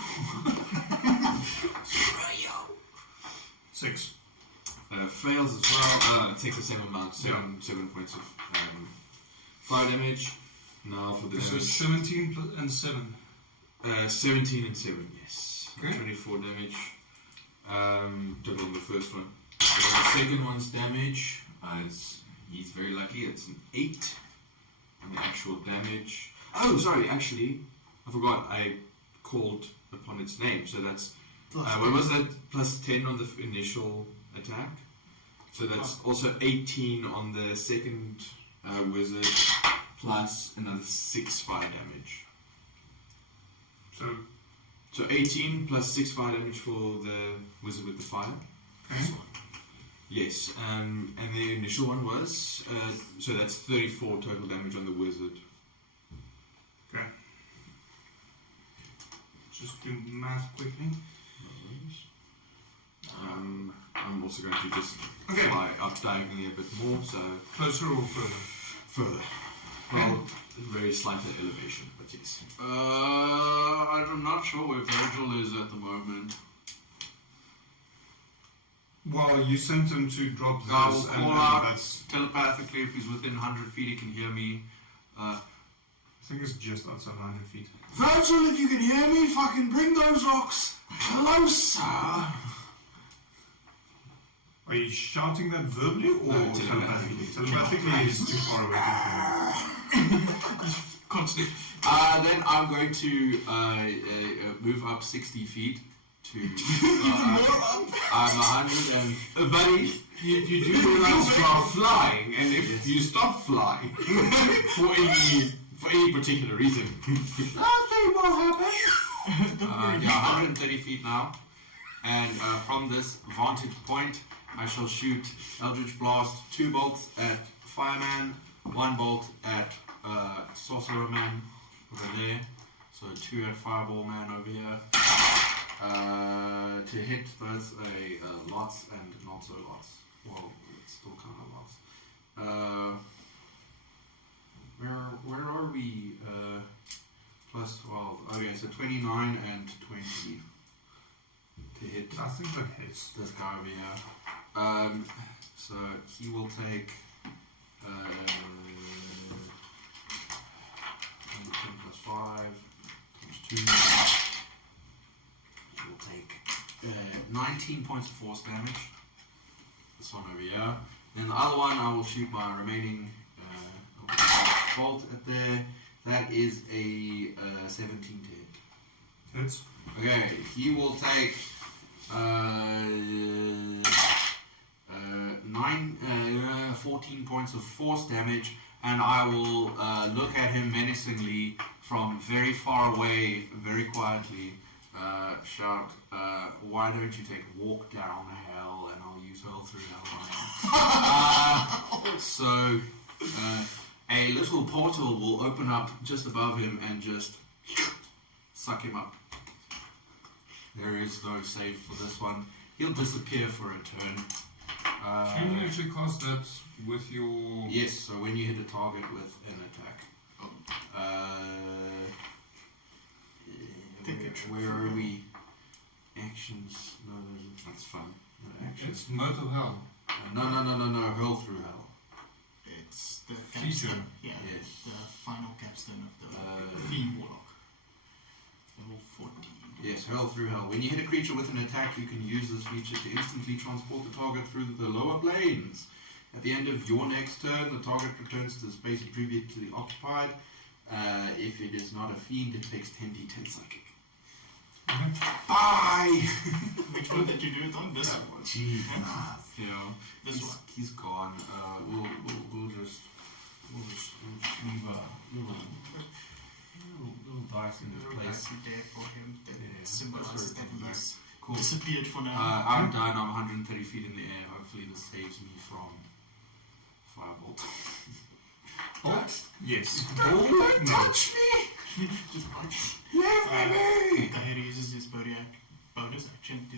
6. Fails as well. It takes the same amount, 7 points of fire damage. Now for the So damage. 17 and 7. 17 and 7, yes. Okay. 24 damage. Total on the first one. The second one's damage, he's very lucky, it's an 8 on the actual damage. Oh, sorry, actually, I forgot I called upon its name, so that's, what was that, plus 10 on the initial attack? So that's also 18 on the second wizard, plus another 6 fire damage. So 18 plus 6 fire damage for the wizard with the fire. Okay. Yes, and the initial one was, so that's 34 total damage on the wizard. Okay. Just do math quickly. I'm also going to just Okay. fly up diagonally a bit more, so Closer or further? further. Well, very slight elevation, but yes. I'm not sure where Virgil is at the moment. Well, you sent him to drop this, I will call out that's. telepathically if he's within 100 feet, he can hear me. I think it's just outside 100 feet. Virgil, if you can hear me, fucking bring those rocks closer! Are you shouting that verbally or No, telepathically? Telepathically is too far away Continue. Then I'm going to move up 60 feet to. I'm 100 and. Buddy, you do realize you are flying, and if you stop flying for any particular reason. nothing will happen. 130 feet now, and from this vantage point, I shall shoot Eldritch Blast, 2 bolts at Fireman, 1 bolt at Sorcerer Man over there, so 2 at Fireball Man over here, to hit both a lots and not so lots. Well, it's still kind of lots. Where are we? Plus 12. Okay, so 29 and 20 to hit. I think that hits. This guy over here. So he will take 10 plus 5 times 2. He will take 19 points of force damage. This one over here. Then the other one, I will shoot my remaining bolt at there. That is a 17 to hit. Hits. Okay, he will take 14 points of force damage, and I will look at him menacingly from very far away, very quietly, shout, why don't you take walk down hell, and I'll use hurl through hell on him. So, a little portal will open up just above him and just suck him up. There is no save for this one. He'll disappear for a turn. Can you actually cast that with your... Yes, so when you hit a target with an attack. Where are we? Actions. No, that's fun. No, actions. It's Moat of Hell. No. Hurl through hell. It's the Feature. capstone. Yeah, Yes. the final capstone of the Fiend Warlock. Level 14. Yes, hurl through hell. When you hit a creature with an attack, you can use this feature to instantly transport the target through the lower planes. At the end of your next turn, the target returns to the space it previously occupied. If it is not a fiend, it takes 10d10 psychic. Bye! Which one did you do it on? This one. Jeez. Yeah. This one. He's gone. We'll just leave a little dice in his place. There for him that Yeah, symbolizes that's that right. he's Cool. disappeared for now. I'm done. I'm 130 feet in the air. Hopefully this saves me from firebolt. What? Yes. Don't touch me! Just like Leave Dyer uses his bonus action to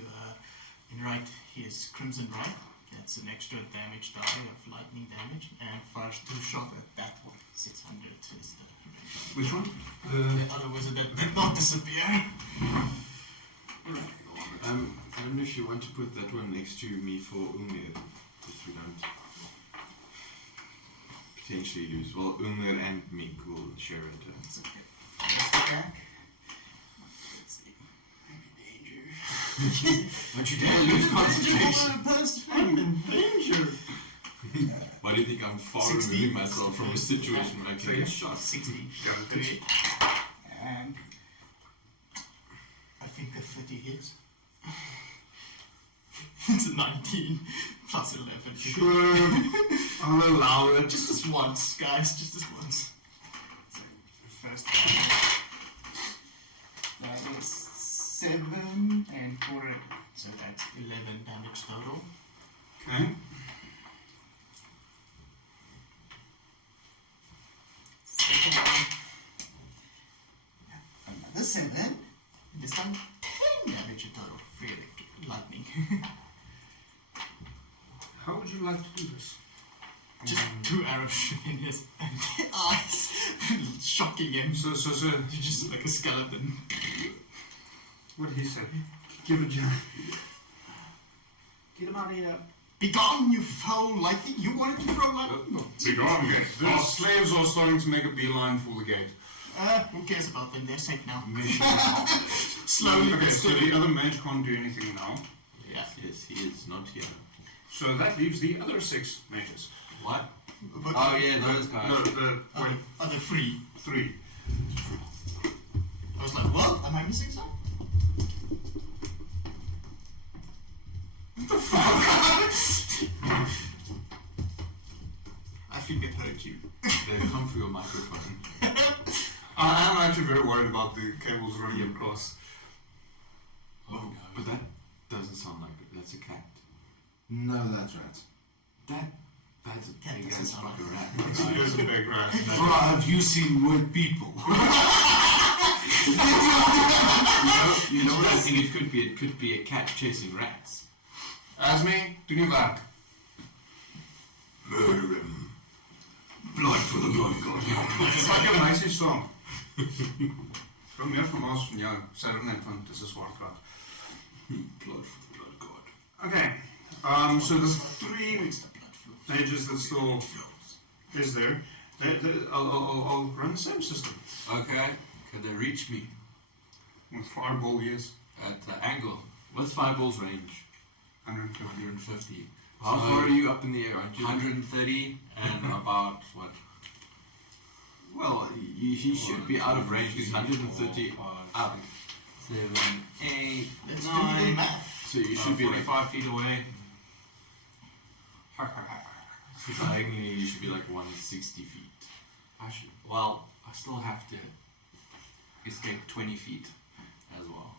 enwrite his Crimson Right. That's an extra damage die of lightning damage, and fires 2 shots at that one. 600 is the range. Which one? The other wizard that did not disappear. I don't know if you want to put that one next to me for Ulmir, if we don't potentially lose. Well, Ulmir and Mink will share it. It's okay. Let's go back. Let's see. Maybe danger. Don't you dare lose concentration! Danger! Why do you think I'm far 60? removing myself from a situation where I can get shot? 60. 3. And I think a 30 hits. It's a 19 plus 11. Sure. I'll allow it. Just this once, guys. Just this once. So, first damage. That is 7 and 4. So that's 11 damage total. Okay. Second one. Another 7. This time 10 damage in total. Free lightning. How would you like to do this? Just 2 arrows shooting his eyes, shocking him. So, You're just like a skeleton. what he said. Give it jam. Get him out of here. Be gone, you foul lightning. You wanted to throw lightning. Be gone, gate. The slaves are starting to make a beeline for the gate. Who cares about them? They're safe now. Mission accomplished. Slowly, Okay, but so steady. the other mage can't do anything now. Yeah. Yes, he is not here. So that leaves the other 6 mages. What? But Oh yeah, those guys. No, the other 3. 3. I was like, what? Am I missing some? What the fuck? I think it hurt you. They've come for your microphone. I am actually very worried about the cables running across. Oh, but that doesn't sound like it. That's a cat. No, that's right. That's a Cat big doesn't ass sound fucking like rat. It is a big rat. Have you seen wood people? You know what I think it could be? It could be a cat chasing rats. Asmi, doe niet vaak. Murder him. Blood for the blood god. It's like a nice song. Veel meer van ons van jou. Zij er net van, het is een zwart rat. Blood for the blood god. Okay, so there's 3 mages that still is there. I'll run the same system. Okay, can they reach me? With fireball, yes. At the angle. What's Fireball's range? 150. 150. How far are you up in the air? Aren't you? 130 and about what? Well, he should be out of range because 130 up. 7, 8, Let's do 9. the math. So you should be like 45 feet away. diagonally. You should be like 160 feet. Well, I still have to escape 20 feet as well,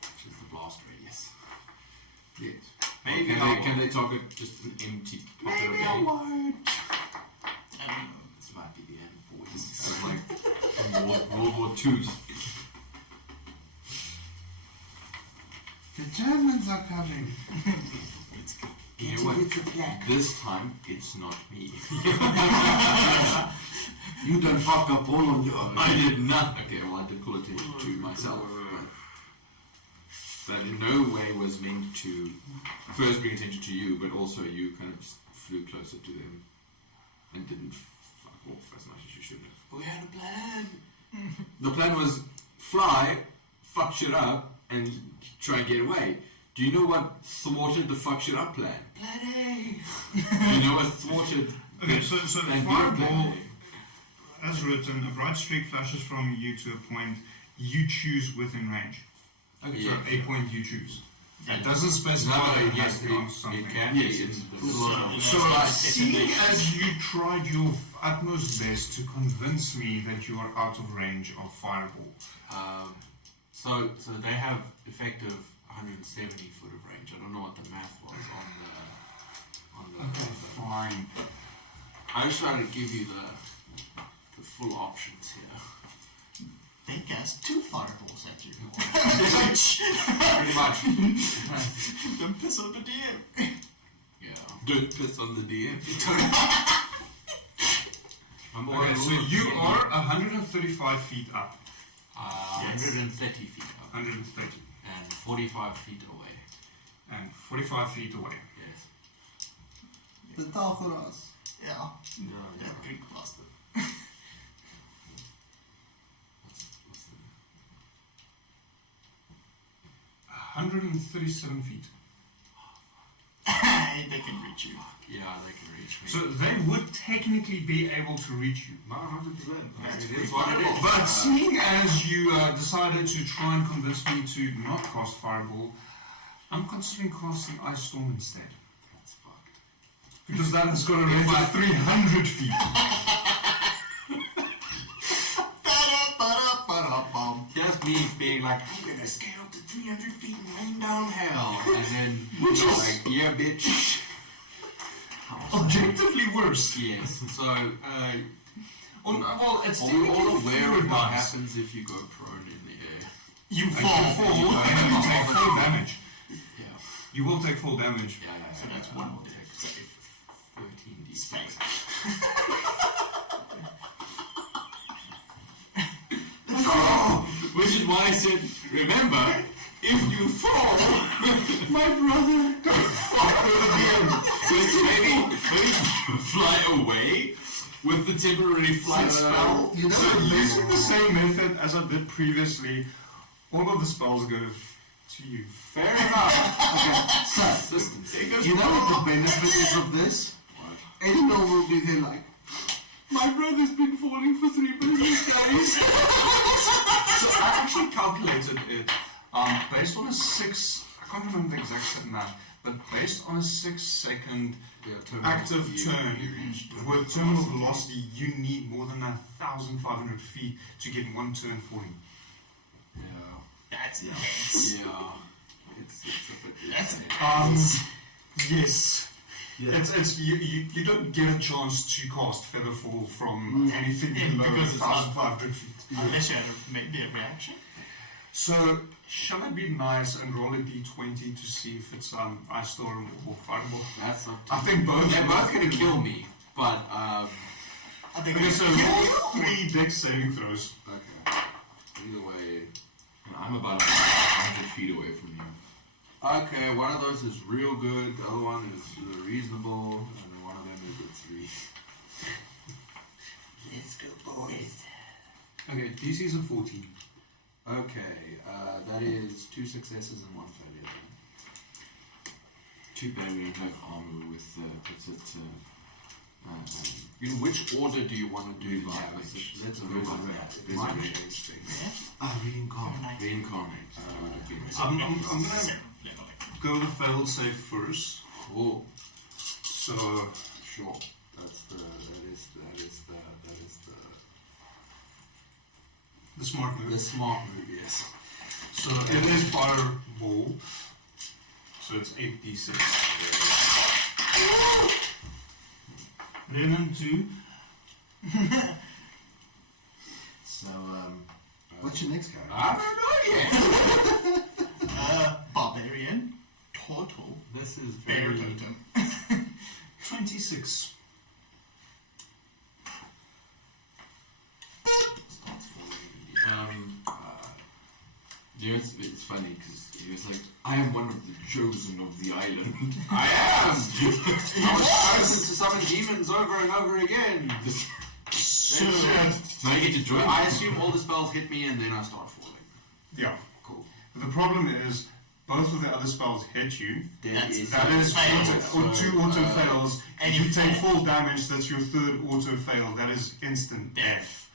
which is the blast radius. Yes. Maybe Can they target just an empty pocket of Maybe I game? won't. I don't know. This might be the end, boys. It's like World War II. The Germans are coming. You know what? This time, it's not me. You done fuck up all on your own. I did not. Okay, well, I did call attention to myself. But that in no way was meant to first bring attention to you, but also you kind of just flew closer to them and didn't fuck off as much as you should have. We had a plan. The plan was fly, fuck shit up, and try and get away. Do you know what thwarted the fuck shit up plan? Plan A. Do you know what thwarted Okay, so the plan B fireball, plan as written, a bright streak flashes from you to a point you choose within range. A? Okay, So yeah. a point you choose. It doesn't specify No, it has to be it something. can be. It's So, seeing as you tried your utmost best to convince me that you are out of range of fireball, So they have effective 170 foot of range. I don't know what the math was on the. okay, fine. I was trying to give you the full options here. They cast 2 fireballs at you. Pretty much. Don't piss on the DM. Yeah. Don't piss on the DM. Okay, so you are 135 feet up. 130 feet up 130. and 45 feet away. And 45 feet away. Yes. The Tahuras. Yeah. No, That Brink bastard. what's the 137 feet. They can reach you. Yeah, they can reach me. So they would technically be able to reach you. Not 100%. That's It pretty is what it is. But seeing as you decided to try and convince me to not cast Fireball, I'm considering casting Ice Storm instead. That's fucked. Because that has got a range of 300 feet. That's me being like, I'm gonna scale up to 300 feet and rain down hell. And then, like, yeah, bitch. Objectively worse. Yes. So, Well, it's are we all technically aware forward of what bias. happens if you go prone in the air? You fall and you take full damage. Yeah. You will take full damage. Yeah, yeah, So that's yeah. one I'll more take save. 13 d6. Space. Which is why I said, remember, if you fall, my brother, don't fuck with the DM. So it's maybe fly away with the temporary flight spell. You know, so using the same method as I did previously, all of the spells go to you. Fair enough. Okay, so, you know what the benefit is of this? Anyone will be there like, my brother's been falling for 3 business days. So I actually calculated it based on a 6, I can't remember the exact amount, but based on a 6-second active turn with terminal velocity, you need more than 1,500 feet to get 1 turn falling. Yeah. That's intense. Yeah. It's a bit That's Yes. Yeah. It's you don't get a chance to cast Featherfall from anything below because it's not- 1,500 feet. Unless you have maybe a reaction. So, shall I be nice and roll a d20 to see if it's Ice Storm or Fireball? That's up to I think both. They're both gonna kill me, but I think Okay, so roll 3 dex saving throws. okay. Either way. I'm about 100 feet away from you. Okay, one of those is real good, the other one is reasonable, and then one of them is a 3. Let's go, boys. Okay, DC's a 14. Okay, that is 2 successes and 1 failure. 2 barrier have armor with what's it? In which order do you want to do the damage? Let's go with that. There's a range thing. Reincarnate. Reincarnate. I'm gonna go the failed save first. Oh, So sure. That is the smart move. the smart move, yes. So it is fireball. So it's 8d6. Then 2. So, what's your next character? I don't know yet. Barbarian. Total. This is Bear very... totem. 26. You know, it's funny because it's like, I am one of the chosen of the island. I am! I was chosen to summon demons over and over again. So, Now you get to join. I assume all the spells hit me and then I start falling. yeah. Cool. The problem is, both of the other spells hit you. That is two auto fails. And you take full damage, that's your third auto fail. That is instant death.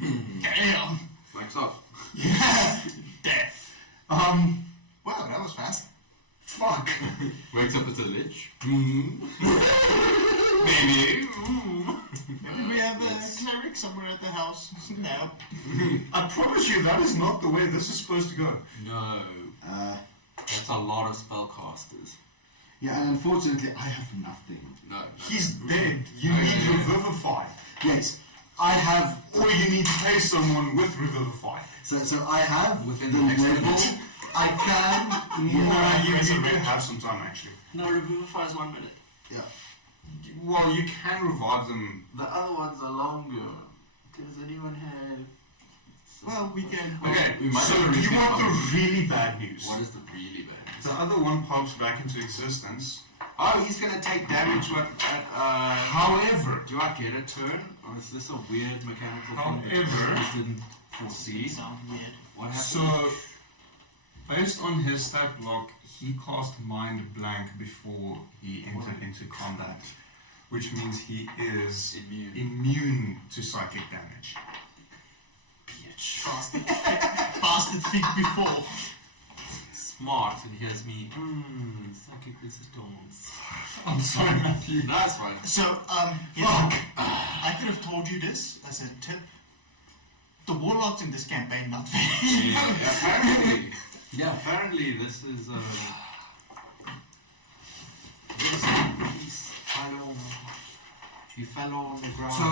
Damn. Wax off. Yeah. Death. Wow, that was fast. Fuck. Wakes up at the lich. Maybe. Maybe we have a cleric somewhere at the house. No. I promise you, that is not the way this is supposed to go. No. That's a lot of spellcasters. Yeah, and unfortunately, I have nothing. No. He's dead. You need Revivify. Yes, I have. Or you need to pay someone with Revivify. So I have Within the the next level. minute. I can. You do have some time actually. No, Revivify is 1 minute. Yeah. Well, you can revive them. The other ones are longer. Does anyone have... Well, we can. Okay, we might so have a you recap want on the really bad news. What is the really bad? The other one pops back into existence. Oh, he's gonna take damage However, do I get a turn? Or is this a weird mechanical thing that However- I didn't foresee? Sound weird. What happened? so based on his stat block, he cast Mind Blank before he entered into combat, which means he is immune to psychic damage. Bitch. Bastard feet before. Smart, and here's me. Psychic resistance. I'm sorry, Matthew. No, that's fine. So, I could have told you this as a tip. The warlocks in this campaign not very. Apparently. Yeah, apparently this is he fell on the ground. So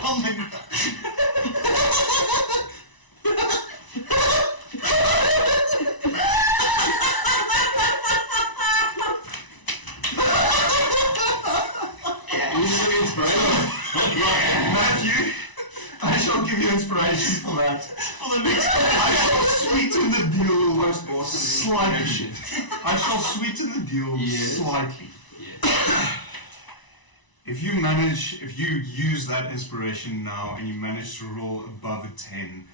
Oh my god. Matthew, I shall give you inspiration for that. For the next I shall sweeten the deal slightly. I shall sweeten the deal slightly. If you use that inspiration now and you manage to roll above a 10,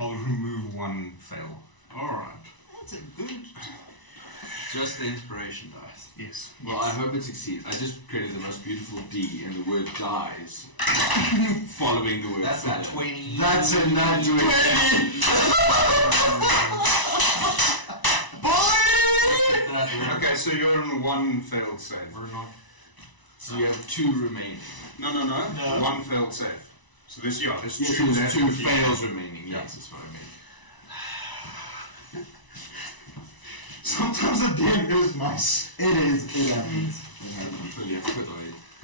I'll remove one fail. Alright. That's a good. Just the inspiration dice. Yes. Well, I hope it succeeds. I just created the most beautiful D, and the word dies following the word. That's fail. a 20. That's a natural. Okay, so you're on one failed save. Or not. So you have 2 remaining. No. One failed save. So there's there's Yes, two there's left. 2 fails remaining. Yes, that's what I mean. Sometimes the game is nice. It is. It happens. Really have a good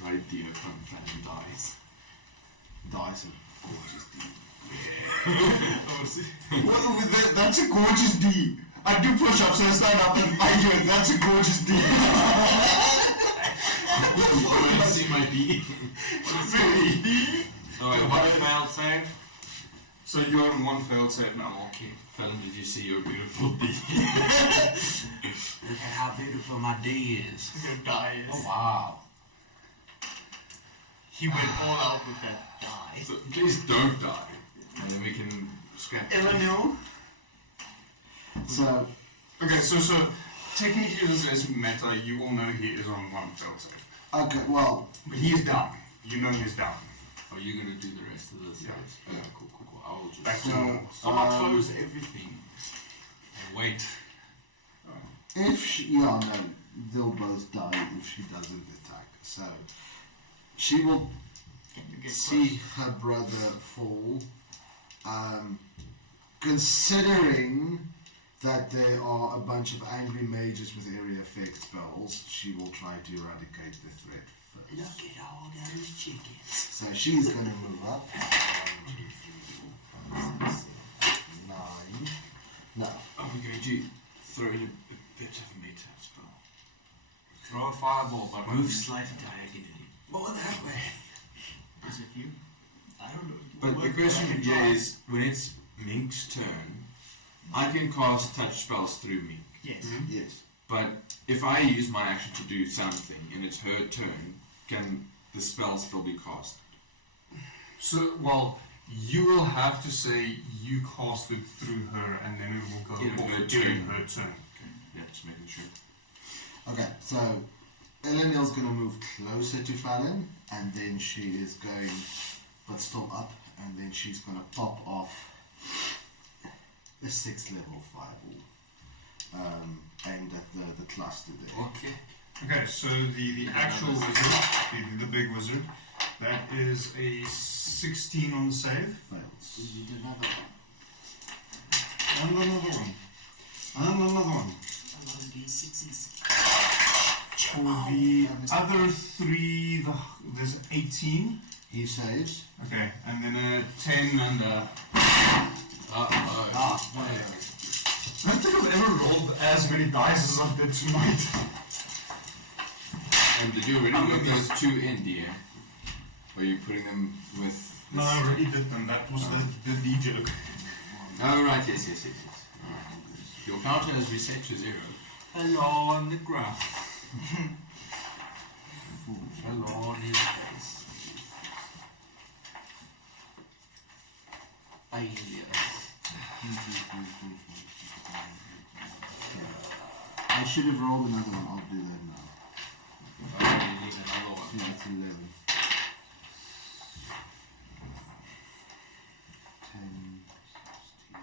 idea of how Phantom dies. Dice are gorgeous, Well, that's a gorgeous D. I do push-ups, so I stand up and I hear it. That's a gorgeous D. I see my D. Really? Alright, one failed save. So you're on one failed save now. Okay. Phantom, did you see your beautiful D? Look at how beautiful my D is. Your die is. Oh wow. He went all out with that die. So please don't die. And then we can scrap it. Eleanor. So Okay, so technically this is meta, you all know he is on one fail safe. Okay, well, But he is down. You know he's down. Are you going to do the rest of this? Yeah. Cool. I will just... Back to normal. Someone close everything. And wait. if she, yeah, no, they'll both die if she doesn't attack. So she will see her brother fall. Considering that there are a bunch of angry mages with area effect spells, she will try to eradicate the threat first. Look at all those chickens. So she's going to move up. 1, 2, 3, 4, 5, 6, 7, 8, 9. No. Are we going to throw in a bit of a meta spell? Throw a fireball, but move slightly diagonally. More that way. Is it you? I don't know. But the question here is, when it's Mink's turn, I can cast touch spells through Mink. Yes. Yes. But if I use my action to do something and it's her turn, can the spell still be cast? So, well, you will have to say you cast it through her and then it will go off during her turn. Okay. Yeah, just making sure. Okay, so Elendil's going to move closer to Fallon, and then she is going, but still up, and then she's going to pop off a 6th level fireball aimed at the cluster there. Okay. Okay, so the actual wizard, the big wizard, that is a 16 on the save. Fails. You did another one. And another one. And another one. A lot of D6s. For the other 3, there's 18. He saves. Okay, and then a 10 and a... Ah, I don't think I've ever rolled as many dice as I did tonight. And did you already put those 2 in, dear? Or are you putting them with... No, I already did them. That was the D joke. Oh, right, yes. Your counter is reset to 0. Hello on the ground. Hello on his face. I should have rolled another one. I'll do that now. Oh, you need another one. Yeah, it's 11. 10, 16.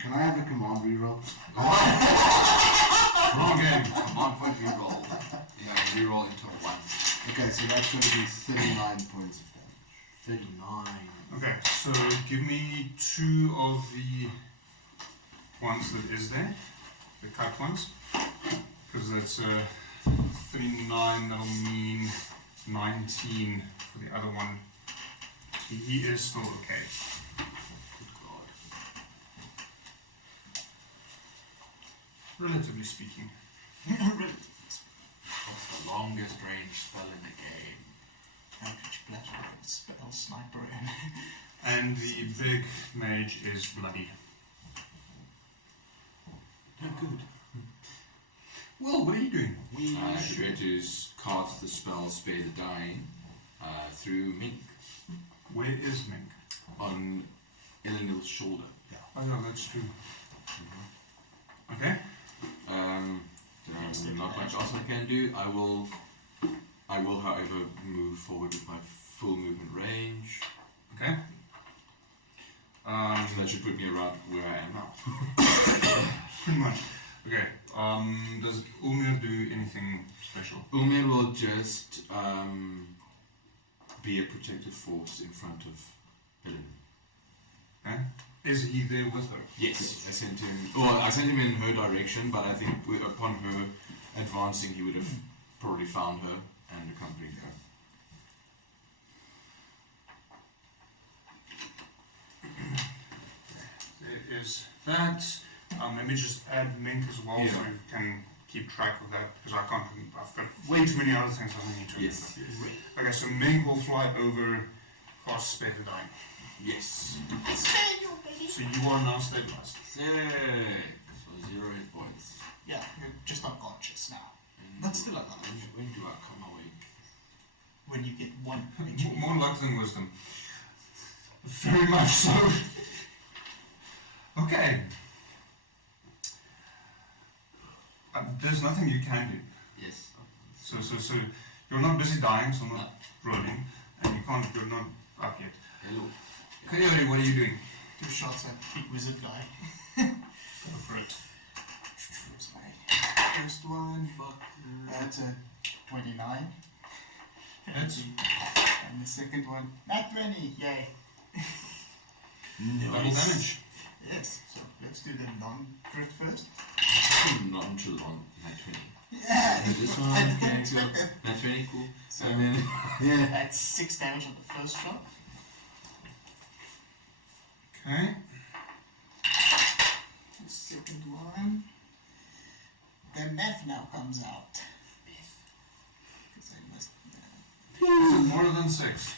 Can I have a command reroll? Wrong game. Command point reroll. Yeah, reroll into a 1. Okay, so that's going to be 39 points of damage. 39. Okay, so give me 2 of the ones that is there, the cut ones, because that's 39. That'll mean 19 for the other one. He is still okay. Good God. Relatively speaking. What's the longest range spell in the game? Eldritch Blast with spell sniper in. And the big mage is bloody. Oh, good. Well, what are you doing? I try to cast the spell Spare the Dying through Mink Where is Mink? on Elendil's shoulder. Oh yeah, that's true. Okay. Not much else I can do. I will, however, move forward with my full movement range. Okay. So that should put me around where I am now. Pretty much. Okay. Does Ulmir do anything special? Ulmir will just be a protective force in front of Elendil. Okay. Is he there with her? Yes, I sent him. Well, I sent him in her direction, but I think upon her advancing, he would have probably found her and accompanied her. There is that. Maybe just add Mink as well, Yeah. so you can keep track of that, because I can't. I've got way too many other things I need to. Yes. Okay, so Mink will fly over, cast Spare the Dying. Yes. Spare your baby. feet. So you are now stabilized. 6. So 0 hit points. Yeah, you're just unconscious now. But still alive. When do I come awake? When you get 1 More luck than wisdom. Very much so. Okay. There's nothing you can do. Yes. So you're not busy dying, so not rolling, and you're not up yet. Hello. Coyote, what are you doing? 2 shots at big wizard guy. Go for it. First one, that's a 29. Hits. And the second one, not 20, yay. Double damage. Yes, so let's do the non-crit first. Nonchalant. Nat 20. Yeah, This one, I didn't okay, expect cool. it. Nat 20, cool. So, And then, that's 6 damage on the first shot. Okay. The second one. The math now comes out. Because I must. Is it more than 6?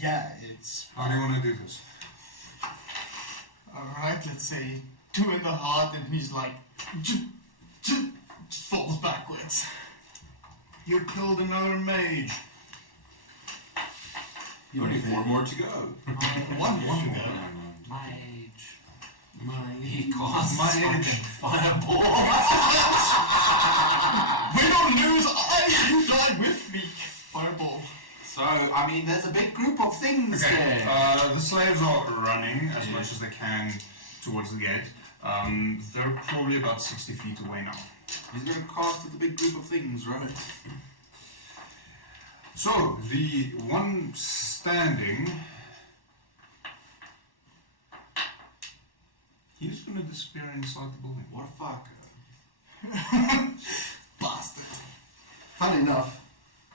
Yeah, it's. How do you want to do this? Alright, let's say 2 in the heart, and he's like. Just falls backwards. You killed another mage. you only 4 more to go. One more. He costs Mage. fireball. We don't lose! You die with me! Fireball. So, I mean, there's a big group of things Okay, there. the slaves are running as much as they can towards the gate. They're probably about 60 feet away now. He's going to cast at the big group of things, right? So, the one standing... He's going to disappear inside the building. What a fucker. Bastard. Fun enough,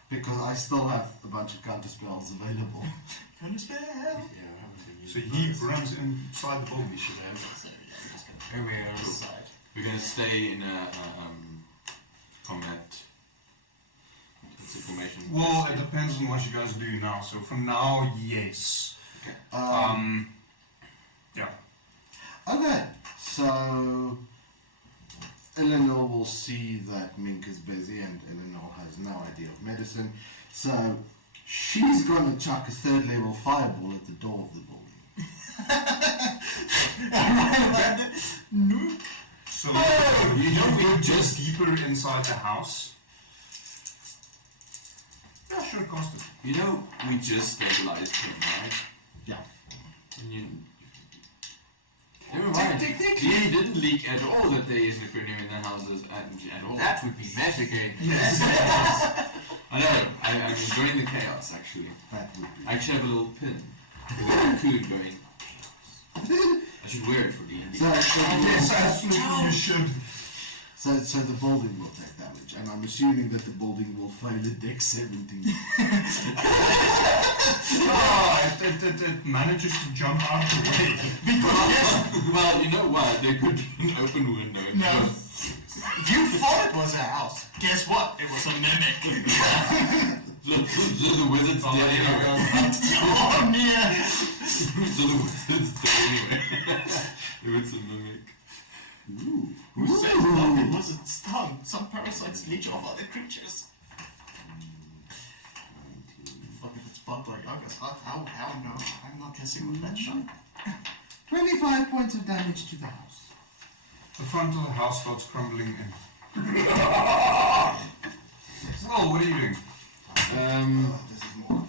because I still have a bunch of counter spells available. Counter spell! Yeah, I haven't been So using he that. runs inside the building. We should have. So yeah, I'm just gonna Here we are. decide. We're going to stay in a combat formation. Well, it depends on what you guys do now. So for now, yes. Yeah. Okay, so Eleanor will see that Mink is busy, and Eleanor has no idea of medicine, so she's gonna chuck a 3rd level fireball at the door of the building. Nuke. So you go just deeper inside the house. Yeah, sure, cost it. You know, we just stabilized him, right? Yeah. And you... Never mind. He didn't leak at all that there is necronium in the houses at all. That would be magic, eh? Yes. I know. I'm enjoying the chaos, actually. That would be. I actually have a little pin with a coon going. I should wear it for D&D. So, Yes, absolutely, you should. so the building will take damage, and I'm assuming that the building will fail at Dex 17. It manages to jump out of the way. Well, you know what? There could be an open window. No. You thought it was a house. Guess what? It was a mimic. The wizard's dead anyway. Oh, yeah. The wizard's dead anyway. If it's a mimic. Ooh. Who says that? It was a stun. Some parasites leech off other creatures. Fuck if it's bug like August. How no? I'm not guessing with that shot. 25 points of damage to the house. The front of the house starts crumbling in. Well, what are you doing? This is more.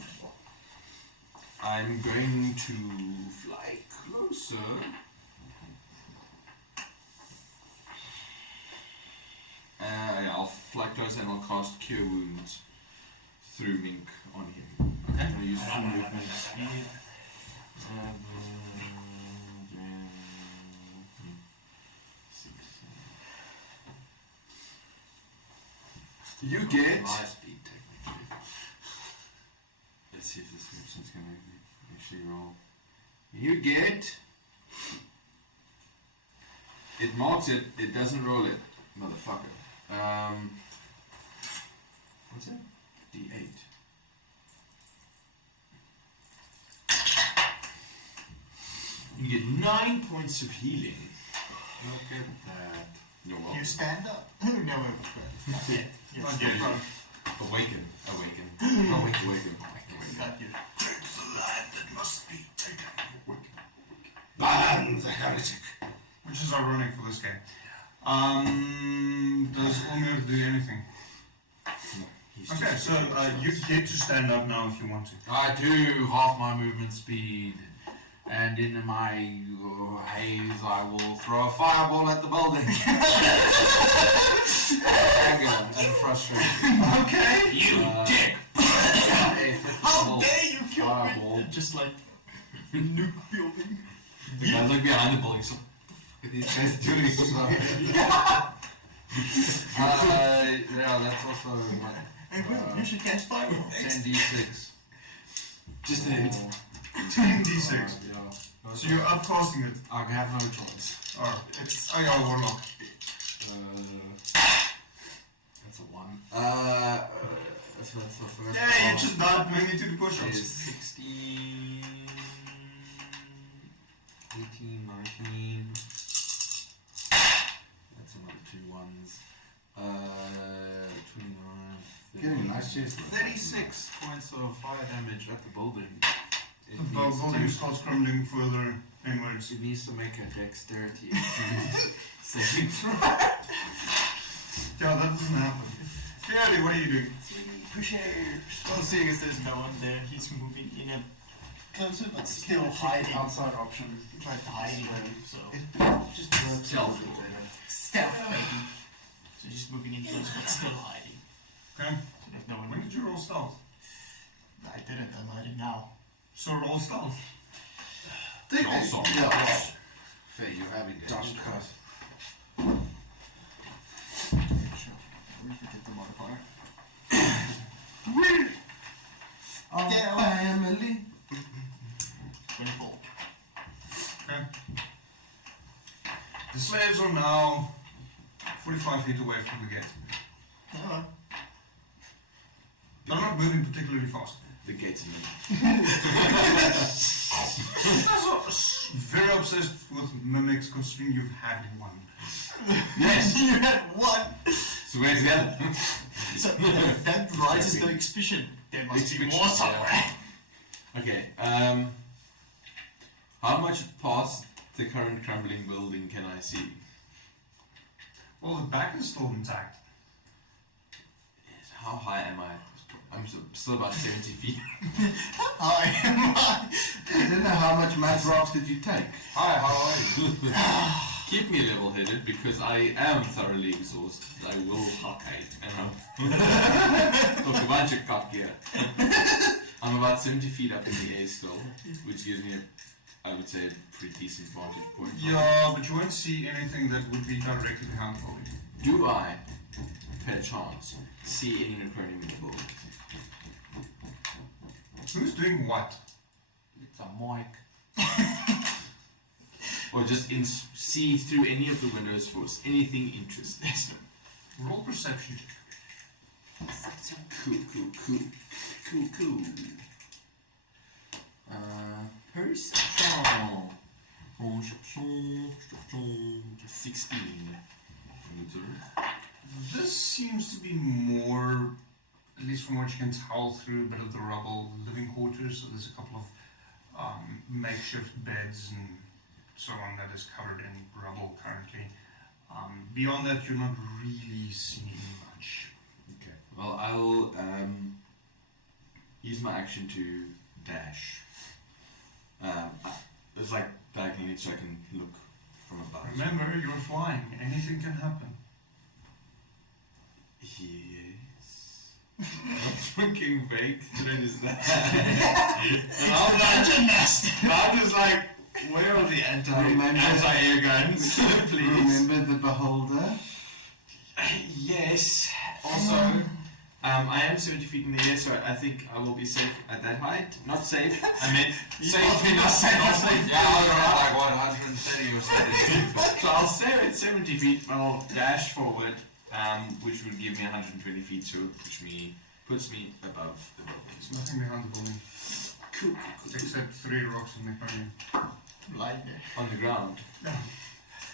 I'm going to fly closer. I'll fly closer and I'll cast Cure Wounds through Mink on him. Okay. I'm going to use full movement speed. You get. My speed, technically. Let's see if this movement's going to actually roll. You get. It marks it, it doesn't roll it, motherfucker. What's that? D8. You get 9 points of healing. Look at that. You're welcome. You stand up. No, not yet. You're Not still yet. prone. Awaken. Got you. Take the land that must be taken. Ban the heretic. Which is ironic for this game. Does Olmir do anything? Okay, so you get to stand up now if you want to. I do half my movement speed, and in my haze I will throw a fireball at the building. Anger and frustration. Okay. You dick! How dare you kill fireball. me? Just like nuke building. The guys look behind the building, so what are these guys doing? Yeah, that's also my, Hey, you should catch fireball. 10d6. Just a hit. 10d6. Yeah. So you're upcasting it. I have no choice. Oh, it's I got a warlock. That's a 1. So Yeah, you just died mainly to the push-ups. 16, 18, 19. That's another 2 1s. 29. Getting a nice chest. 36 points of fire damage at the building. The building starts crumbling further inwards. It needs to make a dexterity saving throw. Yeah, that doesn't happen. Clearly, what are you doing? Well, seeing as there's no one there, he's moving in a closer but still hiding. Outside option. Trying to hide anyway, so Just works Stealth. stealth maybe. So just moving in close but still hiding. Okay. So there's no one. When did you roll stealth? I didn't. I'm hiding now. So roll stealth. Also, Faye, you're having Dodge cut. Sure. We forget the modifier. Our family. 24. Okay. The slaves are now 45 feet away from the gate. Alright. They're not moving particularly fast. the gates in Very obsessed with mimics, considering you've had one. Yes! You had one! So where's the other? So that rises the suspicion. There must be more somewhere. Okay, how much past the current crumbling building can I see? Well, the back is still intact. Yes, how high am I? I'm still about 70 feet. Hi, am I? I don't know how much math rocks did you take. Hi, how are you? Keep me level-headed because I am thoroughly exhausted. I will hockite and talk a bunch of cock here. I'm about 70 feet up in the air still, which gives me, I would say, a pretty decent vantage point. Yeah, but you won't see anything that would be directly behind the building. Do I, per chance, see any Necronium in the building? Who's doing what? It's a mic. Or just see through any of the windows for anything interesting. Roll perception. Cool. Perception. 16. This seems to be more, at least from what you can tell through a bit of the rubble, living quarters. So there's a couple of makeshift beds and so on that is covered in rubble currently. Beyond that, you're not really seeing much. Okay. Well, I'll use my action to dash. It's like diagonally so I can look from above. Remember, you're flying. Anything can happen. Yes. What fucking fake threat is that? I'm just like, where are the anti-air guns? Please. Remember the beholder? Yes. Also, I am 70 feet in the air, so I think I will be safe at that height. Not safe. I meant safe. Not safe. Yeah, like what, 130 or something. So I'll stay at 70 feet. I'll dash forward, which would give me 120 feet, so which puts me above the building. There's nothing behind the building. Cool. Except 3 rocks in the corner. Lying there. On the ground. No.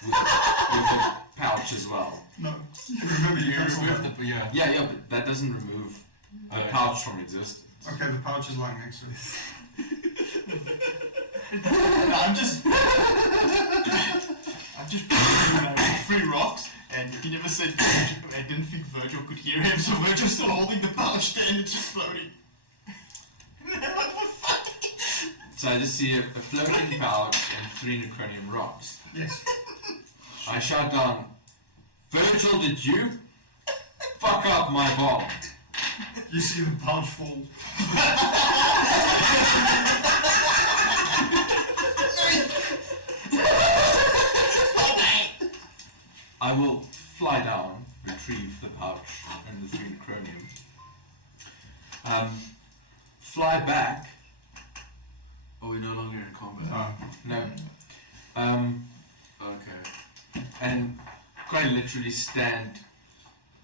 With a pouch as well. No. Remember, you remove the yeah, but that doesn't remove the pouch from existence. Okay, the pouch is lying next to it. No, I'm just three rocks, and he never said Virgil. I didn't think Virgil could hear him, so Virgil's still holding the pouch there and it's just floating. So I just see a floating pouch and 3 necronium rocks. Yes. I shout down, Virgil, did you fuck up my bomb? You see the pouch fall. I will fly down, retrieve the pouch and the 3 necronium. Fly back. Oh, we're no longer in combat. No. Okay. And quite literally stand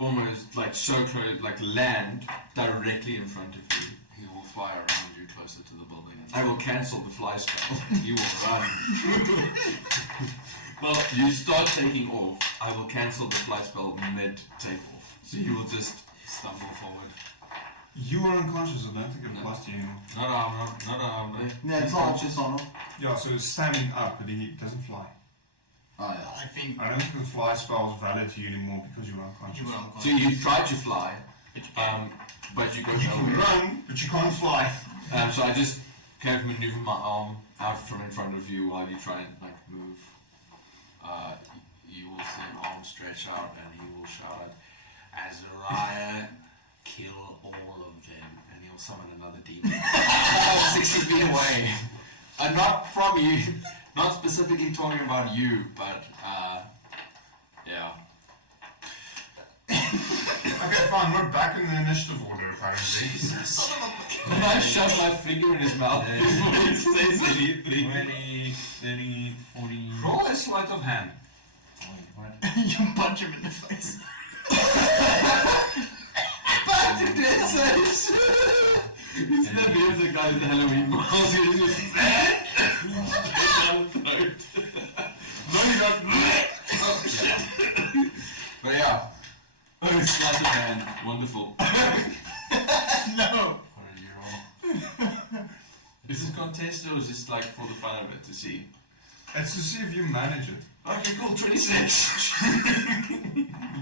almost like so close, like land directly in front of you. He will fly around you closer to the building. I will cancel the fly spell. You will run. Well, you start taking off. I will cancel the fly spell mid takeoff. So you will just Stumble forward. You are unconscious, I don't think it applies to you anymore. Not armed. Yeah, it's on, it's on. Yeah, so it's standing up, but he doesn't fly. Oh, yeah. I think I don't think the fly spell is valid to you anymore because you're unconscious. So you try to fly, but you go You can run, but you can't fly. So I just kind of maneuver my arm out from in front of you while you try and like move. You will see an arm stretch out and he will shout out, Azariah, kill all of them. And he'll summon another demon. 60 feet away. Not from you. Not specifically talking about you, but yeah. Okay, fine, we're back in the initiative order apparently. Jesus. And I shove my finger in his mouth. It says 20, 30, 40. Roll a sleight of hand. you punch him in the face. back to dead saves. It's the bit of the guy with the Halloween mask. He's just No, you don't. oh shit. But yeah. Oh, sleight of hand. Wonderful. No. What did you roll? Is this contest or is this like for the fun of it to see? It's to see if you manage it. Okay, cool. 26.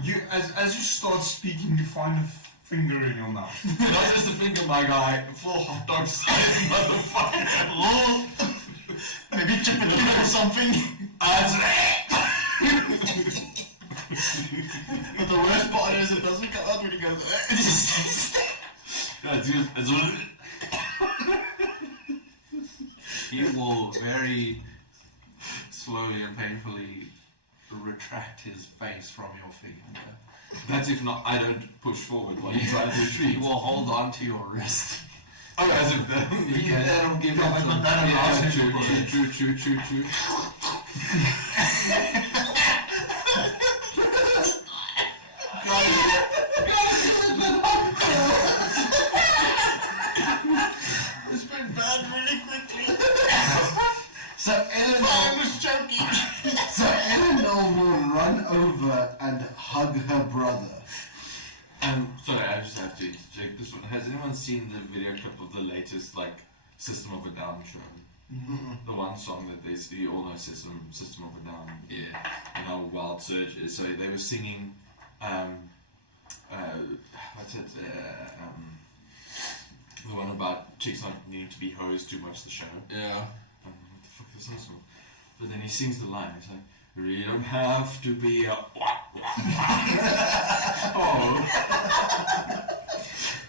You, as you start speaking, you find a finger in your mouth. Not just a finger, my guy. Full hot dog size motherfucker. Maybe chip it in or something. But the worst part is it doesn't come out when he goes. He will very slowly and painfully retract his face from your finger. That's if not, I don't push forward while you try to He retreat. will hold on to your wrist. Oh, as if That'll give him some. Yeah, true. This went bad really quickly. So I was joking. Eleanor will run over and hug her brother. Sorry, I just have to check this one. Has anyone seen the video clip of the latest like System of a Down show? The one song that they all know System of a Down. Yeah. And how Wild Surge is. So they were singing what's it? The one about chicks not needing to be hosed too much the show. Yeah. What the fuck is this one? But then he sings the line, he's like, you don't have to be a oh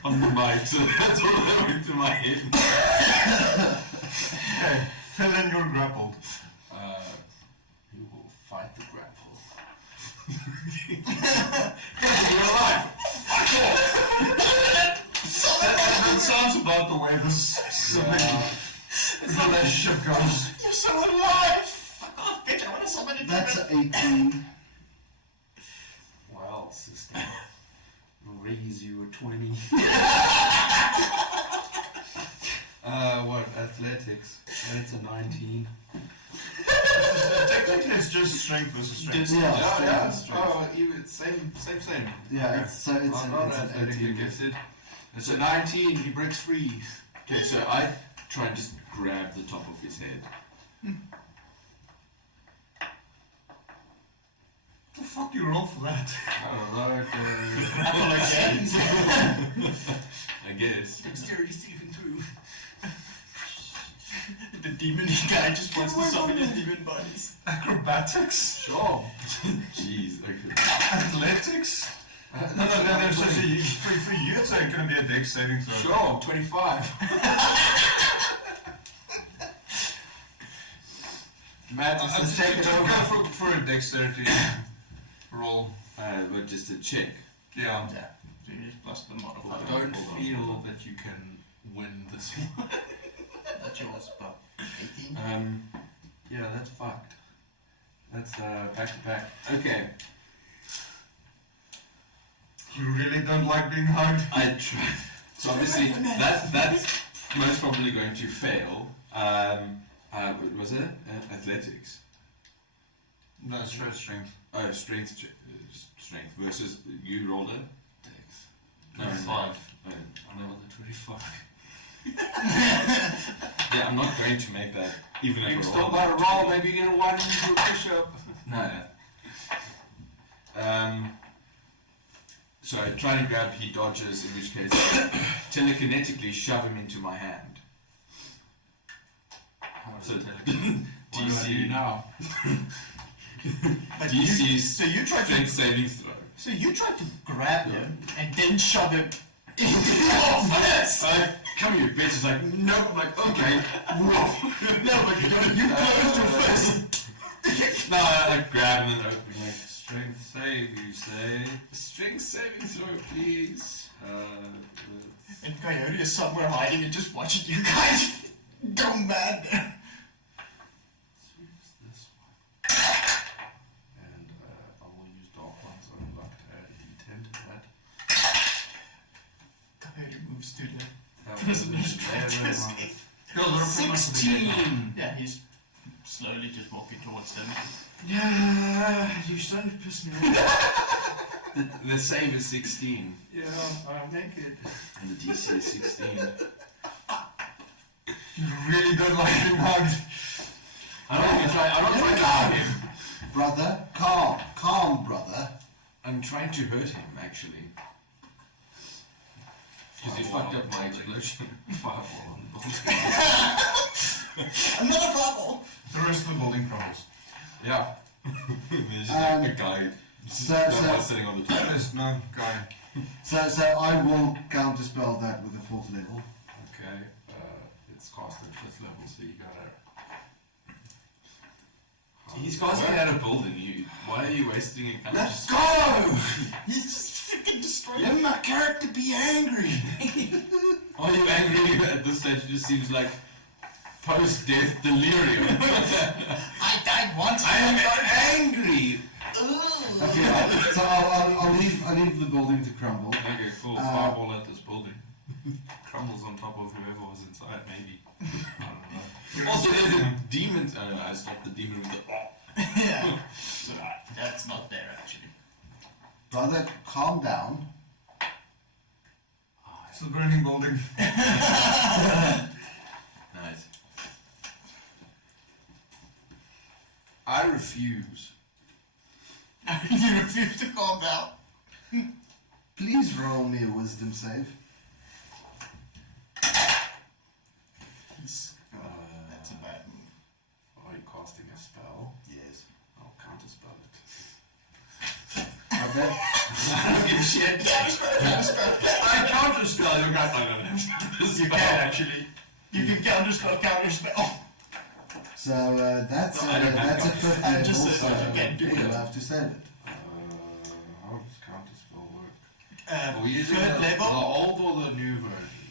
on the mic, so that's all that went through my head. Okay, fill in your grappled. You will fight the grapple. You're alive! That sounds about the way this relationship goes. You're so alive. Fuck off, bitch. I want to summon a That's demon. 18. Well, sister, raise you a 20. What? Athletics. And it's a 19. Technically, it's just strength versus strength. Yeah. Strength. Oh, even same. Yeah, Okay. it's I'm an not athletically 18. gifted. It's a 19. He breaks free. Okay, so I try and just grab the top of his head. The fuck you roll for that? I don't know. Grapple again. I guess. Dexterity saving through. The demon guy just wants to summon his demon buddies. Acrobatics? Sure. Jeez. Okay. Athletics? No, there's just for you it's like gonna be a dex saving throw. Sure. 25. Matt, let's take it over. Go for a dexterity roll. But just a check. Yeah. So you just plus the modifier. Hold on, Don't hold on. feel that you can win this one. That's yours, about 18. Yeah, that's fucked. That's back to back. Okay. You really don't like being hugged? I tried. So obviously that's most probably going to fail. What was it? Athletics. No, strength. Oh, strength versus you rolled it. Dex. No, 25. no. I rolled a 25. Yeah, I'm not going to make that. Even if You I still roll got it. to roll, maybe you get a 1 and you do a push up. No. So I try and grab, he dodges, in which case telekinetically shove him into my hand. So DC now. DC is So you tried strength saving throw. So you tried to grab him and then shove him into your fist. Come here, bitch. It's like, no. I'm like, okay. No, but you closed your fist. No, I grab him and open. Like, strength save, you say? Strength saving throw, please. And Coyote is somewhere hiding and just watching you guys go mad there. This one. And I will use dark ones on luck to add a d10 to that. Coyote moves to the That prisoner's was 16! Yeah, he's slowly just walking towards them. Yeah, you're starting to piss me off. The save is 16. Yeah, I'll make it. And the DC is 16. You really don't like being hugged. I'm not trying to hurt him. Brother, calm, brother. I'm trying to hurt him, actually. Because he fucked up my explosion. Fireball on the Another bubble! The rest of the building crumbles. Yeah. There's just like a guy sitting on the top. There's no guy. So I will counterspell that with a 4th level. Okay, it's cast at 5th level, so you gotta. He's casting at a building. Why are you wasting a Let's go! He's just freaking destroying. Let my character be angry. Are you angry at this stage? It just seems like post-death delirium. I died once. I am angry. Okay, so I'll leave the building to crumble. Okay, cool. Fireball at this building. Crumbles on top of whoever was inside, maybe. I don't know. Also, there's a demon. I stopped the demon with the. Yeah. So that's not there actually. Brother, calm down. It's the burning building. Nice. I refuse. You refuse to calm down. Please roll me a wisdom save. That's a bad move. Are you casting a spell? Yes. I'll counterspell it. Okay. I don't give a shit. I counterspell. You got. I don't have. You can actually. You can counterspell. So that's No, I don't have a 5th level, just so you can't do you'll it. have to send it. How does counterspell work? Are we using Third the level? old or the new version?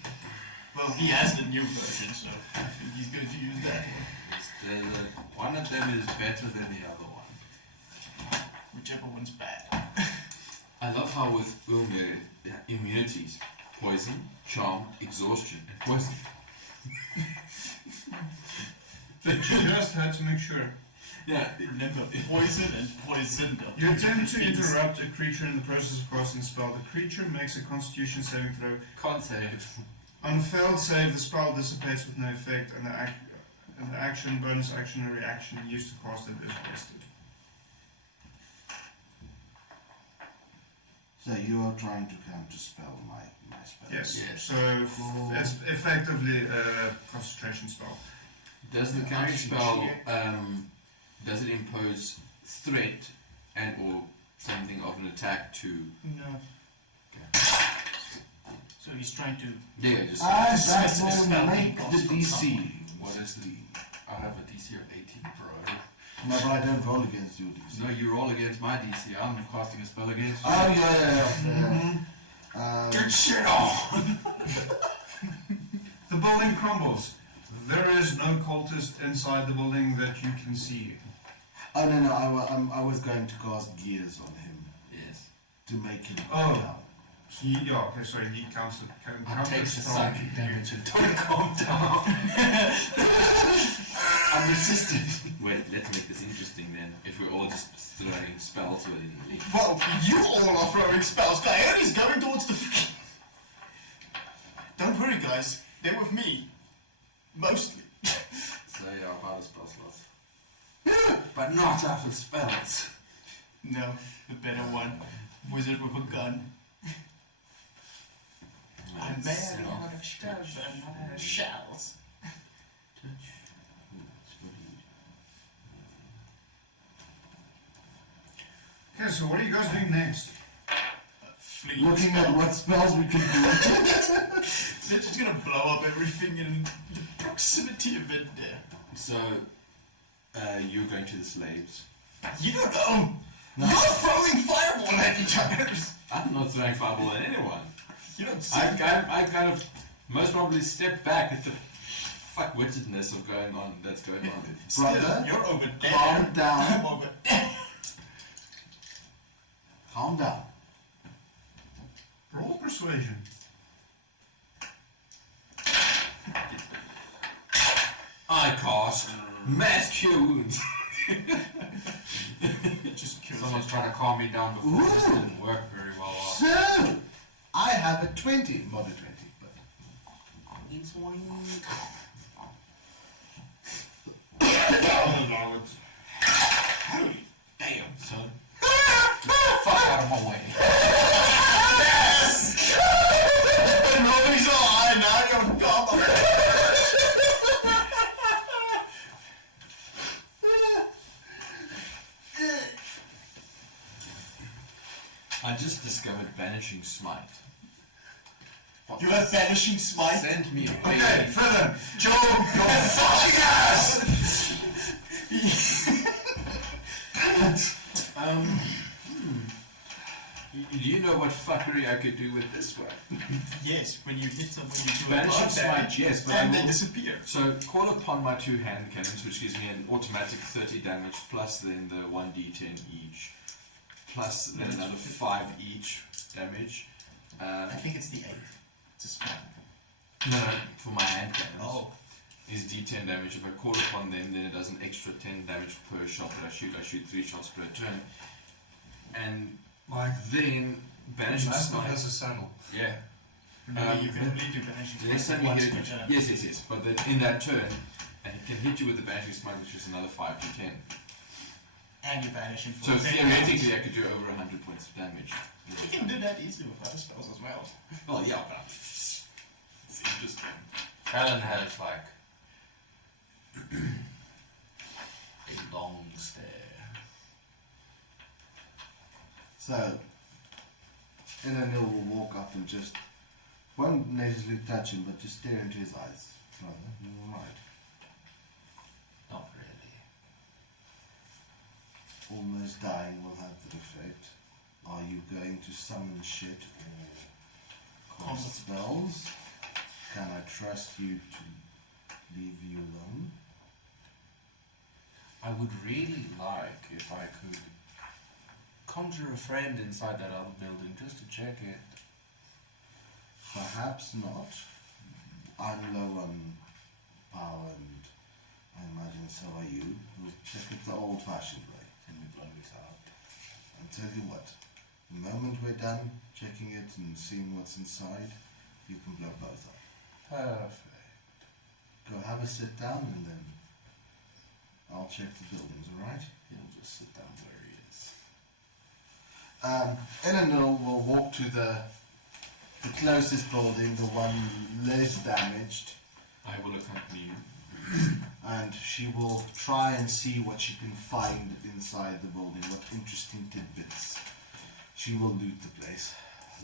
Well, he has the new version, so I think he's going to use that One of them is better than the other one. whichever one's bad. I love how with Ulmer, immunities, poison, charm, exhaustion, and poison. Just had to make sure. Yeah, never poison and poison. You attempt to interrupt a creature in the process of casting a spell. The creature makes a Constitution saving throw. Can't save. On a failed save, the spell dissipates with no effect, and the action, bonus action, or reaction used to cast it is wasted. So you are trying to counterspell my spell. Yes. So it's effectively a concentration spell. Does the counter spell does it impose threat and or something of an attack to? No. Okay. So he's trying to. Yeah, just. That will make the DC. What is the? I have a DC of 18, bro. No, but I don't roll against your DC. No, you roll against my DC. I'm casting a spell against you. Oh yeah. Get shit on! The building crumbles. There is no cultist inside the building that you can see. Oh no, I was going to cast gears on him. Yes. To make him Oh. down. He counts it. Takes the psychic damage and don't calm down. I'm resistant. Wait, let's make this interesting then. If we're all just throwing spells willy-nilly. Well, you all are throwing spells. Coyote's going towards the. Don't worry, guys. They're with me. Mostly. So yeah, about a spell slot. But not out of spells. No, the better one. Wizard with a gun. I'm mad on a spell, but I'm not out of shells. Okay, so what are you guys doing next? Looking at what spells we can do. They're just gonna blow up everything in the proximity of it there. So, you're going to the slaves. You don't know! No. You're throwing fireball at each other! I'm not throwing fireball at anyone. You don't see I kind of most probably step back at the fuck-wittedness of that's going on. Brother, you're over there. Calm down. I'm over there. Calm down. Roll persuasion. I cast mass cure wounds. Just Someone's trying to calm me down before. This didn't work very well. So, I have a 20, not a 20, but It's one. Holy damn, son. Fuck out of my way. Yes! And rolling so high, now you're on top of it. I just discovered Banishing Smite. You have Vanishing Smite? Send me away. Okay, further. Joe, your fucking ass! Do you know what fuckery I could do with this one? Yes, when you hit someone, you do Banishing a Smite, yes, but and I they will- disappear. So, call upon my two hand cannons, which gives me an automatic 30 damage, plus then the 1d10 each, plus then another 5 each damage. I think it's the 8th. It's a spell. No, for my hand cannons. Oh. Is d10 damage. If I call upon them, then it does an extra 10 damage per shot that I shoot. I shoot 3 shots per turn. And then Banishing Smite. has a saddle. Yeah. Remember, you can only do Banishing Next Smite time you once hit per it, turn. yes. But then in that turn, and he can hit you with the Banishing Smite, which is another 5 to 10. And you banish him for So 10 theoretically, I could do over 100 points of damage. You can do that easily with other spells as well. Well, yeah, but it's interesting. Helen has like a long stare. So, Eleanor will walk up and just, won't necessarily touch him, but just stare into his eyes. Brother, you're alright. Not really. Almost dying will have that effect. Are you going to summon shit or cast spells? Can I trust you to leave you alone? I would really like if I could conjure a friend inside that other building just to check it. Perhaps not. I'm low on power and I imagine so are you. We'll check it the old-fashioned way. Can we blow it out? And tell you what, the moment we're done checking it and seeing what's inside, you can blow both up. Perfect. Go have a sit down and then I'll check the buildings, alright? He'll just sit down where he is. Eleanor will walk to the closest building, the one less damaged, I will accompany you. and she will try and see what she can find inside the building, what interesting tidbits. She will loot the place,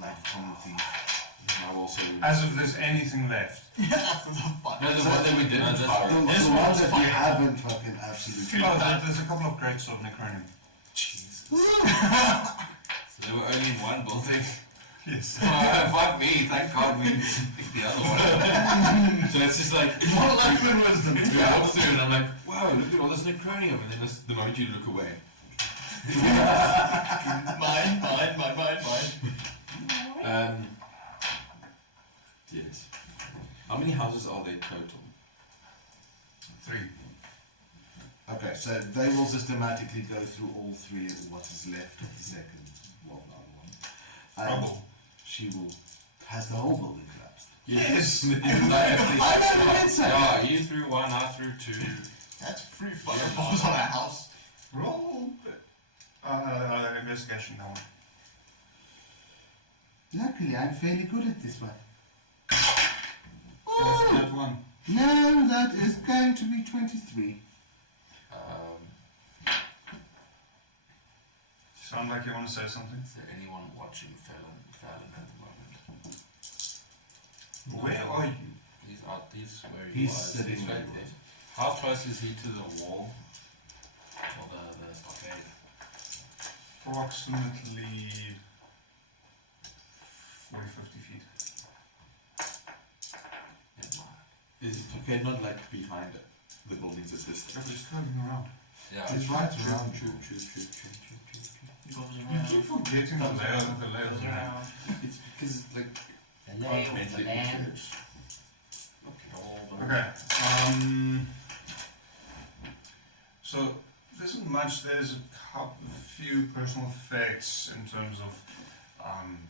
like a common thief. I'll also. As if there's anything left. No, the one that we didn't fire. The one that you haven't fucking absolutely. Oh, there's a couple of crates of necronium. Jesus. So there were only in one building. Yes. Oh, fuck me, thank God we picked the other one. So it's just like, More life than wisdom. we walk through and I'm like, wow, look at all this necronium. And then the moment you look away. Mine. Yes. How many houses are there total? 3. Okay, so they will systematically go through all 3 of what is left of the second well-known one. Rubble. She will. Has the whole building collapsed? Yes. Yeah, you threw 1, I threw 2. That's 3 fireballs on a house. Roll. Investigation, that one. Luckily, I'm fairly good at this one. That one. No, that is going to be 23. Sound like you want to say something? Is there anyone watching Fallon at the moment? Where are you? He's out. He's where he He's was. sitting He's right there. there. How close is he to the wall? Or the stockade? Approximately 40-50 feet. Is the stockade not like behind it? The buildings is this thing? They're just curving around. Yeah. It's right around you. True. You keep forgetting the layers around. It's because it's like Mentally look at all the Okay. So there isn't much. There's a few personal effects in terms of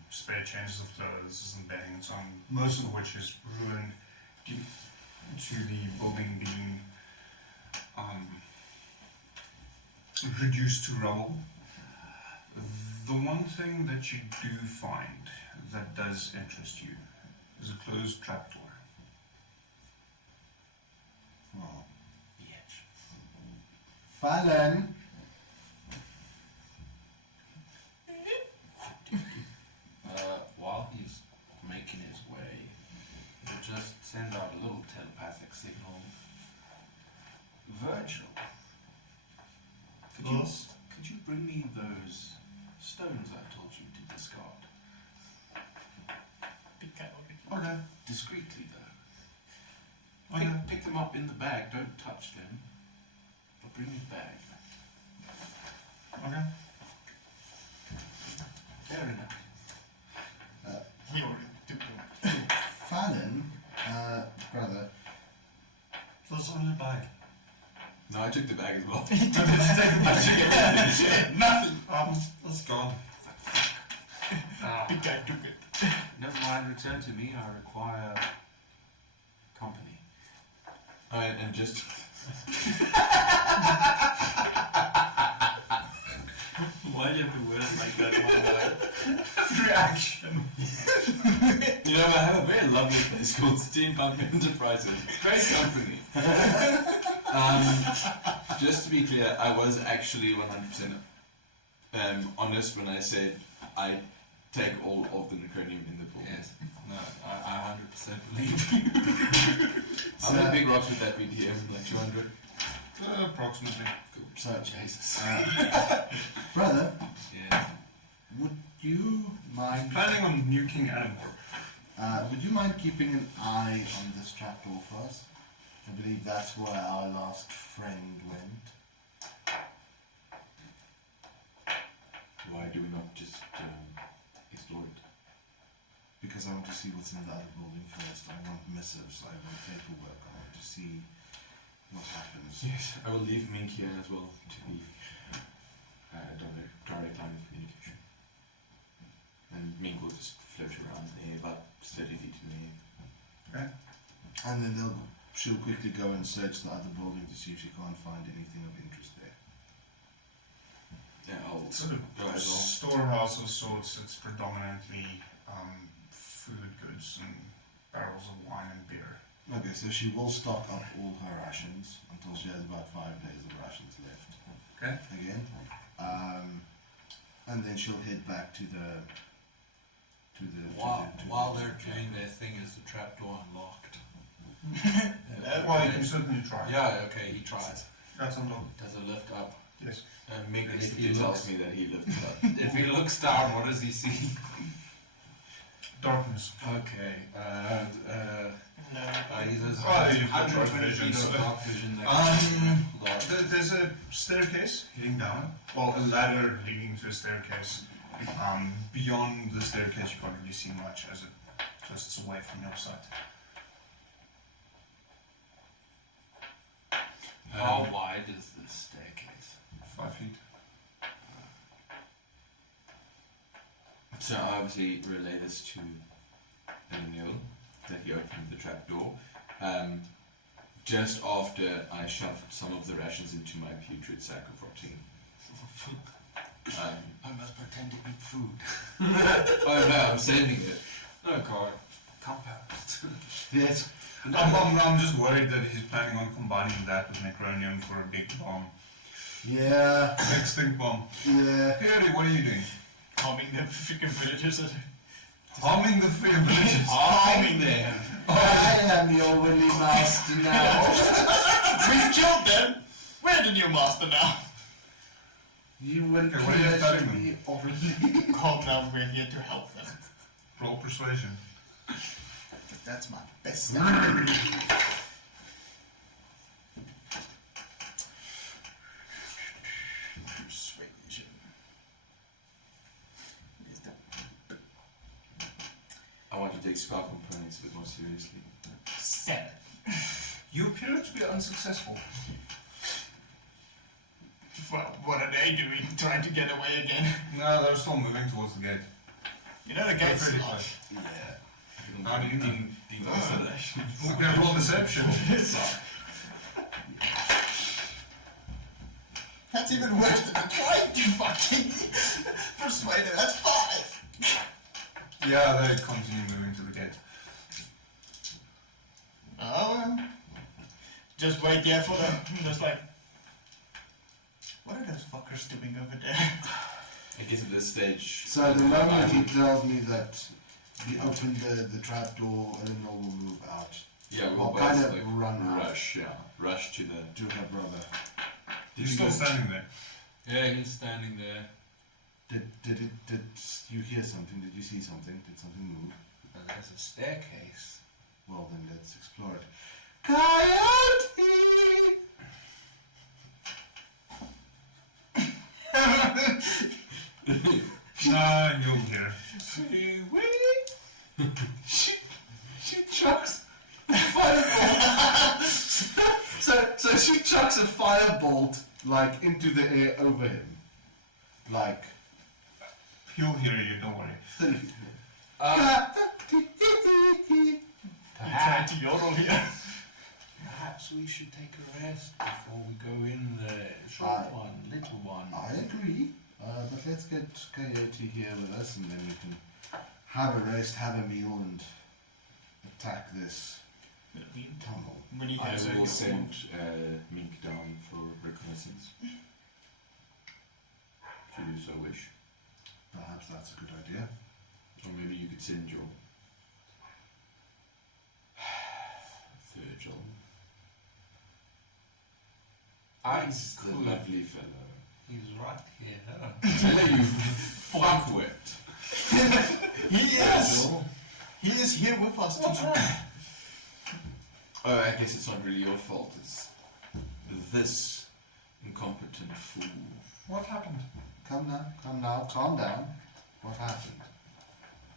spare changes of clothes and bedding and so on. Most of which is ruined due to the building being reduced to rubble. The one thing that you do find that does interest you is a closed trapdoor. Oh, bitch. Fallon! While he's making his way, he'll just send out a little telepathic signal. Virgil, could you bring me those stones I told you to discard? Okay. Discreetly, though. Okay. Pick them up in the bag, don't touch them. But bring me back. Okay. Fair enough. Fallon, brother. Those only bag. No, I took the bag as well. Nothing. That's gone. Big guy took it. Never mind, return to me. I require company. And just. Why do you have to wear it like that, my guy? Reaction. You know, I have a very lovely place called Steampunk Enterprises. Great company. Just to be clear, I was actually 100% honest when I said I take all of the necronium in the pool. Yes. No, I 100% believe you. How many big rocks would that be, DM? Like 200? Approximately. Cool. So, Jesus. brother, Yeah. would you mind... Planning on nuking Adomawyr. would you mind keeping an eye on this trapdoor first? I believe that's where our last friend went. Why do we not just explore it? Because I want to see what's in the other building first. I want missives, I want paperwork, I want to see what happens. Yes, I will leave Mink here as well to be direct line of communication. And Mink will just float around there, about 30 feet in the air. Okay. And then she'll quickly go and search the other building to see if she can't find anything of interest there. Yeah, I'll Sort of go as well. storehouse of sorts. It's predominantly food goods and barrels of wine and beer. Okay, so she will stock up all her rations until she has about 5 days of rations left. Okay. Again. And then she'll head back to the While they're doing their thing, is the trapdoor unlocked? Well, you can certainly try. Yeah, okay, he tries. That's unlocked. Does it lift up? Yes. Mink If he tells looks- me that he lifted up. If he looks down, what does he see? Darkness. Okay, he says You've got 120 dark vision, feet of so- dark vision next to There's a staircase heading down. Well, a ladder leading to a staircase. Beyond the staircase, you can't really see much as it twists away from your sight. How wide is this staircase? 5 feet. So I obviously relay this to O'Neill, that he opened the trapdoor. Just after I shoved some of the rations into my putrid sack of rotting. I must pretend to eat food. Oh no, I'm sending it. Oh god. Compound. Yes. I'm just worried that he's planning on combining that with necronium for a big bomb. Yeah. Big stink bomb. Yeah. Harry, what are you doing? Harming the freaking villagers. Harming the fair villages. Harming them. I am your Willy Master now. We've killed them. Where did your master now? You will Okay, what are you telling kill me already. Calm down, we're here to help them. Roll persuasion. But that's my best. Persuasion. I want to take spell components a bit more seriously. 7. You appear to be unsuccessful. What are they doing? Trying to get away again? No, they're still moving towards the gate. You know the gate's Pretty locked. close. Yeah. How do you know? Deconsolation. Okay, roll deception. That's even worse than trying to fucking persuade them. That's 5. Yeah, they continue moving to the gate. Oh, well. Just wait there for them. Just like, what are those fuckers doing over there? I guess at this stage. So the moment he tells me that he opened the trapdoor, Eleanor will move out. Yeah, Or we'll kind both, of like, run out rush, yeah. Rush to the. to her brother. He's still standing there. Yeah, he's standing there. Did you hear something? Did you see something? Did something move? There's a staircase. Well then let's explore it. Coyote! No, you'll hear. She chucks a firebolt. so she chucks a firebolt like into the air over him. Like He'll hear you, don't worry. 30 feet. Trying to yodel here. Perhaps we should take a rest before we go in there. Short one, little one. I agree. But let's get Coyote here with us and then we can have a rest, have a meal and attack this tunnel. When he I has will a send Mink down for reconnaissance. Should you so wish. Perhaps that's a good idea. Or maybe you could send your Virgil. He's the could. lovely fellow. He's right here. Tell you fuckwit. He is. He is here with us tonight. Oh, I guess it's not really your fault. It's this incompetent fool. What happened? Come now, calm down. What happened?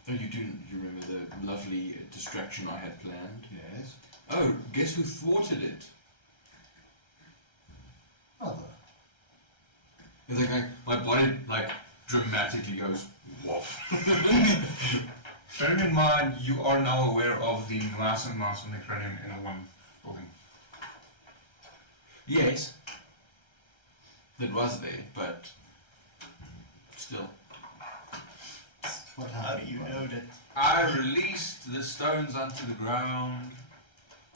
Oh, you remember the lovely distraction I had planned? Yes. Oh, guess who thwarted it? Mother. It's like my body like dramatically goes woof. Bearing in mind, you are now aware of the massive amounts of necronium in a one building. Yes, it was there, but still. What How do happened? you know that? I released the stones onto the ground.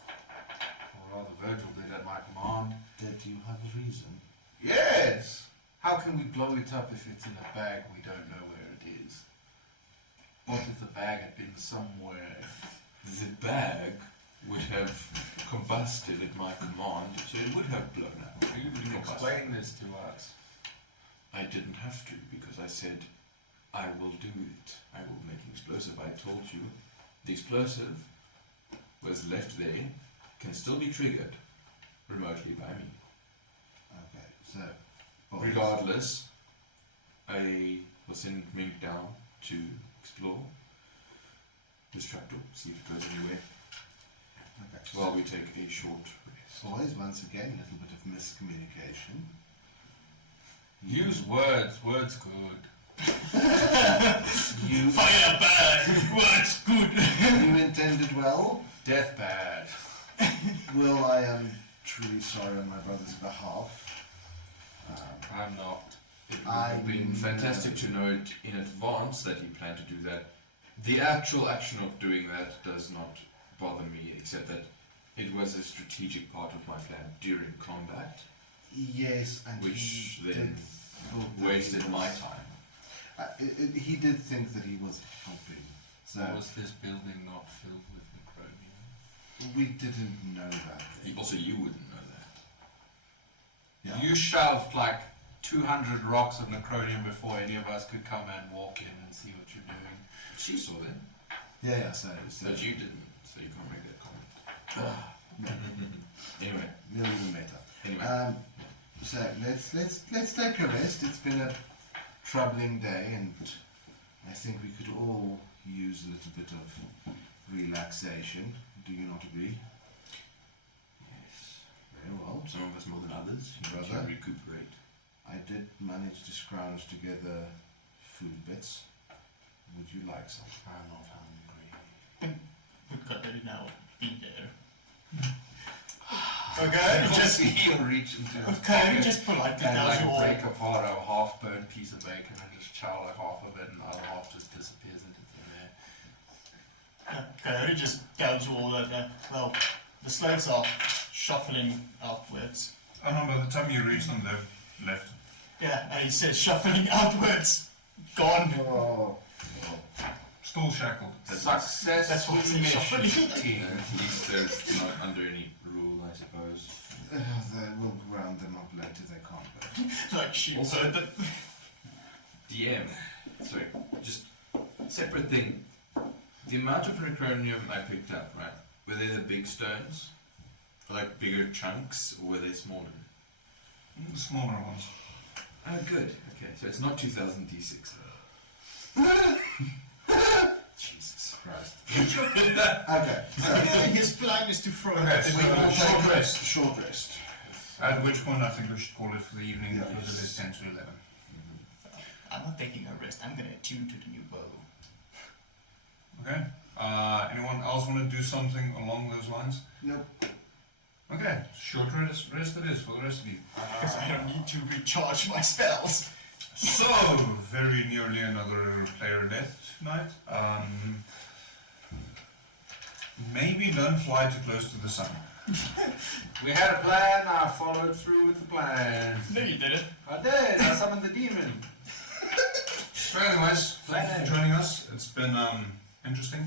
Or rather, Virgil did at my command. Did you have a reason? Yes! How can we blow it up if it's in a bag we don't know where it is? What if the bag had been somewhere? The bag would have combusted at my command, so it would have blown up. You didn't explain this to us. I didn't have to, because I said, I will do it. I will make an explosive. I told you, the explosive was left there, can still be triggered remotely by me. Okay, so. boys, Regardless, I will send Brink down to explore this trapdoor, see if it goes anywhere, Okay. while we take a short rest. Boys, once again, a little bit of miscommunication. Use words. Words good. You, Fire bad, words good. you intended well. Death bad. Well, I am truly sorry on my brother's behalf. I'm not. It would have been fantastic to know it in advance that he planned to do that. The actual action of doing that does not bother me, except that it was a strategic part of my plan during combat, Yes, and which he then did thought that wasted he my was- time. He did think that he was helping. So Was this building not filled with necronium? we didn't know that. Also, you wouldn't know that. Yeah. You shoved like 200 rocks of necronium before any of us could come and walk in and see what you're doing. She saw them, Yeah, so but you didn't, so you can't make that comment. Anyway, millimeter. anyway. So let's take a rest. It's been a troubling day, and I think we could all use a little bit of relaxation. Do you not agree? Yes. Very well. Some of us more than others. You need to Brother? recuperate. I did manage to scrounge together food bits. Would you like some? I'm not hungry. We've got it now. Be there. Okay, just he'll reach into his okay, pocket just politely and tells like you all. break apart a half-burnt piece of bacon and just chow like half of it, and the other half just disappears into thin air. Okay, it just tells you all that, well, the slaves are shuffling outwards. Oh no, by the time you reach them, they've left. Yeah, and he says shuffling outwards. Gone. Oh, Still shackled. Success. That's what they shuffling. At least they're not under any rule, I suppose. we'll round them up later. They can't go. Like sheep. Also- So that, DM. Sorry, just separate thing. The amount of necronium I picked up, right? Were they the big stones? Or like bigger chunks, or were they smaller? The smaller ones. Oh, good. Okay, so it's not 2000 D6. Jesus Christ. Okay. his plan is to throw Okay, it. so short rest. Short rest. At which point I think we should call it for the evening Yeah. because it is 10 to 11. I'm not taking a rest. I'm gonna attune to the new bow. Okay? Anyone else want to do something along those lines? Nope. Okay, short rest it is for the rest of you. Because I don't need to recharge my spells. So, very nearly another player death tonight. Maybe don't fly too close to the sun. We had a plan, I followed through with the plan. No, you didn't. I did, I summoned the demon. So anyways, thank you for joining us. It's been interesting,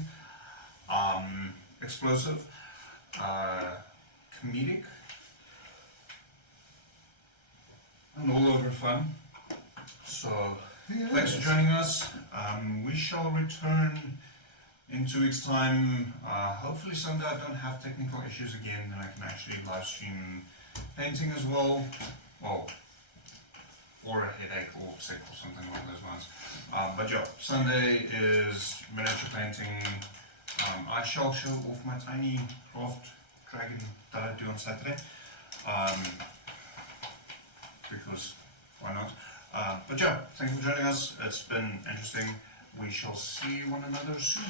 explosive, comedic, and all over fun. So, thanks for joining us. We shall return in 2 weeks' time. Hopefully someday I don't have technical issues again and I can actually live stream painting as well. Well, or a headache or sick or something along those lines. But yeah, Sunday is miniature painting. I shall show off my tiny craft dragon that I do on Saturday. because why not? But yeah, thank you for joining us. It's been interesting. We shall see one another soon.